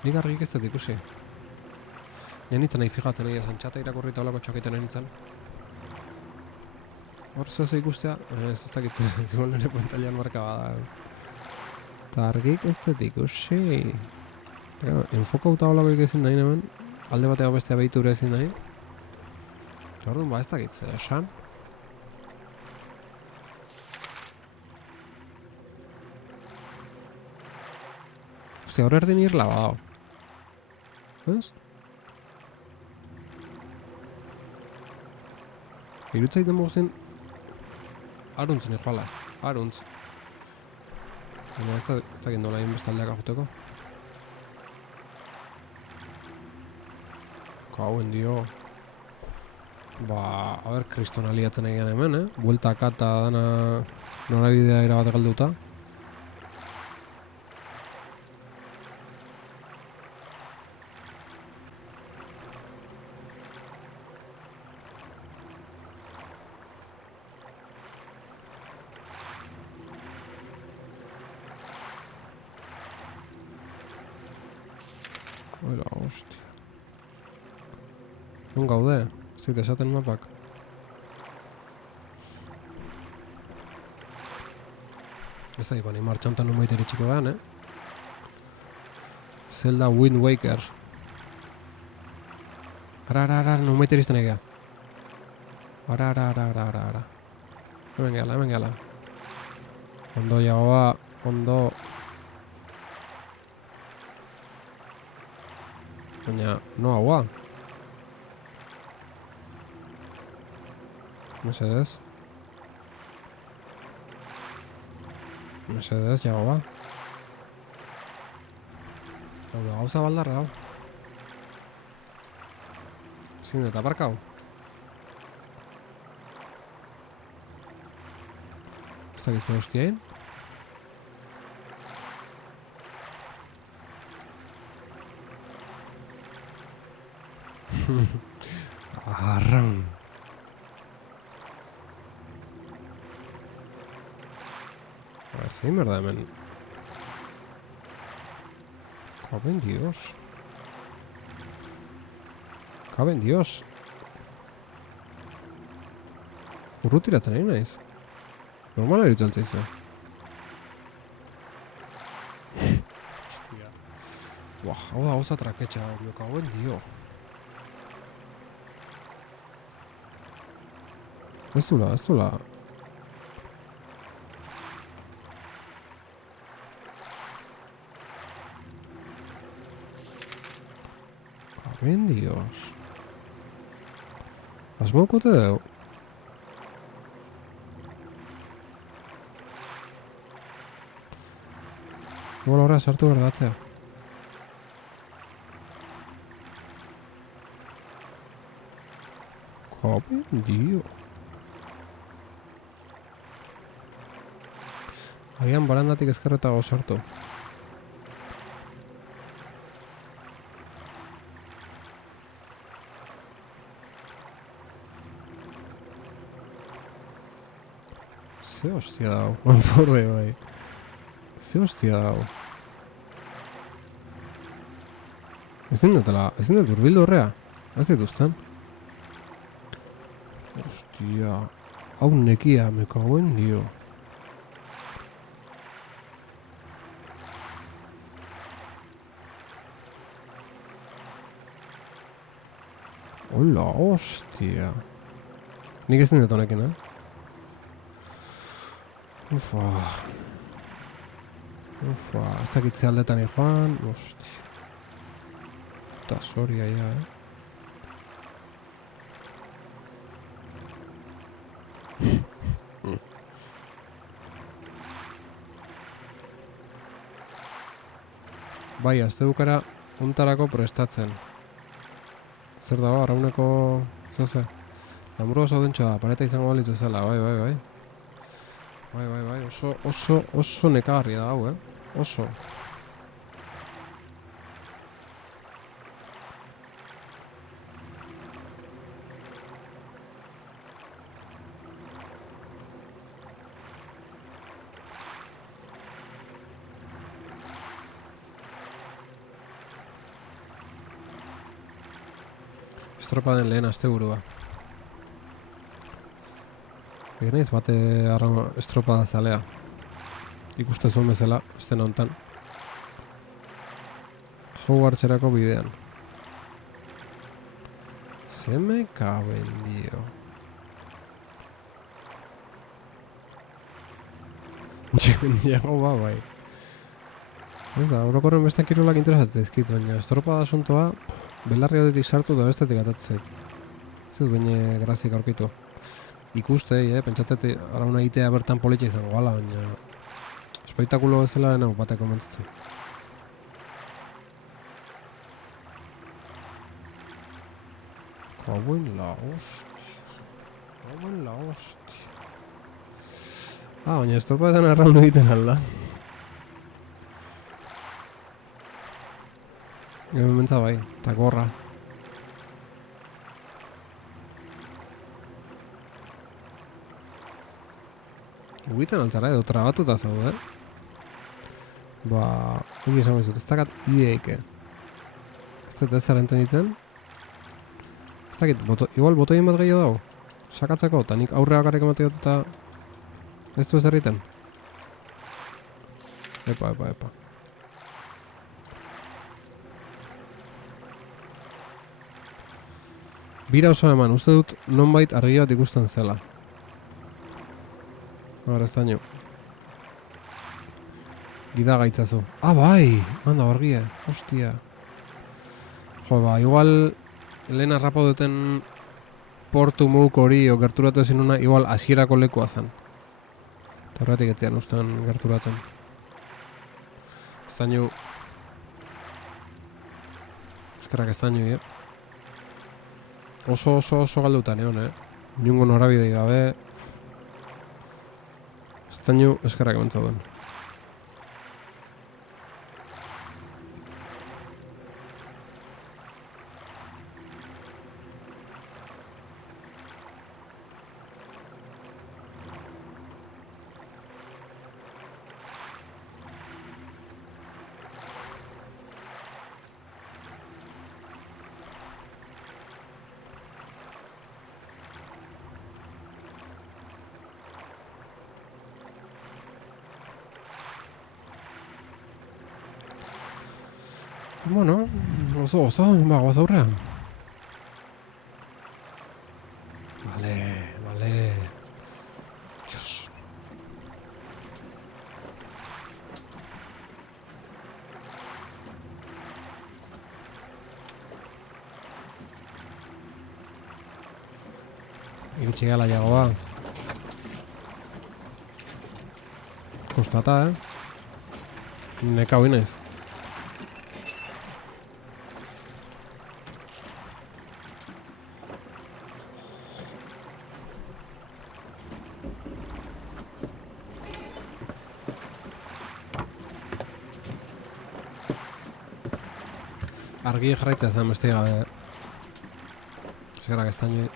Nik argik ez dut ikusi. Nianitzen nahi fijatzen nahi esan txata irakurrita olako txokeiten nahi Hor zehaz ikustea, ez dakit, ziguan nire pantalian marka bada. Eta argik ez dut ikusi. Enfokauta olako ikizin nahi hemen, alde bateko bestea behitu ezin nahi. Orduan ez dakit zer esan. Ostia, hor erdin irla badao. Ez? Irutzaiten moguzien aruntzen joala, aruntz. Baina ez dakit nola egin bestaldeak ajuteko. Kauen dio. A ber, kriston aliatzen egian hemen, Bueltaka eta dana norabidea irabate galduta. Oira, hostia. Non gaude, ez dit esaten mapak. Ez da ikoni martxantan nun baita eritxiko gehan, Zelda Wind Waker. Ara, nun baita erizten egia. Ara. Hemen gehala. Ondo jagoa, ondo... Baina, no agua. Mesedez, jagoa. Hau da, gauza baldarra, hau. Zin eta barkau. Ez da gizte hostiain. Arran. A ver, zein berda hemen. Kaben Dios. Urrutiratzen egin naiz. Normala eritzen zaizue. Hostia. Buah, hau da gauza traketxa, me kaben Dio. Ez dula. Kaben Dios. Asmokote deu. Igual horra sartu berdatzea. Kaben Dio. Agian barandatik ezkerretago sartu. Ze hostia dau. Borde bai. Ze hostia dau. Ezin dut urbildu horrea. Ez dituzten. Hostia. Hau nekia, me cagoen dio. Hola, hostia. Nik ezin dut honekin, Ufa, ez dakitze aldetan joan, hostia. Eta soria ja, Bai, azte bukara untarako prestatzen. Zer dago, arrauneko... Zoze? Lamuru oso dentxo da, pareta izango balitzu zela, bai. Bai, oso nekagarria da hau, Oso. Estropaden lehen asteburua. Egin naiz bate estropada zalea. Ikuste zuen bezala, estena hontan. Hogwartserako bidean. Zeme kaben dio. Jago bai. Ez da, orokorren beste kirolak interesatzen ezkit, baina estropada asuntoa belarri haudetik sartu da bestetik atatzet. Ez dut baina grazik aurkitu. Ikuste, pentsatzete arauna egitea bertan politxa izango gala, baina espektakulo bezala nago bateko mentzatzen. Kauen la hostia. Baina estropadetan arraun egiten alda. Hemen mentza bai, eta gorra. Ugitzen altzara edo trabatuta zaude, Ba, hori esan bezut, ez dakat ideike. Ez dut ez zara entenditzen. Ez dakit, igual botoien bat gehiago dago. Sakatzeko, eta nik aurre bakarrik emateot eta ez du ez erriten. Epa. Bira oso eman, uste dut nonbait argi bat ikusten zela. Hora ez daño. Gida gaitzazu. Ah, bai! Handa, argia. Hostia. Jo, ba, igual lehen arrapa duten portu muk hori o gerturatu ezin una, igual hasierako lekua zen. Eta horretik etzean ustean gerturatzen. Ez daño... Eskerrak ez daño, Oso galdutan egon, Inungo norabidei gabe... Ez daño eskerrak ementzauden. Bueno, oso, ba, guaz aurrean. Vale. Dios. Iritsi gala jagoa. Kostata, Nekau inaiz. Argi jarraitzea zen beste gabe. Eskerrak ez daño.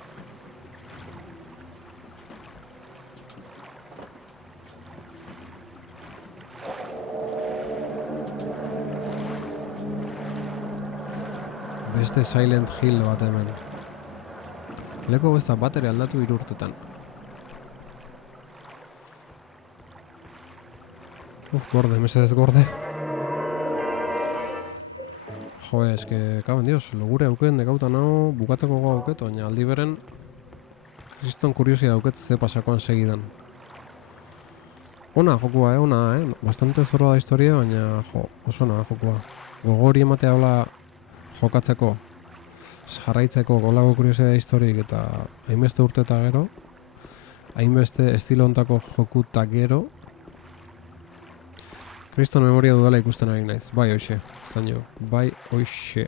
Beste Silent Hill bat hemen. Leko ez da batere aldatu 3 urtetan. Gorde, mesedez gorde. Jo, eske, kaben dios, logure auken dekautan hau, bukatzeko goa auket, baina aldi beren kriston kuriosia auket ze pasakoan segidan. Ona jokua, ona, bastante zorra da historia, baina jo, oso ona jokua. Gogori ematea hola jokatzeko, jarraitzeko golako kuriosia da historik eta hainbeste urte eta gero, hainbeste estilo ontako joku eta gero, kriston memoria dudala ikusten ari naiz, bai hoxe, bai hoxe.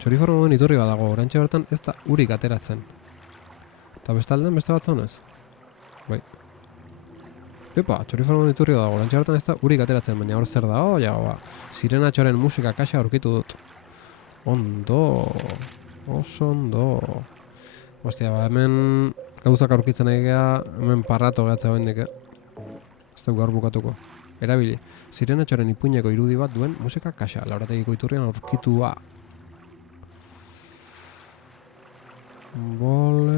Txoriformoen iturri bat dago, orantxe bertan ez da urik ateratzen. Eta bestalden beste bat zaunez? Bai. Epa, txoriformoen iturri bat dago, orantxe bertan ez da urik ateratzen, baina hor zer da, Sirenatxoren musika kaxa aurkitu dut. Ondo, oso ondo. Ostia, hemen gauzak aurkitzen egea, hemen parrato gehatza bendik, ez dugu gaur bukatuko. Erabili, Sirenatxoren ipuineko irudi bat duen musika kaxa, Laurategiko iturrian aurkitua. Bale.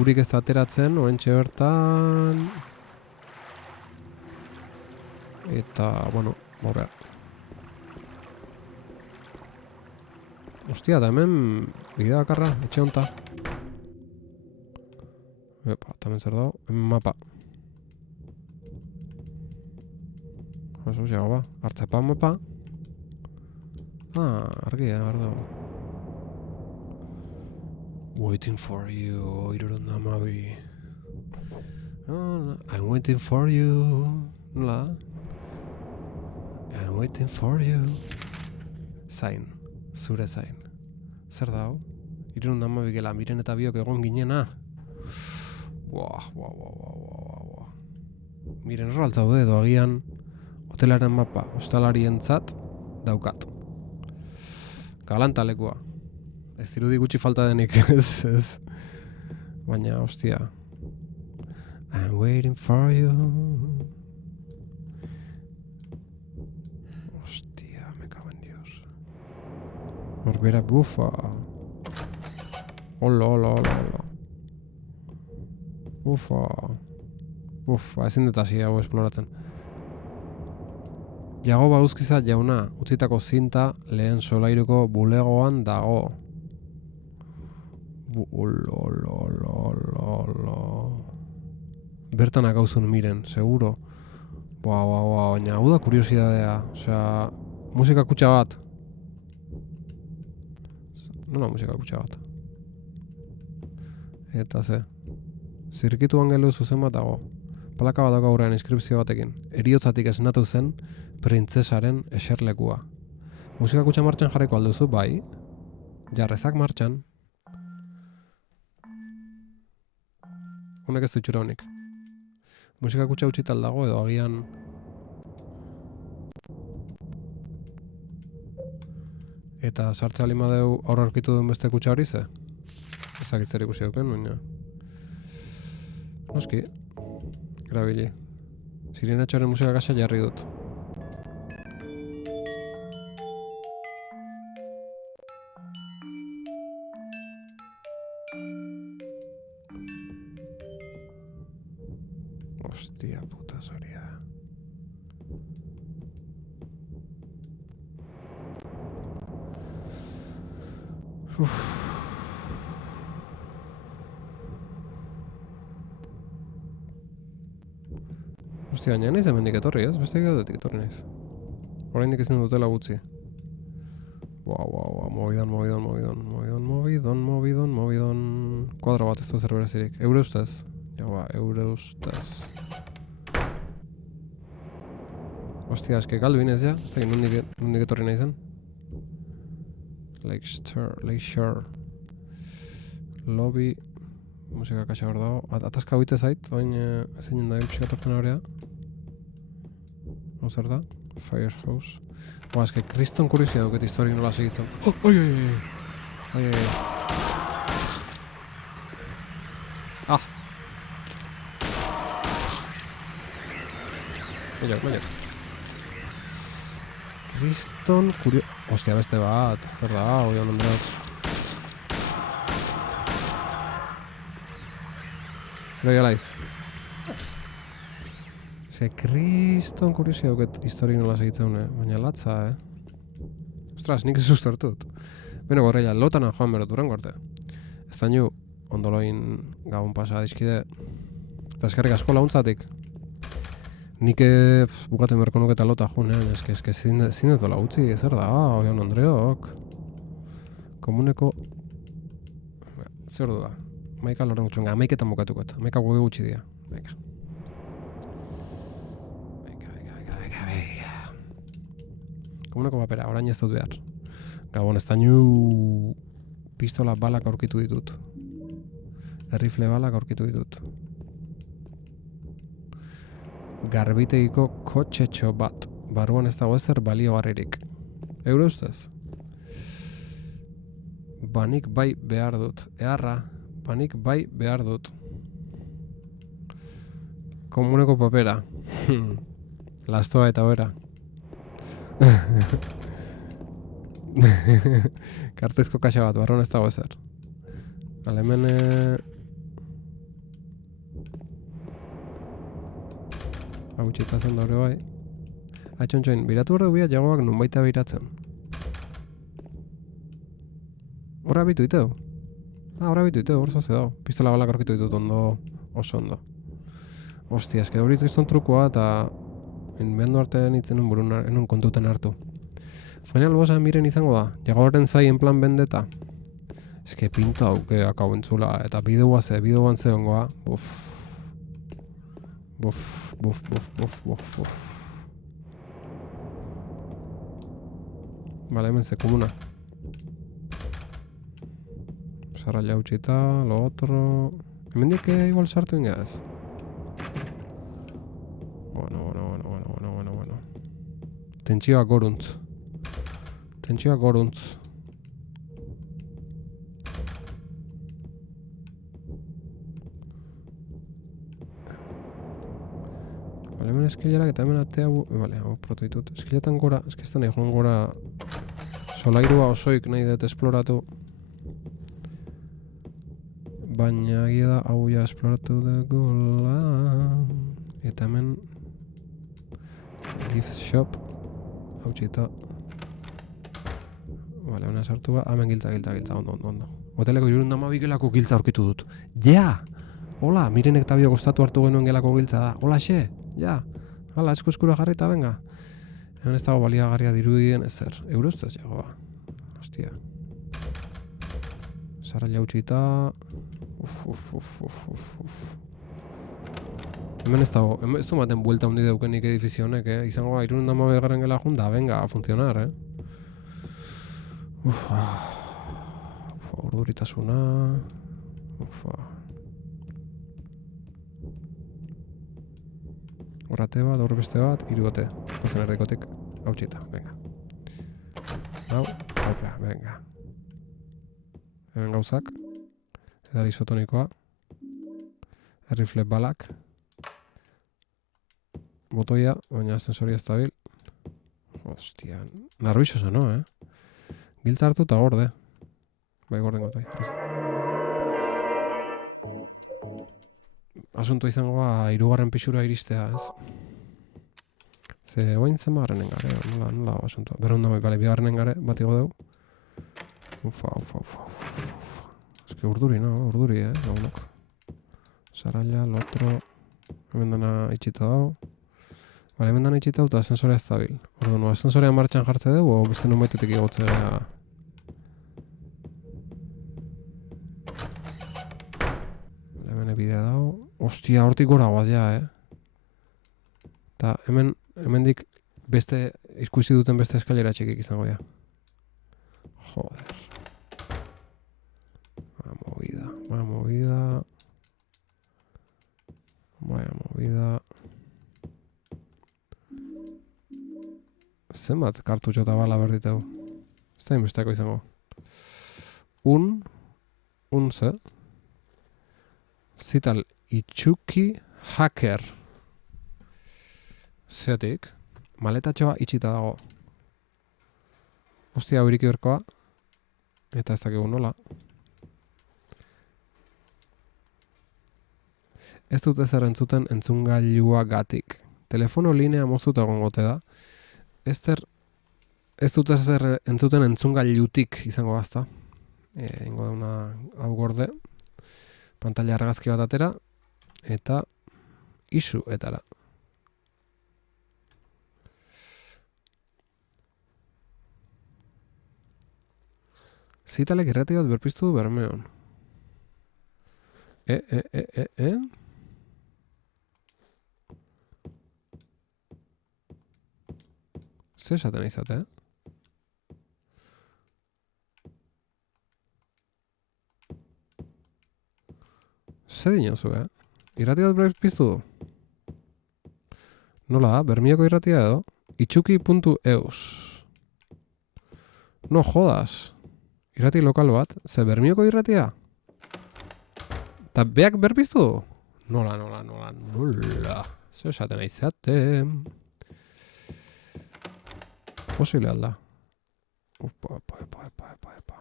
Urik ez da ateratzen, orentxe bertan. Eta, bueno, horrea. Ostia, da hemen bide bakarra, etxe honta. Epa, tamen zer dago, hemen mapa. Oso, jago ba, hartzepa mapa. Argia, dago. Waiting for you, irurunda mabi. I'm waiting for you. Nola? I'm waiting for you. Zain, zure zain. Zer dago? Irurunda mabi gela, miren eta biok egon ginena. Buah. Miren horraltzaude edo agian hotelaren mapa ostalarientzat daukat. Galantalekua. Ez dirudi gutxi falta denik, ez. Baina, ostia. I'm waiting for you. Ostia, me cago en Dios. Horbera, bufa. Hola. Ufa, ezin dut hasi hau esploratzen. Jagoba Uzkizat jauna, utzitako zinta lehen solairuko bulegoan dago. Bertanak gauzun miren, seguro. Baina hau da kuriosidadea. Osea, musika kutxa bat. Nola musika kutxa bat? Eta ze. Zirkitu angelu zuzen bat dago. Palaka bat dago aurrean inskripzio batekin. Heriotzatik esnatu zen printzesaren eserlekua. Musika kutxa martxan jarriko alduzu, bai. Jarrezak martxan. Honek ez du itxura honik. Musika kutxa utxital dago edo agian... Eta sartza lima deu aurra aurkitu duen beste kutxa hori ze? Ez dakitzer ikusi duken, baina... Noski, grabili. Sirenatxoren musika kasa jarri dut. Hostia puta soria. Hostia, baina nahiz hemendik etorri, ez? Beste egiatetik etorri nahiz. Oraindik ezin dutela gutzi. Mobidon. Kuadro bat ez du zer berezirik. Eure ustez. Eure ustez. Hostia, eske galdu inez, ja? Ez da, nondik etorri nahi zen? Lakeshore. Lobby. Musika kaxa hor dago. Ataska hoite zait, oin ezin da pixka tortzen horrea. Hau zer da? Firehouse. Eske kriston kuriosia duket historik nola segitzen. Ai. Maiak. Kriston kurio... Ostia, beste bat. Zer da, oian Andreas. Gero galaiz. Kriston kuriosi hauket histori nola segitzen, baina latza, Ostras, nik ez ustartut. Beno gorreia, lotana joan berot durango arte. Ez da nio, ondoloin gabon pasa dizkide. Eta eskerrik asko launtzatik. Nik bukatu berko nuketa lota junean, eske zinetola utzi, zer da, oian Andreok. Komuneko... Zer du da? Maika loren gutxuen, amaiketan bukatuko eta. Amaika gude gutxi dira. Venga. Komuneko papera, orain ez dut behar. Gabon, ez da nio pistola balak aurkitu ditut. Errifle balak aurkitu ditut. Garbitegiko kotxetxo bat. Barruan ez dago ezer baliogarririk. Eure ustez? Banik bai behar dut. Eharra, banik bai behar dut. Komuneko papera. Lastoa eta bera. Kartuizko kaxa bat, barruan ez dago ezer. Hemen... Hau txitazen daure bai. Txoin, biratu behar dugu jagoak nun baita biratzen. Horra bitu iteu? Horra bitu iteu, hor zoze dago. Pistola balak aurkitu ditut ondo, oso ondo. Ostia, eske hori izton trukoa eta enbendu arte nintzen enun kontuten hartu. Baina albosa miren izango da, jagoaren zaien plan bendeta. Eske pinta auke akau entzula, eta bideoan zehongoa, buf. Bale, hemen ze komuna. Sarra jautxita, lo otro... Hemendik igual sartu ingaz. Bueno. Tentsioak goruntz. Bale, hemen eskilerak eta hemen atea Bale, hau proto ditut. Eskiletan gora, eskiztan egon gora solairua osoik nahi dut esploratu. Baina egia da hau ja esploratu dugula. Eta hemen gift shop hau txita. Bale, hemen sartu ba, hemen giltza, ondo. Hoteleko 72 gelako giltza aurkitu dut. Ja! Hola, mirenek tabio gustatu hartu genuen gelako giltza da. Hola, xe! Ja! Hala, eskuzkura jarri eta venga. Hemen ez dago baliagarria dirudien ezer. Eurostez jagoa. Hostia. Sarra jautxita... Hemen ez dago, ez du maten buelta hundi deukenik edifizio honek, izango ba, 72 garren gela junda, venga, a funcionar, Urduritasuna... Horrate bat, horre beste bat, irugote. Ozen erdikotik, hau txita, venga. Hau, venga. Hemen gauzak. Edari isotonikoa. Errifle balak. Botoia, baina astensoria estabil. Hostia, narruixo zen, no, Giltza hartu eta gorde. Bai, gorden gotoi. Asunto izangoa 3. pisura iristea, ez? Ze, oain zen barrenen gare, nola asuntoa. Berrunda mai, bale, 2. gare, bat igo dugu. Ufa. Eske urduri, urduri, lagunok. Sarraila, lotro, hemen dana itxita dago. Bale, hemen dana itxita dut, asensorea estabil. Orduan, asensorea martxan jartze dugu, o beste nun baitetik igotze gara. Hemen bidea dago. Ostia, hortik gora guaz ja, Eta hemendik beste, ikusi duten beste eskailera txikik izango ja. Joder. Vaya movida. Zenbat kartutxo eta bala berditeu. Ez da inbesteko izango. Ze? Zital, itxuki hacker. Zeatik, maletatxoa itxita dago. Ostia, hau iriki berkoa. Eta ez dakigu nola. Ez dute zer entzuten entzungailua gatik. Telefono linea moztuta egongote da. Ez dute zer entzuten entzungailutik izango bazta. Ingo dauna hau gorde. Pantalla argazki bat atera. Eta isu etara. Zitalek irrati bat berpiztu du Bermeon. Zer esaten izate, Zer dinozu, Irrati bat berpiztu du? Nola da, Bermioko irratia edo? Itxuki.eus. No jodas. Irrati lokal bat, ze Bermioko irratia? Ta beak berpiztu du? Nola. Zer esaten izate? Posible alda. Epa.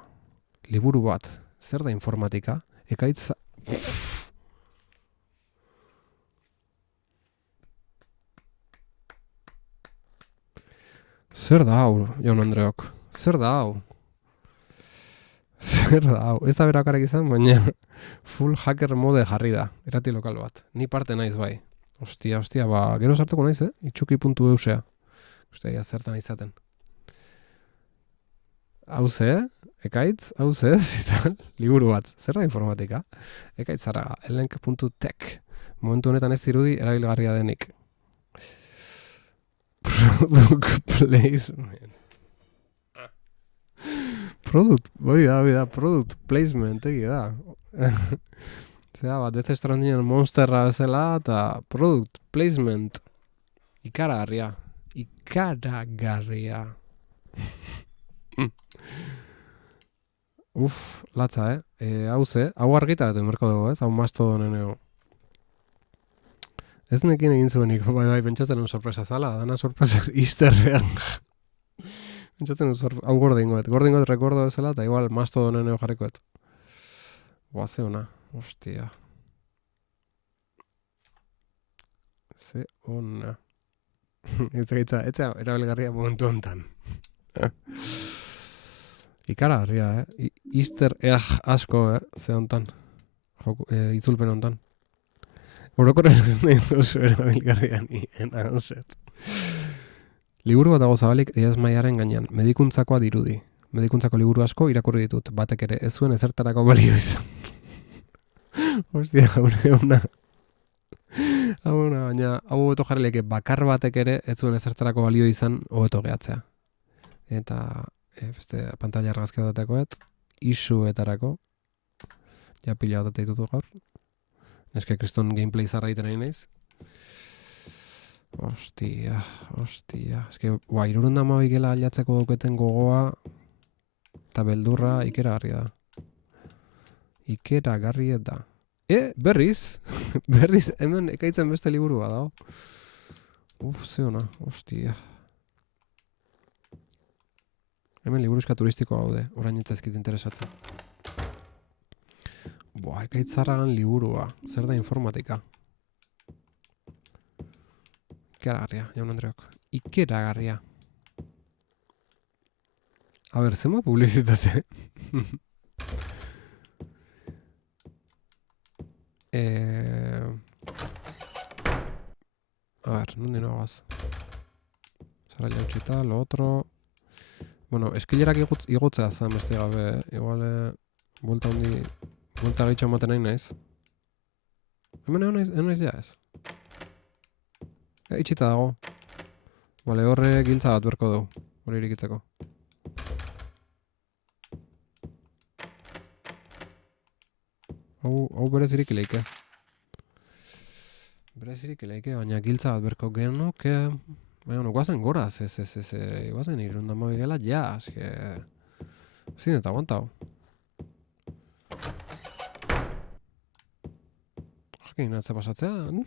Liburu bat. Zer da informatika? Ekaitza... Zer da hau, Jaun Andreok? Zer da hau? Ez da berakarek izan, baina full hacker mode jarri da. Irrati lokal bat. Ni parte naiz bai. Ostia, ba, gero sartuko naiz, Itxuki.eusea. Ustea, zertan izaten. Hauze, ekaitz, hauze, zital, liburu bat. Zer da informatika? Ekaitz Zarraga, elenk.tech. Momentu honetan ez dirudi erabilgarria denik. Product placement. Product placement, egi da. Zera, bat, Death Strandingen monsterra bezala, eta product placement. Ikaragarria. Latza, hau argitaratu merko dugu, hau mastodonen ego. Ez nekin egin zuenik, bai, pentsatzen un sorpresa zala, dana sorpresa izterrean. Pentsatzen un hau gordingoet rekordo bezala, eta igual mastodonen ego jarrikoet. Ze ona, ostia. Ze ona. Etza erabilgarria momentu hontan. Ikaragarria, Easter egg asko, ze hontan. Itzulpen hontan. Orokorren ez nahi duzu erabilgarria ni, enagozet. Liburu bat dago zabalik Diaz Maiaren gainean. Medikuntzakoa dirudi. Medikuntzako liburu asko irakurri ditut. Batek ere ez zuen ezertarako balio izan. Ostia, haure ona. Baina hau hobeto jarrileke bakar batek ere ez zuen ezertarako balio izan hobeto gehatzea. Eta beste pantalla argazki bat datekoet, isuetarako. Ja pila bat ditutu gaur. Neske kriston gameplay zarra egiten nahi naiz. Ostia. Eske, irurunda mabigela aldatzeko dauketen gogoa eta beldurra ikeragarria da. Ikeragarria da. Berriz hemen ekaitzen beste liburua dago. Ze ona, ostia. Hemen liburuzka turistikoa gaude, orain etzaizkit interesatzen. Ekaitz Zarragan liburua, zer da informatika? Ikeragarria, Jaun Andreok. Ikeragarria. A ber, zema publizitate? A ver, nondi nogaz? Zara jautxita, lo otro... Bueno, eskilerak igotzea zen beste gabe, igual buelta gehitxo ematen nahi naiz. Hemen egon naiz ja ez. Itxita dago. Bale, horre giltza bat berko du, hori irikitzeko. Hau berezirik ileike. Baina giltza bat berko genuke... Baina, guazen goraz, guazen irundan mabigela, ja, eske... Zin eta aguantau. Jakin atze pasatzean.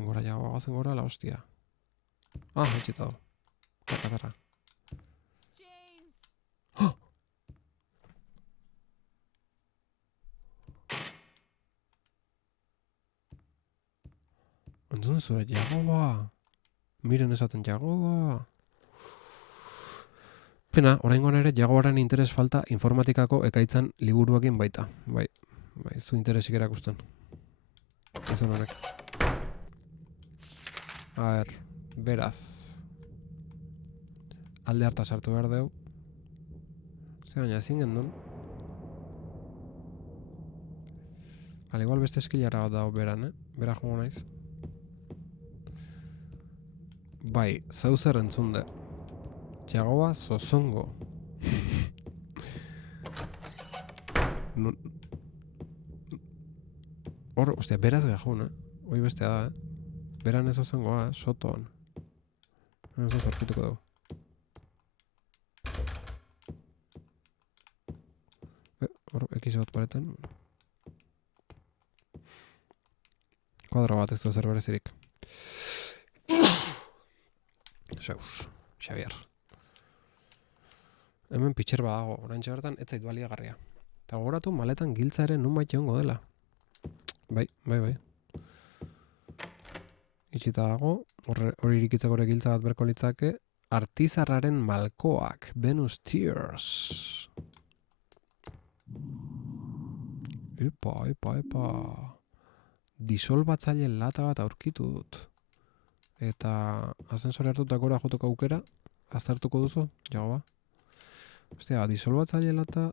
Guazen gora, la hostia. Etxita dago. Kazarra. James! Entzun zuen, Jagoba. Miren esaten Jagoba. Pena, oraingoan ere Jagobaren interes falta informatikako ekaitzan liburuekin baita. Bai, ez du interesik erakusten. Izan honek. A ber, beraz. Alde harta sartu behar deu. Baina ezin gendun. Al igual beste eskilara bat dago beran, Bera jongo naiz. Bai, zauzer entzunde. Jagoba zozongo. Hor, ostia, beraz gajun, Hoi bestea da, Beran ez zozongoa, sotoan. Ez zorkituko dugu. Hor, ekiz bat pareten. Kuadro bat ez du zer berezirik. Zeus, Xavier. Hemen pitxer badago, orain bertan ez zait baliagarria. Eta gogoratu maletan giltza ere nun baita hongo dela. Bai. Itxita dago, hori irikitzeko ere giltza bat berko litzake, Artizarraren malkoak, Venus Tears. Epa. Disolbatzaile lata bat aurkitu dut. Eta ascensore hartuta gora jotoko aukera, aztertuko duzu, Jagoba? Ostia, disolbatzaile lata...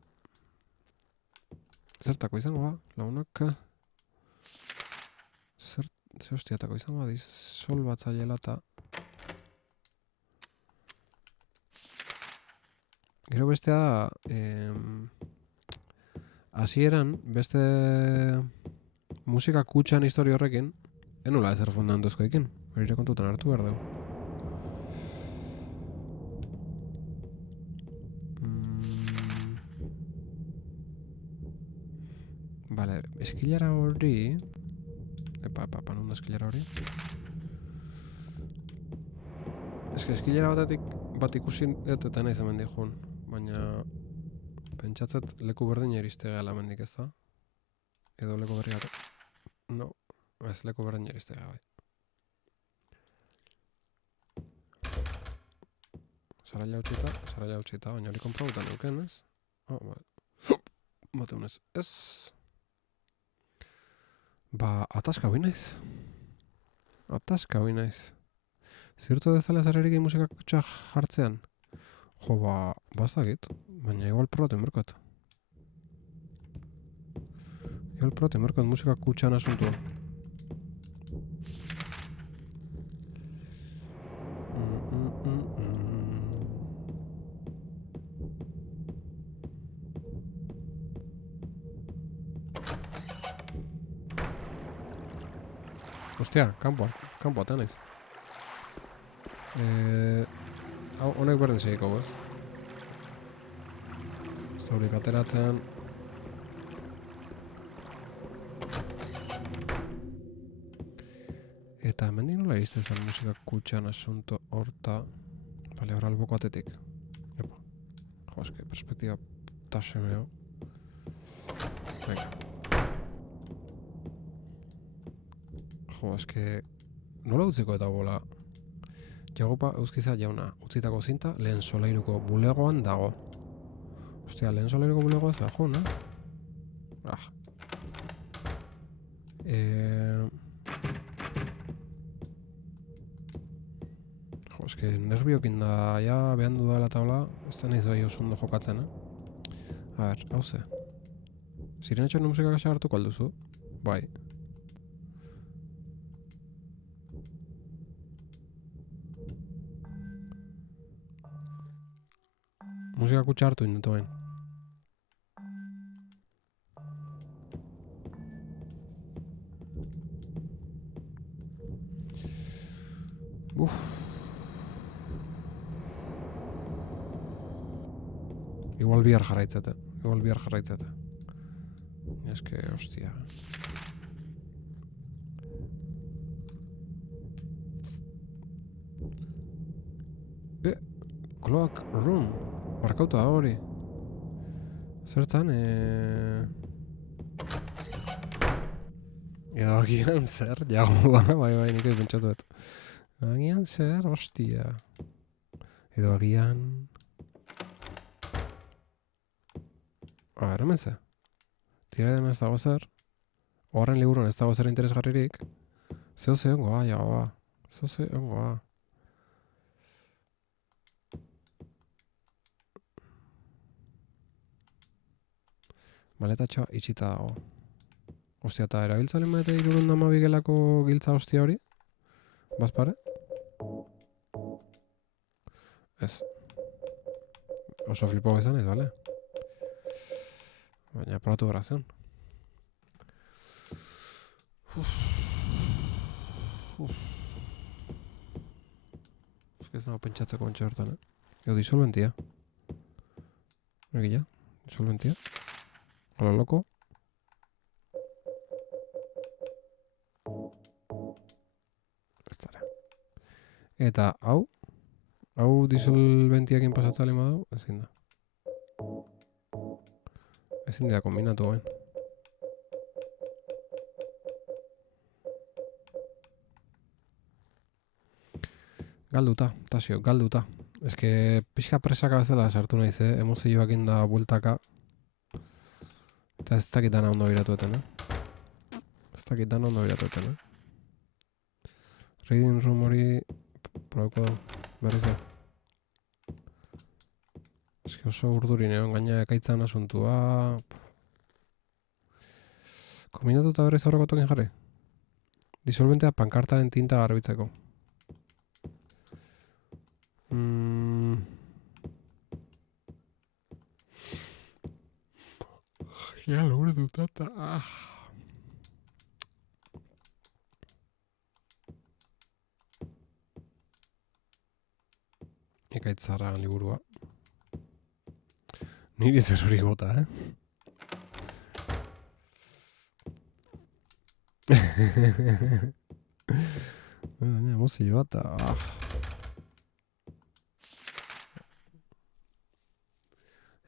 Zertako izango ba, launak... Ze hostiatako izango ba, disolbatzaile lata... Gero bestea da... Hasieran, beste... Musika kutxan historia horrekin, enula ezer fundantuzkoekin. Berire kontutan hartu behar dugu. Vale, eskilara hori... Epa, non da eskilara hori? Eskilara bat ikusi eta nahi zemen dihun. Baina... Pentsatzet leku berdin eriste gala mendik ez da? Edo leku berri bat... No, ez leku berdin eriste gala bai. Zaraila utxita, baina hori konprautan euken, ez? Bate honez, ez... Ba, ataska hoi naiz. Zirtu dezala zarerik musikak kutsa jartzean? Jo, ba, bazakit, baina igual probaten berkot. Musikak kutsan asuntua. Ostia, kanpo ata naiz. Honek berdin segiko, ez? Ez da horik ateratzen. Eta hemendik nola izte zen musika kutxan asunto horta. Bale, hor alboko atetik. Epa. Jo, eske, perspektiba tasemeo. Venga. Jo, eske... Nola utziko eta bola? Jagopa euskiza jauna, utzitako zinta lehen solairuko bulegoan dago. Ostia, lehen solairuko bulegoa ez da, jo, na? Jo, eske nerviokin da, ja, behan dudala taula, ez da nahiz bai oso ondo jokatzen, A ber, hau ze. Zirenetxoen musikak asa hartuko alduzu? Bai. Musika kutsa hartu indutuen. Igual bihar jarraitzete. Eske, hostia. Cloak Room. Markauta da hori. Zertzan, edo agian zer, jago da, bai, nik ez pentsatuet. Agian zer, hostia. Edo agian... Hemen ze. Tiraden ez dago zer. Horren liburuan ez dago zer interesgarririk. Zeo ongoa, jagoa. Zeo ongoa. Maletatxoa itxita dago. Ostia, eta erabiltzalen maete 312 gelako giltza hostia hori? Bazpare? Ez. Oso flipo bezan ez, bale? Baina probatu berazion. Ez nago pentsatzeko bentsa bertan, Ego disolventia. Egia, disolventia. Hola, loko. Eta hau disolventiakin pasatzale badu, ezin da. Ezin dira kombinatu guen. Galduta, Tasio, galduta. Ez que pixka presaka bezala sartu naiz, emozioak inda bueltaka. Eta ez dakit dana ondo biratueten, Reading room hori probako berriz da. Ez que oso urdurin egon gaina ekaitzan asuntua. Kombinatuta berriz aurreko tokin jarri. Disolventea pankartaren tinta garbitzeko. Ja, logre dutata. Ekaitzara liburua. Niri zer hori gota, Baina, emozio bat,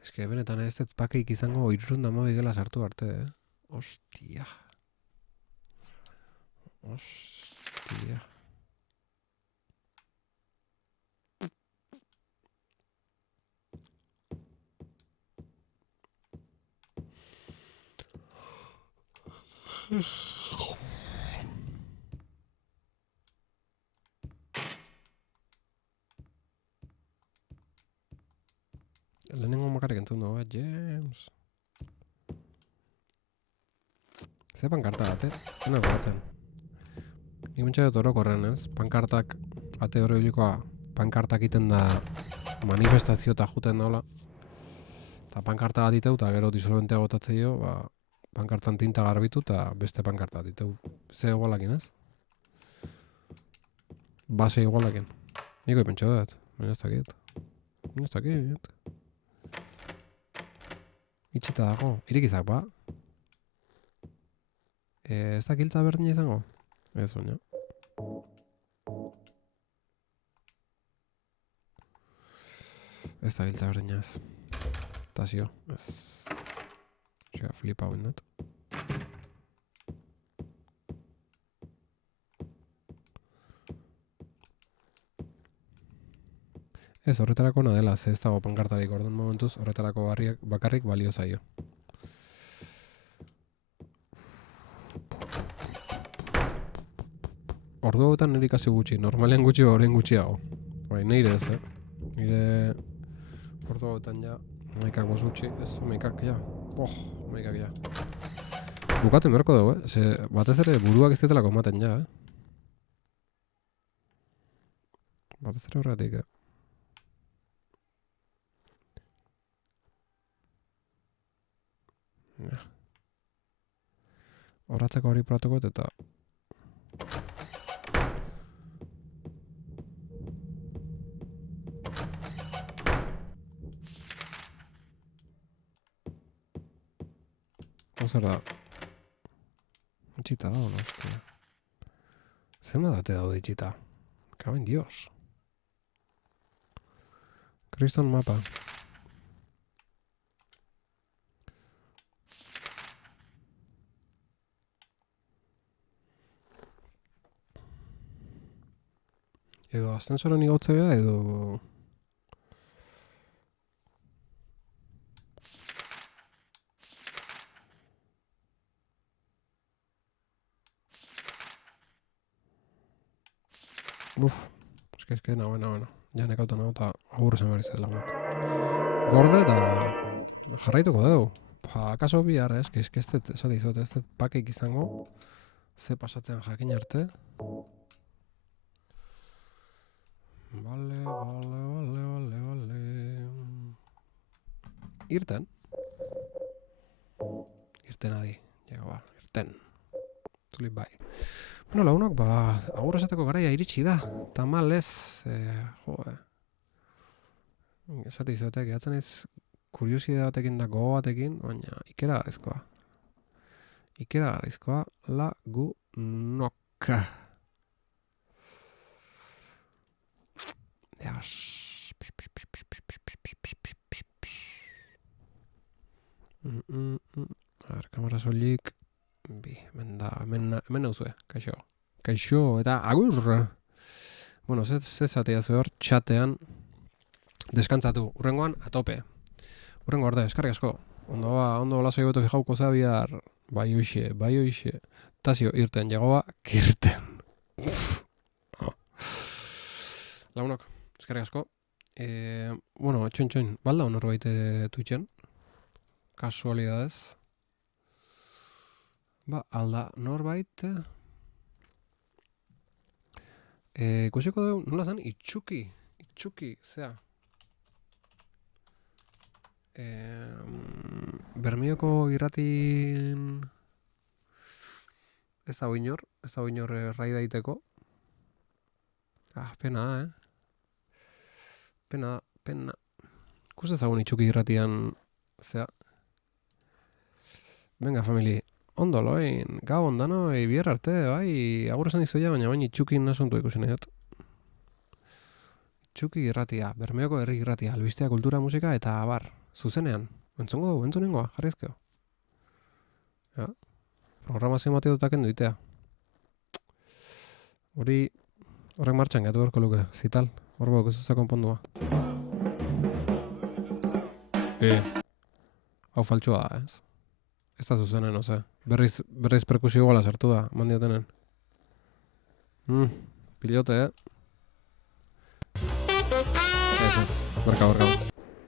Ez que benetan ez dut pakeik izango 312 gela sartu arte, Ostia. Lehenengo makarrik entzun dugu, James. Ze pankarta ate? Hena goratzen. Nik mentxa dut orokorren, ez? Pankartak, ate hori bilikoa, pankartak iten da manifestazio eta juten daula. Eta pankarta bat iteu, eta gero disolventea gotatzei jo, pankartan tinta garbitu eta beste pankarta bat iteu. Ze igualakin, ez? Base igualakin. Niko pentsa dut, baina ez dakit. Itxita dago, irikizak ba. Ez da giltza berdina izango? Ez baina. Ez da giltza berdina ez. Tasio, ez. Osea, flipa hauen dut. Ez, horretarako nadela, ez dago pankartarik orduan momentuz, horretarako bakarrik balio zaio. Ordu hauetan nire ikasi gutxi, normalean gutxi horrein gutxiago. Bai, nire ez, Nire ordu hauetan ja, maikak bost gutxi, ez, maikak ja. Maikak ja. Bukatzen berko dugu, Ze batez ere buruak ez ditelako ematen ja, Batez ere horretik, Horatzeko hori probatuko eta zer da? Itxita da, no? Zer date daude itxita? Kaben dios. Kriston mapa. Edo ascensoren igautzea edo... eske, nagoen. Ja nekauta nago eta agur esan behar izan lagunak. Gorde eta jarraituko dugu. Akaso bihar, eske ez dut, esate izot, ez dut pakeik izango. Ze pasatzen jakin arte. Vale. Irten adi, irten. Tulip bai. Bueno, lagunok, agur esateko garaia iritsi da. Tamalez, esate izotek, gehatzen ez kuriosidade batekin da gogo batekin, baina ikeragarrizkoa lagunok. A ver, kamera soilik. Hemen nauzue, kaixo, eta agur! Bueno, zezatea hor, txatean, deskantzatu, urrengoan, atope. Urrengo arte, eskarrik asko. Ondo lasai beto fijauko za bihar, bai hoixe. Tazio, irten, jagoa, kirten. Lagunok, eskarrik asko. Bueno, txoin, balda norbait Twitchen? Kasualidades. Alda norbait... Ikusiko dugu, nola zen? Itxuki, zea. Bermioko irratin... Ez dago inor rai daiteko. Pena, Pena. Ikus ezagun itxuki irratian, zea. Venga, famili. Ondo loin, gabon danoi, bihar arte, bai, agur esan dizuia, baina itxukin asuntu ikusi nahi dut. Itxuki irratia, Bermeoko herri irratia, albistea, kultura, musika, eta abar, zuzenean. Entzunengoa, jarrizkeo. Ja, programazio mateo dutaken duitea. Horrek martxan gatu berko luke, zital, horreko ikustuza konpondua. Hau faltsua da, ez? Ez da zuzenen, oze. Berriz perkusio gola sartu da, mandiotenen. Pilote, Ez. Barka.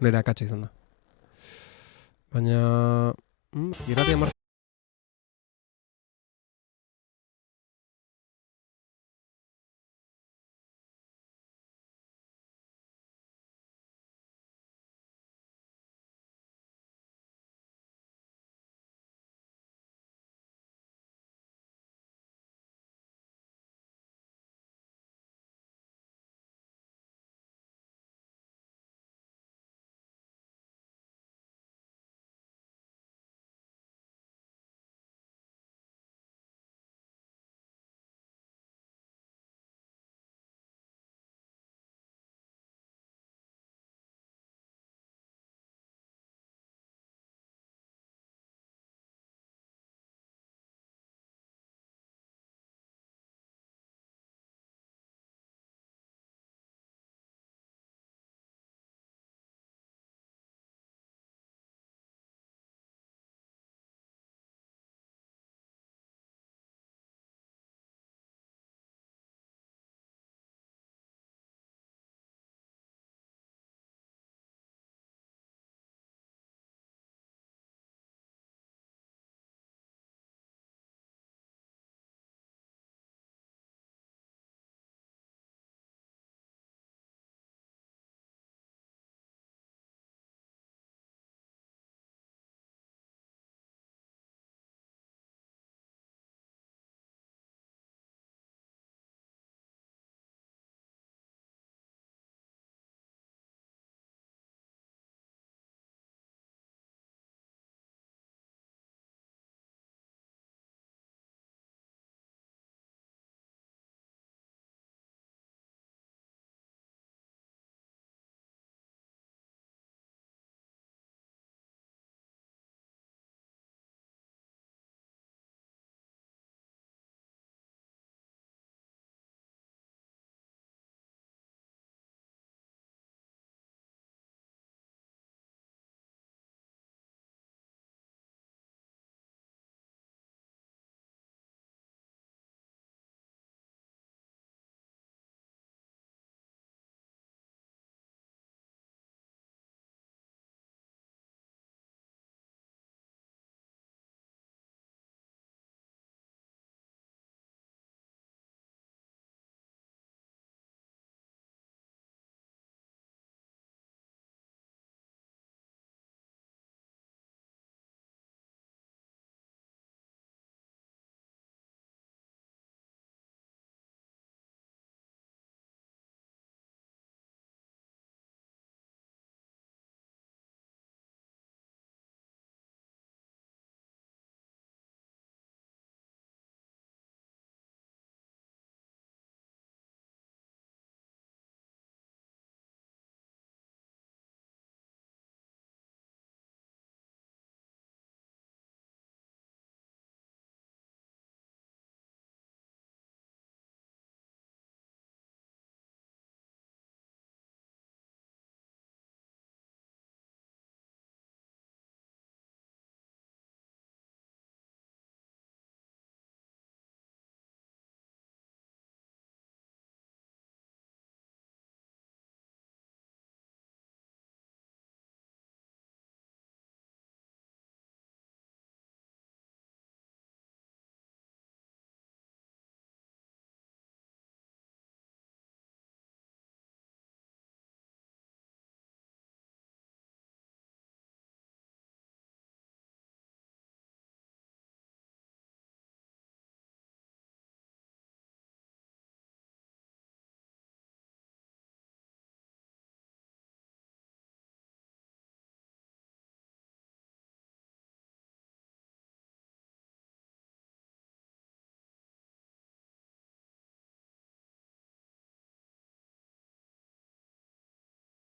Nire akatsa izan da. Baina... irratia martxan